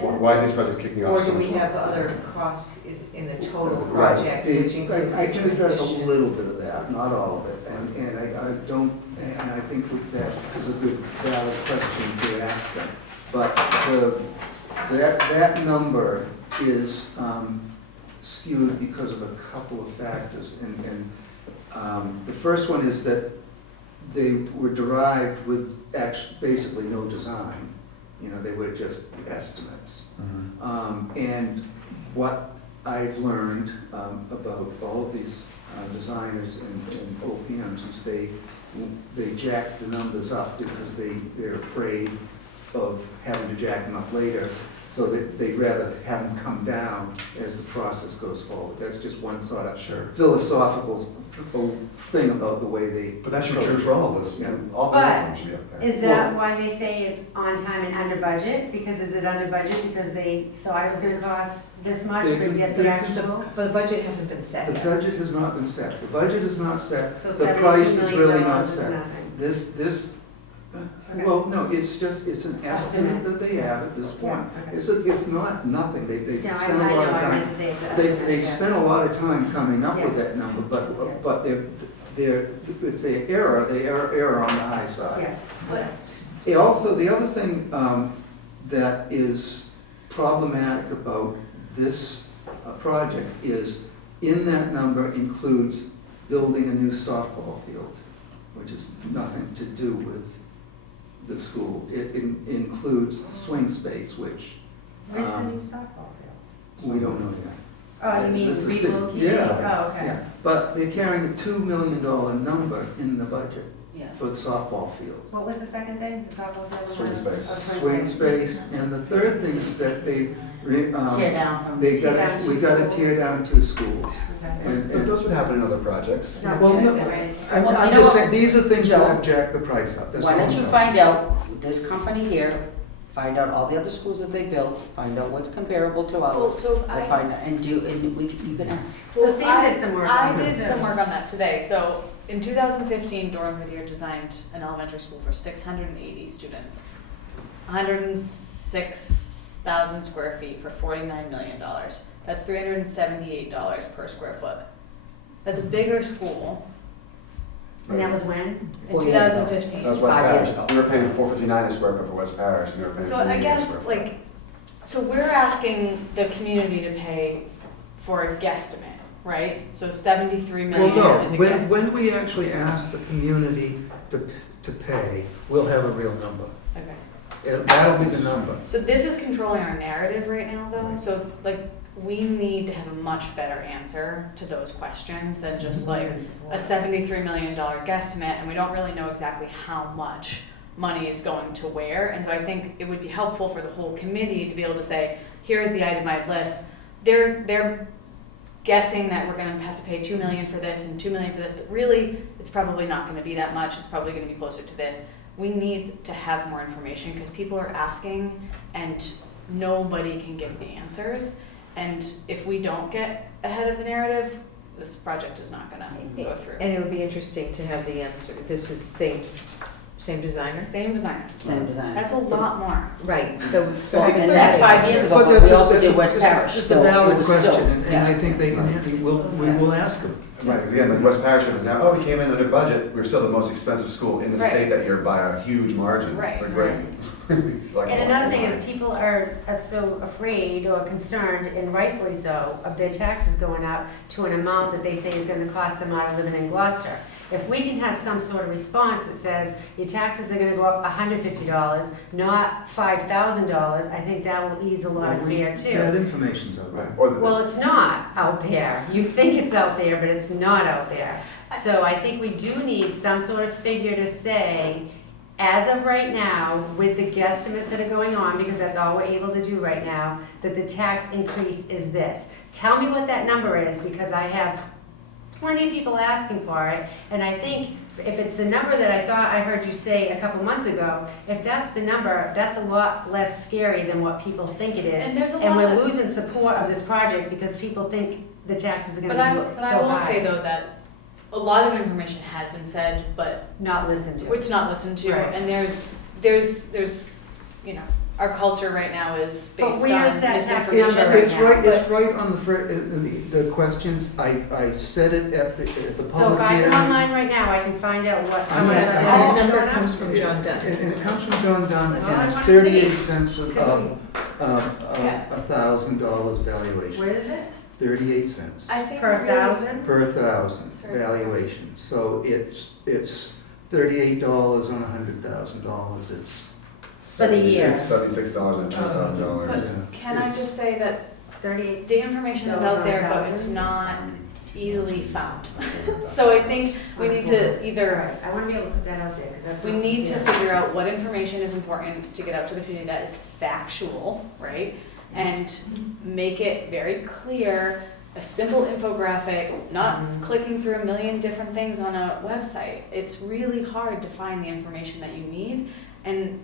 Why are these projects kicking off Or so do we much more? have other costs in the total Right. project, which include I can address a transition? little bit of that, not all of it, and I don't, and I think that is a good valid question to ask them. But that number is skewed because of a couple of factors, and the first one is that they were derived with basically no design. You know, they were just estimates. And what I've learned about all of these designers and OPMs is they jack the numbers up because they're afraid of having to jack them up later, so that they'd rather have them come down as the process goes forward. That's just one sort of philosophical thing about the way they. But that should be true for all of those. Yeah. All the But ones should be up there. Is that why they say it's on time and under budget? Because is it under budget because they thought it was gonna cost this much, but yet the actual? But the budget hasn't been set The yet. budget has not been set. The budget is not set. So The price $72 is million really not is set. nothing. Well, no, it's an estimate that they have at this point. Okay. It's not nothing. They've No, I spent a know, lot of I meant time. to say it's an They've estimate. yeah. spent a lot of time coming up with Yeah. that number, but if they error on the high side. Yeah. The other thing that is problematic about this project is in that number includes building a new softball field, which is nothing to do with the school. It includes swing space, which Where's the new softball field? we don't know yet. Oh, you mean This is the- relocating? Yeah. Oh, okay. Yeah, but they're carrying a $2 million number in the budget Yeah. for the softball field. What was the second thing? The softball field? Swing Oh, space. Swing space, and the third thing is that Tear down from. we Tear down gotta two tear schools. down 2 schools. Okay. And Those would happen in other projects. Not Well, just no, the raise. I'm Well, you know just what, saying, these are things that Joe? have jacked the price up. That's Why all don't I'm you saying. find out, this company here, find out all the other schools that they built, find out what's comparable to ours, so and find out, and you can ask. So Sam did some work I on this did too. some work on that today. So in 2015, Dorn Whittier designed an elementary school for 680 students. thousand square feet for $49 million. That's $378 per square foot. That's a bigger school And that was when? in 4 years ago. 2015. That was West 5 years Paris. ago. We were paying $4.59 a square foot for West Paris, and we were paying So $3 I a guess, square foot. like, so we're asking the community to pay for a guesstimate, right? So 73 million Well, is no, a when, guess. when we actually ask the community to pay, we'll have a real number. Okay. That'll be the number. So this is controlling our narrative right now, though. So like, we need to have a much better answer to those questions than just like a $73 million guesstimate, and we don't really know exactly how much money is going to where. And so I think it would be helpful for the whole committee to be able to say, here's the itemized list. They're guessing that we're gonna have to pay 2 million for this and 2 million for this, but really, it's probably not gonna be that much. It's probably gonna be closer to this. We need to have more information because people are asking and nobody can give the answers. And if we don't get ahead of the narrative, this project is not gonna go through. And it would be interesting to have the answer. This is same designer? Same designer. Same design. That's a lot more. Right, so. And that's 5 years ago, But but that's we a- also that's did a- West it's a- Parish, It's so a it valid was still. question, and I yeah. think they can, we will ask them. Right, because again, like West Parish is now, oh, we came in under budget, we're still the most expensive school in the Right. state that year by a huge margin. Right. It's like, great. Like, And another thing is people are so afraid or concerned, and rightfully so, of their taxes going up to an amount that they say is gonna cost them out of living in Gloucester. If we can have some sort of response that says your taxes are gonna go up $150, not $5,000, I think that will ease a lot of fear too. That information's out Right. there. Or the- Well, it's not out there. You think it's out there, but it's not out there. So I think we do need some sort of figure to say, as of right now, with the guesstimates that are going on, because that's all we're able to do right now, that the tax increase is this. Tell me what that number is, because I have plenty of people asking for it, and I think if it's the number that I thought I heard you say a couple months ago, if that's the number, that's a lot less scary than what people think it is. And there's a And we're lot of- losing support of this project because people think the taxes are But gonna be I so will say high. though that a lot of information has been said, but Not listened to. it's not listened to. Right. And there's, you know, our culture right now is But based where on is that tax misinformation. number right It's now, right, it's but- right on the questions, I said it at the So public if I hearing. go online right now, I can find out what, how I'm much gonna- the That tax number number comes from John Dunn. And it comes from John Dunn, Well, I and it's wanna see. 38 cents of, Because Yeah. $1,000 valuation. Where is it? 38 cents I think Per thousand? per thousand Sorry. valuation. So it's $38 on $100,000, it's. For the year. $76 and $2,000. But can I just say that 38. the information is Dollars out there, on but 1,000? it's not easily found. So I think we need to either, Alright, I wanna be able to put that out there, because that's. we not need to sincere. figure out what information is important to get out to the community that is factual, right? And make it very clear, a simple infographic, not clicking through a million different things on a website. It's really hard to find the information that you need, and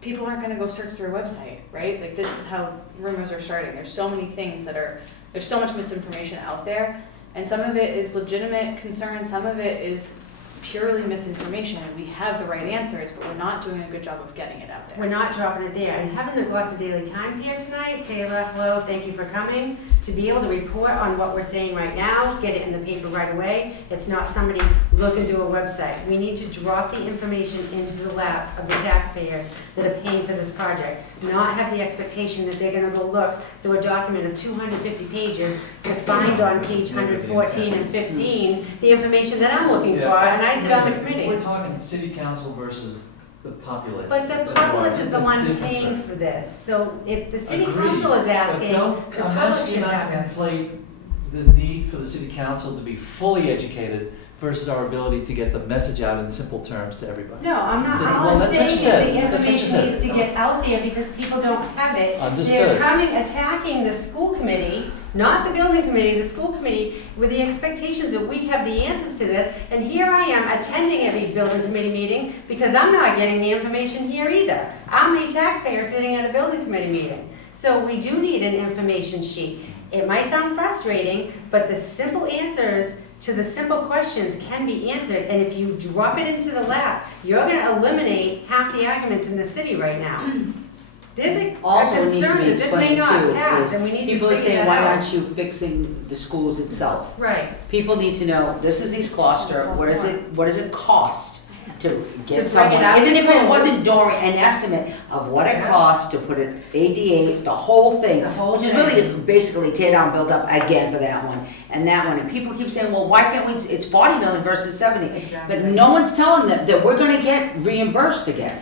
people aren't gonna go search through a website, right? Like, this is how rumors are starting. There's so many things there's so much misinformation out there, and some of it is legitimate concern, some of it is purely misinformation, and we have the right answers, but we're not doing a good job of getting it out there. We're not dropping it there. And having the Gloucester Daily Times here tonight, Taylor, hello, thank you for coming, to be able to report on what we're saying right now, get it in the paper right away. It's not somebody looking to a website. We need to drop the information into the laps of the taxpayers that are paying for this project, not have the expectation that they're gonna go look through a document of 250 pages to find on page 114 and 15 the information that I'm looking for, and I sit on the committee. We're talking city council versus the populace. But the populace is the one paying for this, so if the city council is asking, the I'm public asking should you not to have this. conflate the need for the city council to be fully educated versus our ability to get the message out in simple terms to everybody. No, I'm not, Well, all I'm that's what saying you is said. the That's what you information said. needs to get out there because people don't have it. They're Understood. coming, attacking the school committee, not the building committee, the school committee, with the expectations that we have the answers to this. And here I am attending every building committee meeting because I'm not getting the information here either. I'm a taxpayer sitting at a building committee meeting. So we do need an information sheet. It might sound frustrating, but the simple answers to the simple questions can be answered, and if you drop it into the lap, you're gonna eliminate half the arguments in the city right now. There's a Also needs to concern be that this may explained not too, pass, is and we need to people are figure saying, that why out. aren't you fixing the schools itself? Right. People need to know, this is East Gloucester, what does it cost to get bring someone, it up even to if it code. wasn't during an estimate of what it Yeah. costs to put an ADA, the whole thing, The whole which is thing. really basically tear down, build up again for that one, and that one, and people keep saying, well, why can't we, it's 40 million versus 70. Exactly. But no one's telling them that we're gonna get reimbursed again.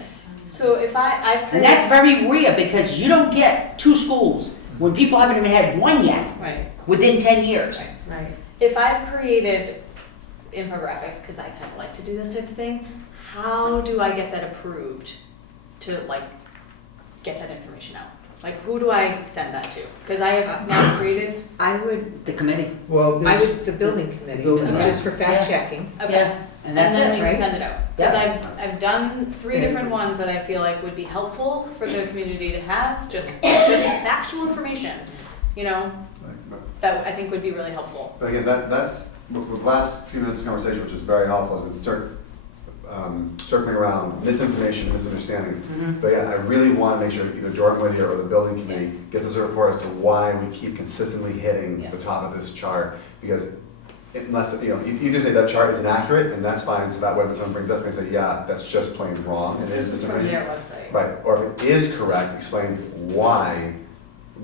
So if I've And that's very rare, because you don't get 2 schools when people haven't even had one yet, right. within 10 years. Right. If I've created infographics, because I kind of like to do this type of thing, how do I get that approved to like get that information out? Like, who do I send that to? Because I have now created. I would, The committee. Well, I there's, would, the building committee, building just for fact Yeah. checking. Okay. Yeah, and that's then it, we can right? send it out. Because Yeah. I've done 3 And- different ones that I feel like would be helpful for the community to have, just factual information, you know, that I think would be really helpful. But again, that's, with the last few minutes of conversation, which is very helpful, is circling around misinformation, misunderstanding. Mhm. But yeah, I really want to make sure either Jordan Whittier or the building committee gets us a report as to why we keep consistently hitting the Yes. top of this chart. Because unless, either say that chart is inaccurate, and that's fine, so that way when someone brings it up, they say, yeah, that's just plain wrong, it is This is from misinformation. their website. Right, or if it is correct, explain why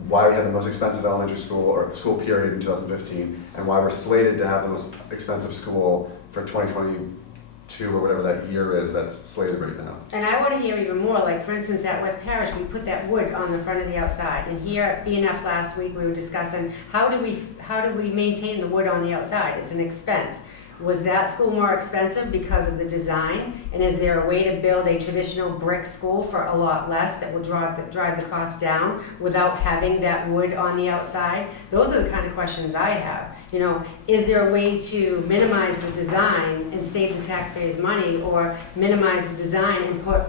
we have the most expensive elementary school or school period in 2015, and why we're slated to have the most expensive school for 2022 or whatever that year is that's slated right now. And I want to hear even more, like, for instance, at West Parish, we put that wood on the front of the outside. And here at BNF last week, we were discussing, how do we maintain the wood on the outside? It's an expense. Was that school more expensive because of the design? And is there a way to build a traditional brick school for a lot less that will drive the cost down without having that wood on the outside? Those are the kind of questions I have. You know, is there a way to minimize the design and save the taxpayers money, or minimize the design and put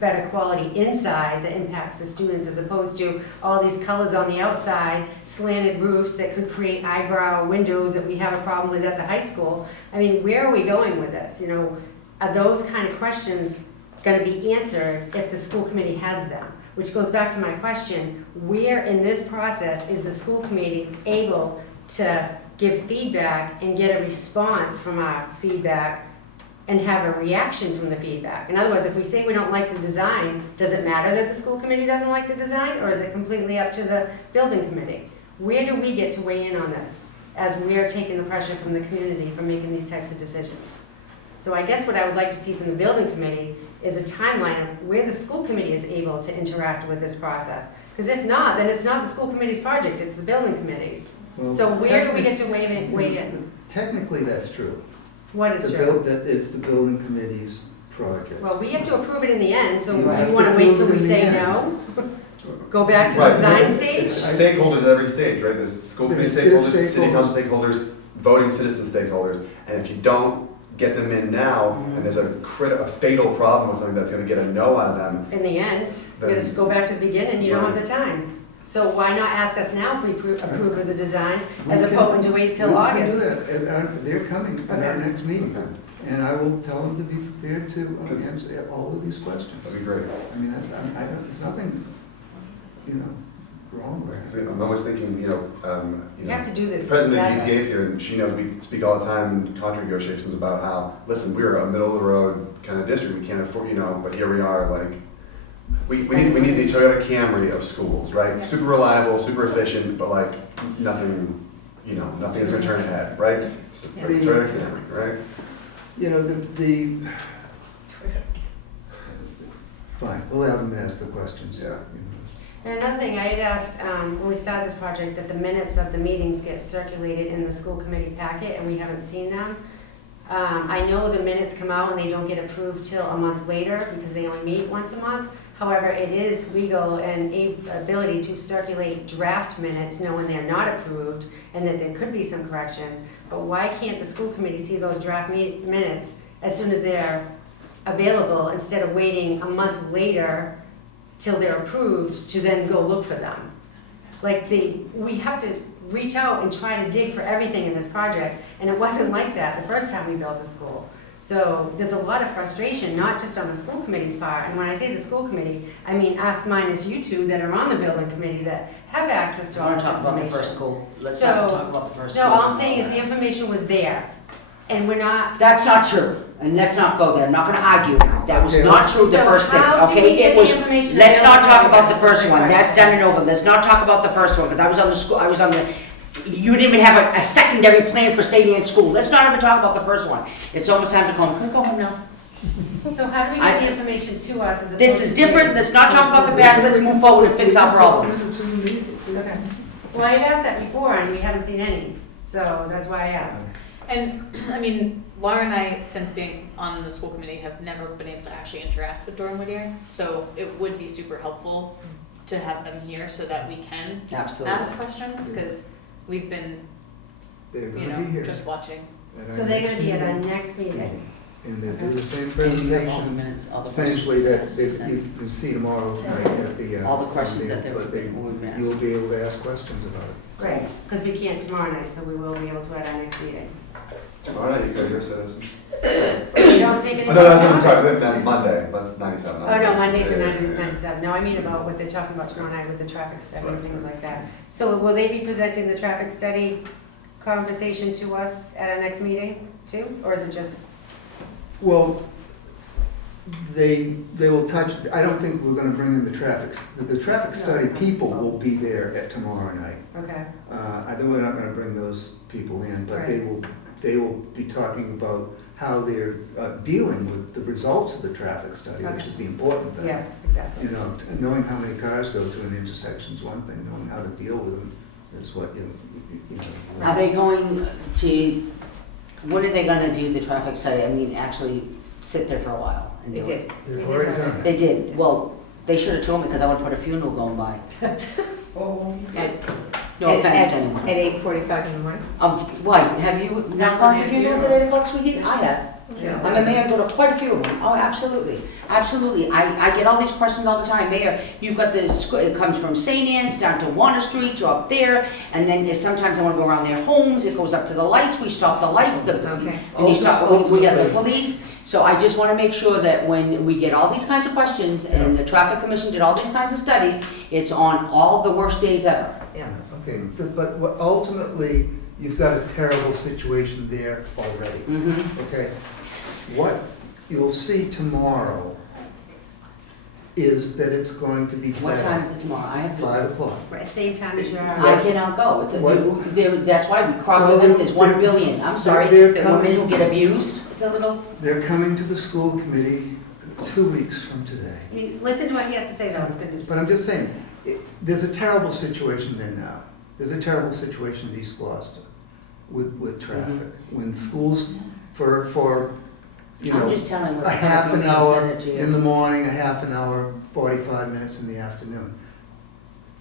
better quality inside that impacts the students, as opposed to all these colors on the outside, slanted roofs that could create eyebrow windows that we have a problem with at the high school? I mean, where are we going with this? You know, are those kind of questions going to be answered if the school committee has them? Which goes back to my question, where in this process is the school committee able to give feedback and get a response from our feedback and have a reaction from the feedback? In other words, if we say we don't like the design, does it matter that the school committee doesn't like the design, or is it completely up to the building committee? Where do we get to weigh in on this, as we're taking the pressure from the community for making these types of decisions? So I guess what I would like to see from the building committee is a timeline of where the school committee is able to interact with this process. Because if not, then it's not the school committee's project, it's the building committee's. Well, So where do we get to weigh in? Technically, that's true. What is The true? that it's the building committee's project. Well, we have to approve it in the end, so You have you want to to wait till approve we it in say the end. no? Go back to the Right, design it's- stage? It's stakeholders at every stage, right? There's school committee There's stakeholders, city stakeholders. council stakeholders, voting citizen stakeholders, and if you don't get them in now, and there's a fatal problem with something that's gonna get a no out of them, In the end, you Then- just go back to the beginning, you don't have the time. So why not ask us now if we approve of the design, as We can- opposed to wait till We can do August? that. They're coming at our Okay. next meeting, and I will tell them to be prepared to Because- answer all of these questions. that'd be great. I mean, there's nothing, wrong with 'Cause it. I'm always thinking, You have to do this President of together. GZA is here, and she knows we speak all the time in contract negotiations about how, listen, we're a middle of the road kind of district, we can't afford, but here we are, like, we need the Toyota Camry of schools, right? Yeah. Super reliable, super efficient, but like, nothing is gonna turn ahead, right? So, like, Yeah. Toyota Camry, right? Fine, we'll have them ask the questions. Yeah. And another thing, I had asked, when we started this project, that the minutes of the meetings get circulated in the school committee packet, and we haven't seen them. I know the minutes come out and they don't get approved till a month later, because they only meet once a month. However, it is legal and ability to circulate draft minutes knowing they're not approved and that there could be some correction. But why can't the school committee see those draft minutes as soon as they're available, instead of waiting a month later till they're approved to then go look for them? Like, we have to reach out and try to dig for everything in this project, and it wasn't like that the first time we built the school. So there's a lot of frustration, not just on the school committee's part. And when I say the school committee, I mean us minus you two that are on the building committee that have access to I all want this to talk about the information. first school. Let's So- not talk about the first No, school. all I'm saying is the information was there. And we're not. That's not true, and let's not go there, I'm not gonna argue now, that was Okay, not let's- true the So first thing, how do we okay? get It the was, information let's not available talk to about the everybody? first one, that's done and over, let's not talk about the first one, because I was on the school, I was on the, you didn't even have a secondary plan for staying in school, let's not even talk about the first one. It's almost time to go home, can we go home now? So how do we get the information to us as opposed to? This is different, let's not talk about the past, let's move forward and fix our problems. Okay. Well, I had asked that before and we haven't seen any, so that's why I asked. And, I mean, Laura and I, since being on the school committee, have never been able to actually interact with Dora Whittier. So it would be super helpful to have them here so that we can Absolutely. ask questions, because we've been, They're you gonna be know, here. just watching. at our So they're next gonna be at our meeting, next meeting. And they do the same And you have all the presentation, minutes, all the questions. essentially that asked, they- sent. you can see tomorrow night at the. All the questions that but we've been asked. you'll be able to ask questions about it. Great, because we can't tomorrow night, so we will be able to at our next meeting. All right, you go, you're a citizen. You don't take any. Oh, no, I'm sorry, then Monday, that's 97. Oh, no, Monday for Yeah, yeah, yeah. 97. No, I mean about what they're talking about tomorrow night with the traffic study and things like that. So will they be presenting the traffic study conversation to us at our next meeting too? Or is it just, Well, they will touch, I don't think we're gonna bring in the traffic study No. people will be there at tomorrow night. okay, I think we're not gonna bring those people in, but they will be talking about how they're dealing with the results of the traffic study, which Okay. is the important thing. yeah, exactly. You know, knowing how many cars go through an intersection is one thing, knowing how to deal with them is what you know. Are they going to, when are they gonna do the traffic study? I mean, actually sit there for a while and They do it? did. They've already done it. They did, well, they should have told me because I would have put a funeral going by. No offense to anyone. At 8:45 in the morning? Why, have you not gone to funerals at 8 o'clock, sweetie? I have. I'm a mayor, I go to quite a few of them. Oh, absolutely, absolutely. I get all these questions all the time. Mayor, you've got the, it comes from St. Anne's down to Warner Street to up there, and then if sometimes I wanna go around their homes, it goes up to the lights, we stop the lights, Okay. and you stop, we have the Ultimately- police. So I just wanna make sure that when we get all these kinds of questions, and the traffic commission did all these kinds of studies, it's on all the worst days ever. Yeah. Okay, but ultimately, you've got a terrible situation there already. Mm-hmm. Okay, what you'll see tomorrow is that it's going to be What time better. is it tomorrow? I have. 5 o'clock. Right, same time as your. I cannot go. It's What? that's why we cross the Well, limit. There's 1 they're- billion. I'm sorry, they're that women coming- who get abused. It's a little. They're coming to the school committee 2 weeks from today. Listen to what he has to say though, it's good news. But I'm just saying, there's a terrible situation there now. There's a terrible situation in East Gloucester with traffic. When schools, for, you I'm know, just telling what's a half an happening. hour Send it to in you. the morning, a half an hour, 45 minutes in the afternoon.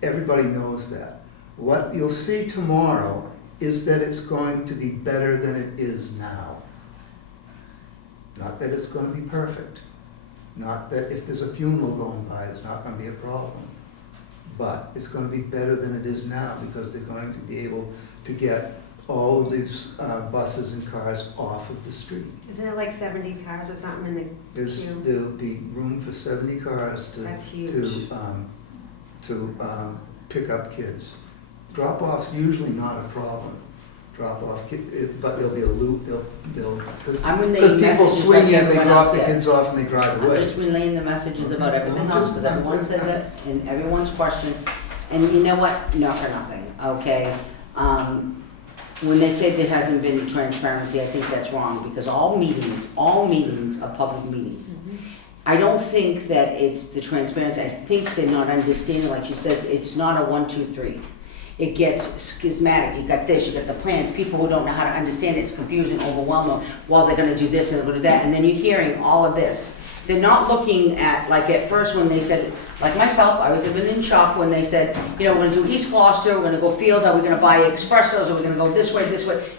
Everybody knows that. What you'll see tomorrow is that it's going to be better than it is now. Not that it's going to be perfect. Not that if there's a funeral going by, it's not going to be a problem. But it's going to be better than it is now because they're going to be able to get all of these buses and cars off of the street. Isn't it like 70 cars or something in the queue? There'll be room for 70 cars That's huge. to pick up kids. Drop-off's usually not a problem. But there'll be a loop, I'm relaying because people messages swing like in, they everyone drop else the gets. kids off and they drive I'm away. just relaying the messages about everything I'm else, just- because everyone said that, and everyone's questions. And you know what? Not for nothing, okay? When they say there hasn't been transparency, I think that's wrong, because all meetings are public meetings. I don't think that it's the transparency, I think they're not understanding, like she says, it's not a 1, 2, 3. It gets schismatic, you got this, you got the plans, people who don't know how to understand it's confusing, overwhelming, well, they're gonna do this and they're gonna do that, and then you're hearing all of this. They're not looking at, like at first when they said, like myself, I was a bit in shock when they said, you know, we're gonna do East Gloucester, we're gonna go Field, are we gonna buy expressos, are we gonna go this way,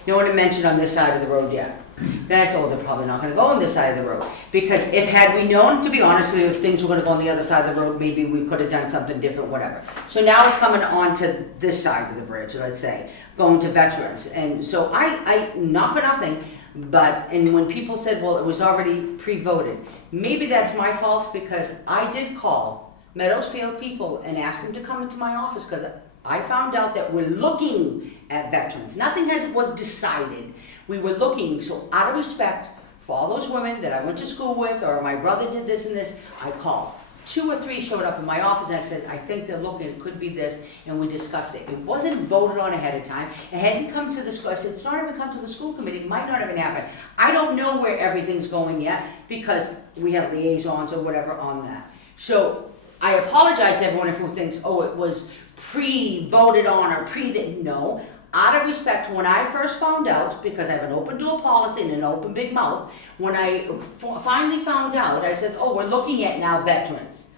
no one had mentioned on this side of the road yet. Then I said, well, they're probably not gonna go on this side of the road. Because had we known, to be honest with you, if things were gonna go on the other side of the road, maybe we could have done something different, whatever. So now it's coming on to this side of the bridge, let's say, going to veterans. And so I not for nothing, But, and when people said, well, it was already pre-voted, maybe that's my fault because I did call Meadowsfield people and ask them to come into my office because I found out that we're looking at veterans. Nothing was decided. We were looking, so out of respect for all those women that I went to school with, or my brother did this and this, I called. 2 or 3 showed up in my office and I said, I think they're looking, it could be this, and we discussed it. It wasn't voted on ahead of time. It hadn't come to the school. I said, it's not even come to the school committee. It might not even happen. I don't know where everything's going yet because we have liaisons or whatever on that. So I apologize to everyone who thinks, oh, it was pre-voted on or no. Out of respect, when I first found out, because I have an open door policy and an open big mouth, when I finally found out, I says, oh, we're looking at now veterans.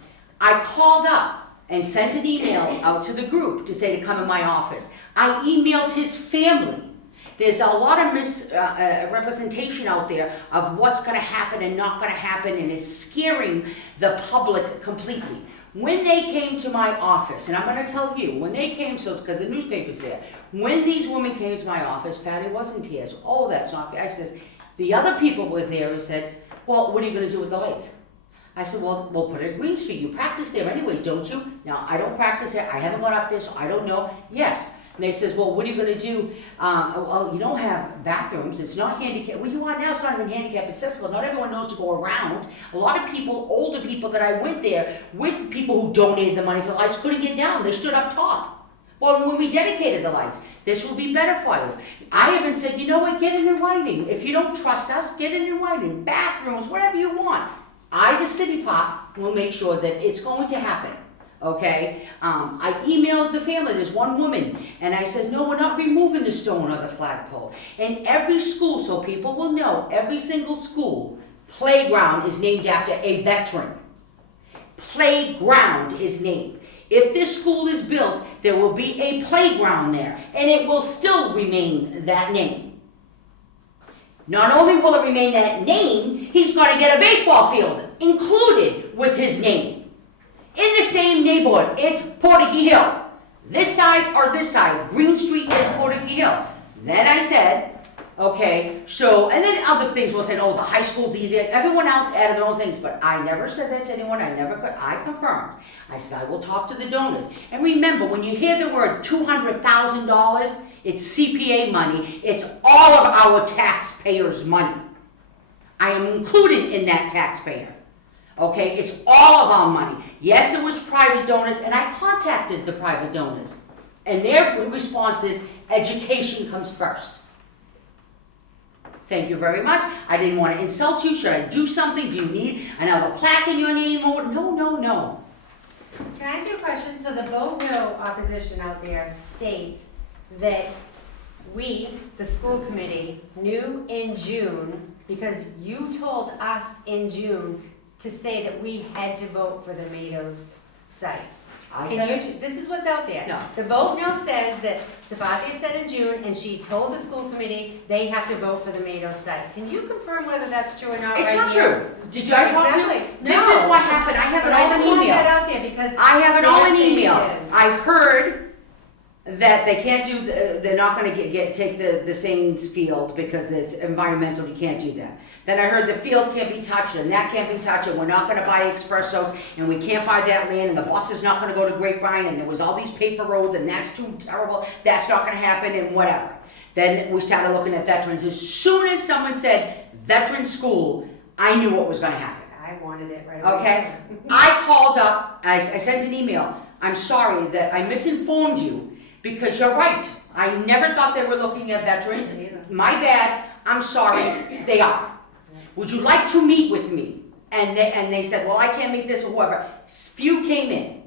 I called up and sent an email out to the group to say to come in my office. I emailed his family. There's a lot of misrepresentation out there of what's going to happen and not going to happen, and is scaring the public completely. When they came to my office, and I'm going to tell you, when they came, so because the newspaper's there, when these women came to my office, Patty was in tears. Oh, that's not fair. I says, the other people were there and said, well, what are you going to do with the lights? I said, well, we'll put it at Green Street. You practice there anyways, don't you? Now, I don't practice there. I haven't gone up there, so I don't know. Yes. And they says, well, what are you going to do? Well, you don't have bathrooms. It's not handicapped. Well, you are now. It's not even handicapped accessible. Not everyone knows to go around. A lot of people, older people that I went there with, people who donated the money for the lights, couldn't get down. They stood up top. Well, when we dedicated the lights, this will be better for you. I even said, you know what? Get it in writing. If you don't trust us, get it in writing. Bathrooms, whatever you want. I, the city pop, will make sure that it's going to happen. Okay, I emailed the family, there's one woman, and I said, no, we're not removing the stone or the flagpole. And every school, so people will know, every single school playground is named after a veteran. Playground is named. If this school is built, there will be a playground there, and it will still remain that name. Not only will it remain that name, he's going to get a baseball field included with his name. In the same neighborhood, it's Portuguese Hill. This side or this side, Green Street is Portuguese Hill. Then I said, okay, so, and then other things will say, oh, the high school's easier. Everyone else added their own things, but I never said that to anyone. I confirmed. I said, I will talk to the donors. And remember, when you hear the word $200,000, it's CPA money. It's all of our taxpayers' money. I am included in that taxpayer. Okay, it's all of our money. Yes, there was private donors, and I contacted the private donors. And their response is, education comes first. Thank you very much. I didn't want to insult you. Should I do something? Do you need another plaque in your name? No. Can I ask you a question? So the vote no opposition out there states that we, the school committee, knew in June, because you told us in June to say that we had to vote for the Meadows site. This is what's out there. No. The vote no says that Sabathia said in June, and she told the school committee they have to vote for the Meadows site. Can you confirm whether that's true or not? It's right not here? true. Did I talk to you? Exactly. This No. is what happened. I have it But all I just in want email. that out there because I have it all in they're saying email. it is. I heard that they can't do, they're not gonna take the Saines field because there's environmental, you can't do that. Then I heard the field can't be touched and that can't be touched and we're not gonna buy expressos and we can't buy that land and the bus is not gonna go to Grapevine and there was all these paper roads and that's too terrible, that's not gonna happen and whatever. Then we started looking at veterans. As soon as someone said veteran school, I knew what was gonna happen. I wanted it right away. Okay, I called up, I sent an email. I'm sorry that I misinformed you because you're right. I never thought they were looking at veterans. My bad, I'm sorry, they are. Would you like to meet with me? And they said, well, I can't meet this or whoever. Few came in.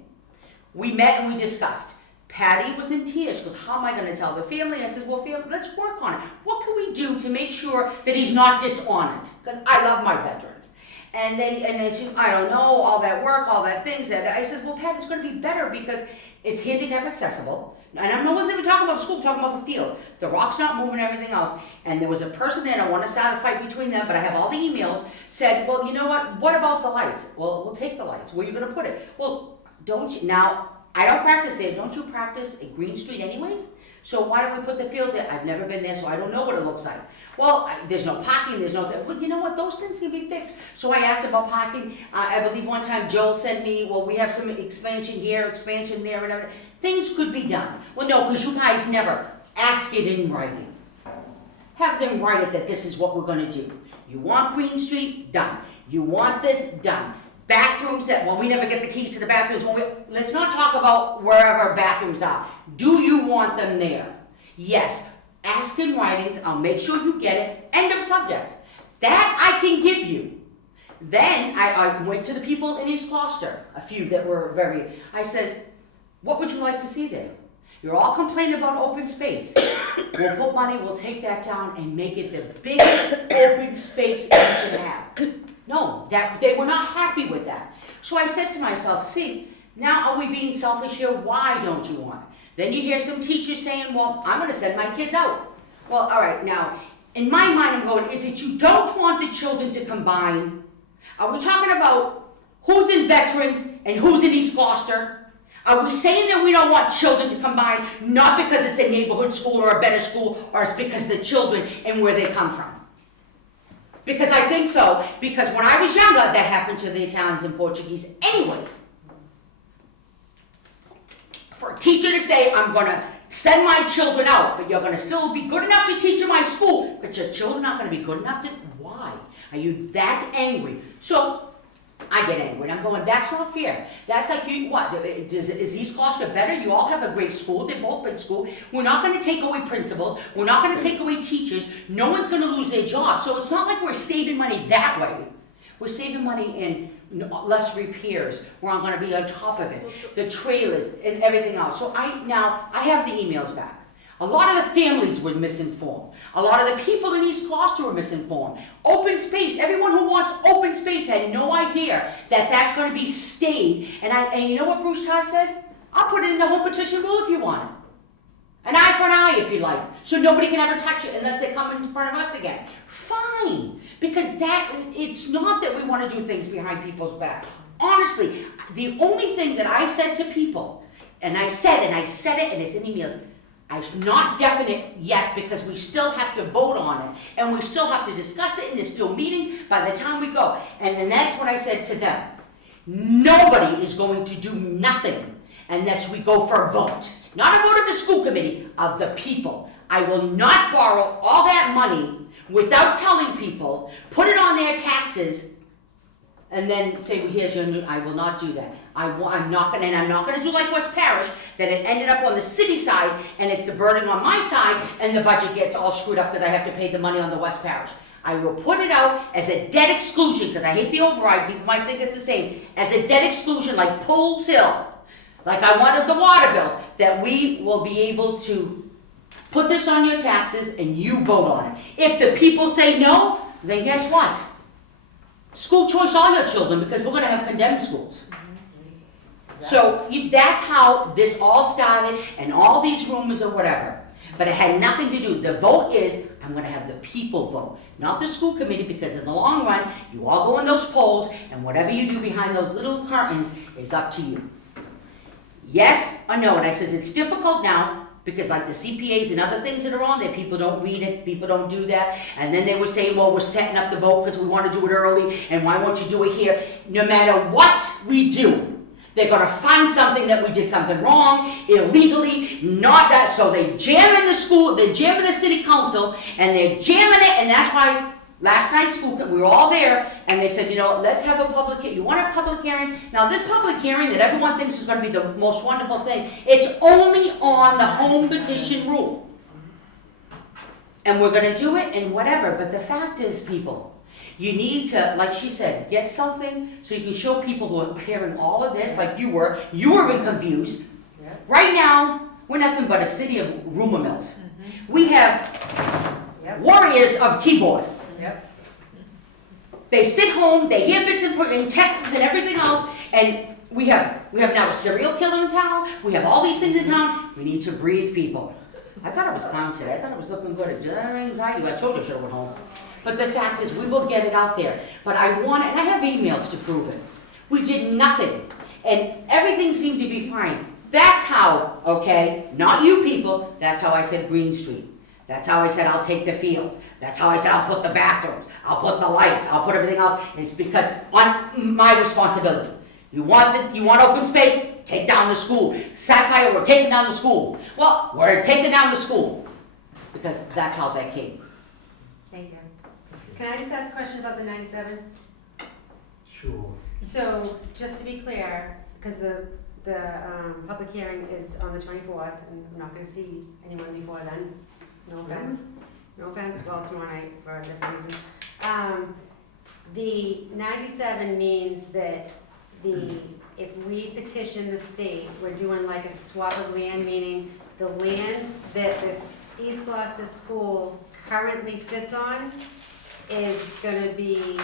We met and we discussed. Patty was in tears. She goes, how am I gonna tell the family? I said, well, family, let's work on it. What can we do to make sure that he's not dishonored? Because I love my veterans. And then she, I don't know, all that work, all that things. That I said, well, Pat, it's going to be better because it's handicap accessible. And I wasn't even talking about the school, I'm talking about the field. The rock's not moving, everything else. And there was a person there, and I want to start a fight between them, but I have all the emails, said, well, you know what about the lights? Well, we'll take the lights. Where are you going to put it? Well, don't you, now, I don't practice there. Don't you practice at Green Street anyways? So why don't we put the field there? I've never been there, so I don't know what it looks like. Well, there's no parking, there's no, well, you know what, those things can be fixed. So I asked about parking, I believe one time Joel said to me, well, we have some expansion here, expansion there, and everything. Things could be done. Well, no, because you guys never ask it in writing. Have them write it that this is what we're gonna do. You want Green Street? Done. You want this? Done. Bathrooms that, well, we never get the keys to the bathrooms. Let's not talk about wherever bathrooms are. Do you want them there? Yes. Ask in writings, I'll make sure you get it. End of subject. That I can give you. Then I went to the people in East Gloucester, a few that were I says, what would you like to see there? You're all complaining about open space. We'll put money, we'll take that down and make it the biggest open space you can have. No, they were not happy with that. So I said to myself, see, now are we being selfish here? Why don't you want it? Then you hear some teachers saying, well, I'm gonna send my kids out. Well, all right, now, in my mind I'm going, is it you don't want the children to combine? Are we talking about who's in Veterans and who's in East Gloucester? Are we saying that we don't want children to combine, not because it's a neighborhood school or a better school, or it's because of the children and where they come from? Because I think so, because when I was younger, that happened to the Italians and Portuguese anyways. For a teacher to say, I'm gonna send my children out, but you're gonna still be good enough to teach in my school, but your children are not gonna be good enough to, why? Are you that angry? So, I get angry, and I'm going, that's not fair. That's like, you, what, is East Gloucester better? You all have a great school, they're both big school. We're not gonna take away principals, we're not gonna take away teachers, no one's gonna lose their job. So it's not like we're saving money that way. We're saving money in less repairs, where I'm gonna be on top of it, the trailers and everything else. So I have the emails back. A lot of the families were misinformed. A lot of the people in East Gloucester were misinformed. Open space, everyone who wants open space had no idea that that's gonna be stayed. And you know what Bruce Tarr said? I'll put it in the home petition rule if you want it. An eye for an eye if you like, so nobody can ever touch it unless they come in front of us again. Fine, because it's not that we want to do things behind people's back. Honestly, the only thing that I said to people, and I said it, and it's in emails, it's not definite yet because we still have to vote on it, and we still have to discuss it, and there's still meetings by the time we go. And that's what I said to them. Nobody is going to do nothing unless we go for a vote. Not a vote of the school committee, of the people. I will not borrow all that money without telling people, put it on their taxes, and then say, well, here's your new, I will not do that. I'm not gonna do like West Parish, that it ended up on the city side, and it's the burden on my side, and the budget gets all screwed up because I have to pay the money on the West Parish. I will put it out as a debt exclusion, because I hate the override, people might think it's the same, as a debt exclusion like Pools Hill. Like I wanted the water bills, that we will be able to put this on your taxes and you vote on it. If the people say no, then guess what? School choice all your children, because we're gonna have condemned schools. So that's how this all started, and all these rumors or whatever. But it had nothing to do, the vote is, I'm gonna have the people vote, not the school committee, because in the long run, you all go in those polls, and whatever you do behind those little curtains is up to you. Yes or no? And I says, it's difficult now, because like the CPAs and other things that are on there, people don't read it, people don't do that. And then they were saying, well, we're setting up the vote because we want to do it early, and why won't you do it here? No matter what we do, they're gonna find something that we did something wrong, illegally, not that, so they jam in the school, they jam in the city council, and they're jamming it, and that's why last night's school, we were all there, and they said, you know, let's have a public hearing. You want a public hearing? Now, this public hearing that everyone thinks is going to be the most wonderful thing, it's only on the home petition rule. And we're going to do it and whatever, but the fact is, people, you need to, like she said, get something so you can show people who are hearing all of this, like you were confused. Yeah. Right now, we're nothing but a city of rumor mills. Mm-hmm. We have warriors of keyboard. Yep. They sit home, they hear bits and texts and everything else, and we have now a serial killer in town, we have all these things in town, we need to breathe, people. I thought I was calm today, I thought it was looking good, I didn't have anxiety, I told you I should have went home. But the fact is, we will get it out there. But I want it, and I have emails to prove it. We did nothing, and everything seemed to be fine. That's how, okay, not you people, that's how I said Green Street. That's how I said I'll take the field. That's how I said I'll put the bathrooms, I'll put the lights, I'll put everything else. It's because on my responsibility. You want open space? Take down the school. Sapphire, we're taking down the school. Well, we're taking down the school. Because that's how that came. Thank you. Can I just ask a question about the 97? Sure. So, just to be clear, because the public hearing is on the 24th, and I'm not gonna see anyone before then, no offense. No offense, well, tomorrow night for a different reason. The 97 means that if we petition the state, we're doing like a swap of land, meaning the land that this East Gloucester School currently sits on is gonna be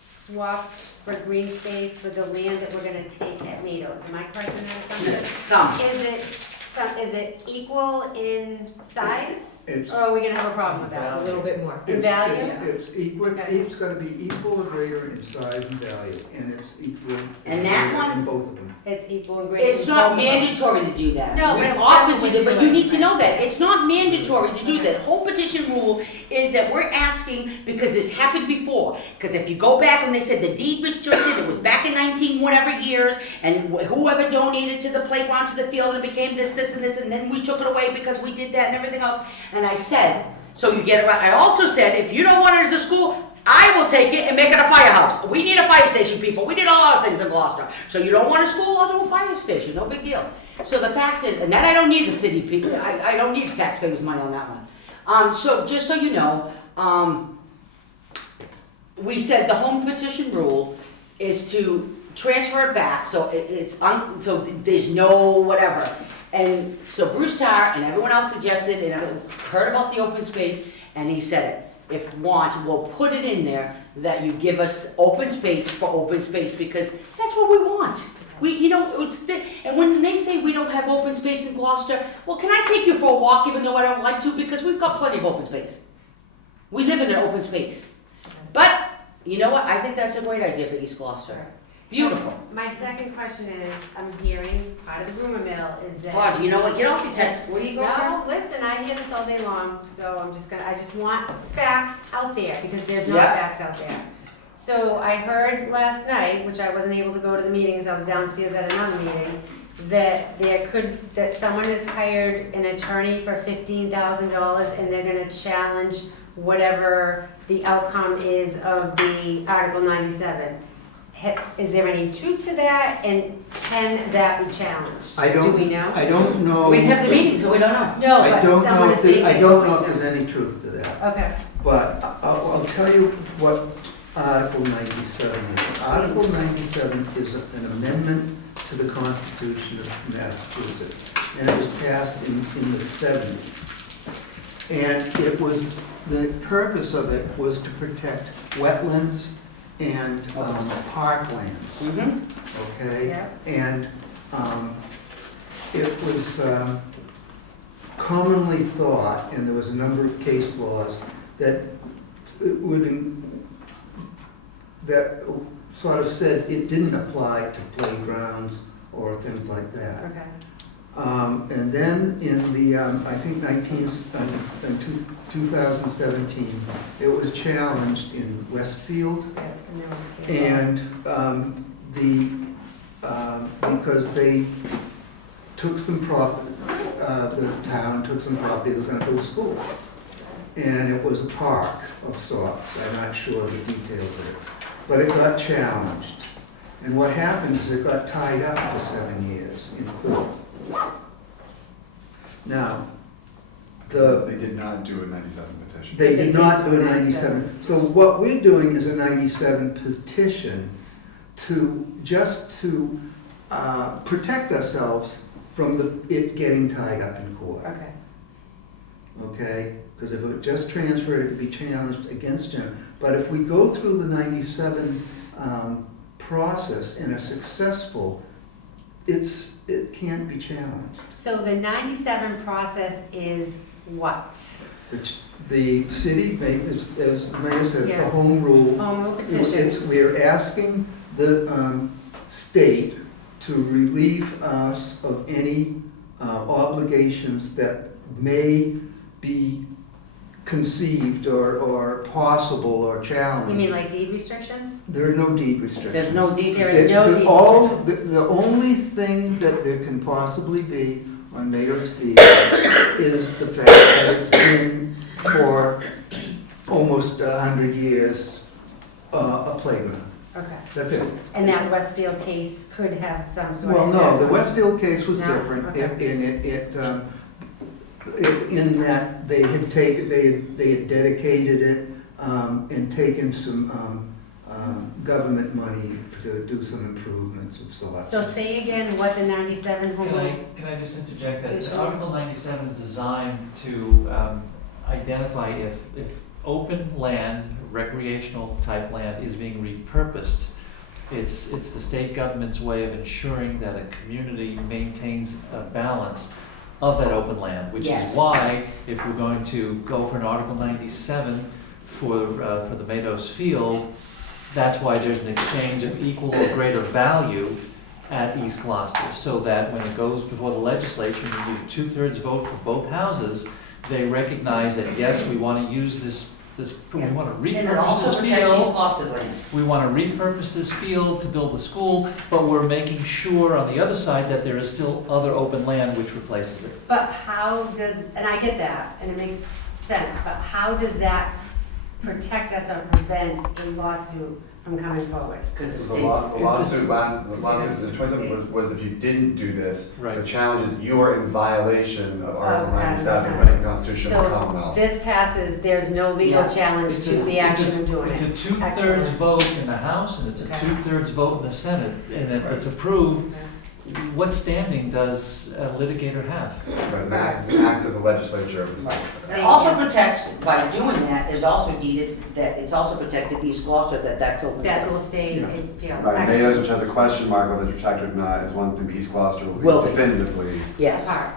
swapped for green space for the land that we're gonna take at Meadows. Am I correct in that assumption? Some. Is it equal in size? It's- Or are we gonna have a problem with A that? little bit more. In value? It's equal, Okay. it's gonna be equal or greater in size and value, and it's equal. And that one? In both of them. It's equal and greater. It's not mandatory to do that. No, We but it often doesn't do that, but do you it. need to know that. It's not mandatory to do that. The whole petition rule is that we're asking, because this happened before, because if you go back and they said the deed restricted, it was back in 19 whatever years, and whoever donated to the playground, to the field, and it became this, and then we took it away because we did that and everything else. And I said, so you get it right. I also said, if you don't want it as a school, I will take it and make it a firehouse. We need a fire station, people. We need a lot of things in Gloucester. So you don't want a school, I'll do a fire station, no big deal. So the fact is, and that I don't need the city people, I don't need taxpayers' money on that one. So just so you know, we said the home petition rule is to transfer it back, so so there's no whatever. And so Bruce Tarr and everyone else suggested, and I heard about the open space, and he said it. If you want, we'll put it in there that you give us open space for open space, because that's what we want. And when they say we don't have open space in Gloucester, well, can I take you for a walk even though I don't like to? Because we've got plenty of open space. We live in an open space. But, you know what, I think that's a great idea for East Gloucester. Beautiful. My second question is, I'm hearing, part of the rumor mill is that. Claudia, you know what, get off your text, where do you go No, from? listen, I hear this all day long, so I just want facts out there, because there's not Yeah. facts out there. So I heard last night, which I wasn't able to go to the meeting, because I was downstairs at another meeting, that someone has hired an attorney for $15,000, and they're gonna challenge whatever the outcome is of the Article 97. Is there any truth to that, and can that be challenged? Do we know? I don't know. We didn't have the meeting, so we don't know. No, I but don't know someone if is there- saying. I don't know if there's any truth to that. Okay. But I'll tell you what Article 97 is. Article 97 is an amendment to the Constitution of Massachusetts, and it was passed in the 70s. And the purpose of it was to protect wetlands and parklands, Mm-hmm. okay? Yeah. And it was commonly thought, and there was a number of case laws, that it that sort of said it didn't apply to playgrounds or things like that. Okay. And then in the, I think 2017, it was challenged in Westfield, and because they took some profit, the town took some property, they were gonna build a school. And it was a park of sorts, I'm not sure of the details of it, but it got challenged. And what happened is it got tied up for 7 years in court. Now, They did not do a 97 petition. they They did not did do a do a 97. So what we're doing is a 97 petition just to protect ourselves from it getting tied up in court. Okay. Okay? Because if it were just transferred, it could be challenged against him. But if we go through the 97 process and are successful, it can't be challenged. So the 97 process is what? The city, as the mayor said, it's a Yeah. home rule. Home rule petition. We're asking the state to relieve us of any obligations that may be conceived or possible or challenged. You mean like deed restrictions? There are no deed restrictions. There's no deed There is no The- deed all- restrictions. The only thing that there can possibly be on Mado's Field is the fact that it's been for almost 100 years a playground. Okay. That's it. And that Westfield case could have some sort Well, of. no, the Westfield case was No? different Okay. in that they had taken, they had dedicated it and taken some government money to do some improvements of select. So say again what the 97 home rule. Can I just interject that Sure. Article 97 is designed to identify if open land, recreational type land is being repurposed. It's the state government's way of ensuring that a community maintains a balance of that open land, which Yes. is why, if we're going to go for an Article 97 for the Mado's Field, that's why there's an exchange of equal or greater value at East Gloucester, so that when it goes before the legislature, you need a 2/3 vote for both houses, they recognize that, yes, we want to use this, we want to And it repurpose also this protects East field. Gloucester's land. We want to repurpose this field to build the school, but we're making sure on the other side that there is still other open land which replaces it. But how does, and I get that, and it makes sense, but how does that protect us or prevent a lawsuit from coming forward? Because the The state's. the lawsuit, the 27 was if you didn't do this, Right. the challenge is you are in violation of Article Oh, 97 right. of the Constitution of the So if Commonwealth. this passes, there's no legal Yeah. challenge It's to a- the action of doing It's a it. 2/3 Excellent. vote in the House, and it's a Okay. 2/3 vote in the Senate, and if it's approved, what standing does a litigator have? But it's an act of the legislature of the state. It also protects, by doing that, is also deeded, that it's also protected East Gloucester, that's open That will space. stay Yeah. in field. Right, Mado's, which has a question mark whether it's protected or not, is one thing, but East Gloucester Will will be. be definitively. Yes. Park,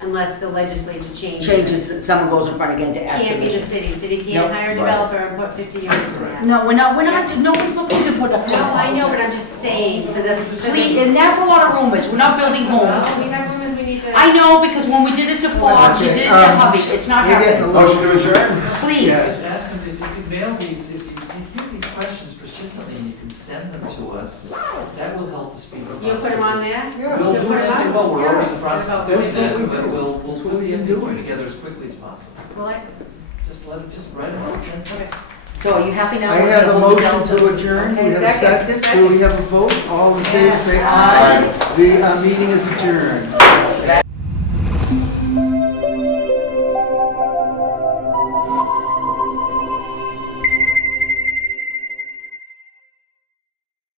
unless the legislature changes. Changes, someone goes in front again to ask Can't be the permission. city can't No. hire a Right. developer and put 50 units in that. No, we're not, nobody's looking to put a. No, I know, but I'm just saying, for the. Please, and that's a lot of rumors, we're not building homes. Oh, we have rumors we need to. I know, because when we did it to Forbes, you did it to Hubby, it's not You're getting a happening. little- Motion to adjourn? Please. Just ask them if you can mail these, if you hear these questions persistently and you can send them to us, that will help to speed up. You'll put them on there? Yeah. We'll You'll do put it, 'em on? well, we're already in the Yeah. process of That's doing what that, we but do. we'll That's what put the we've been inventory doing. together as quickly as possible. Well, Just write them out, send them. So are you happy now? I with have the a home motion sales? to adjourn. Okay, We have a second. Do we have a vote? All in favor, say Yes. aye. The meeting is adjourned.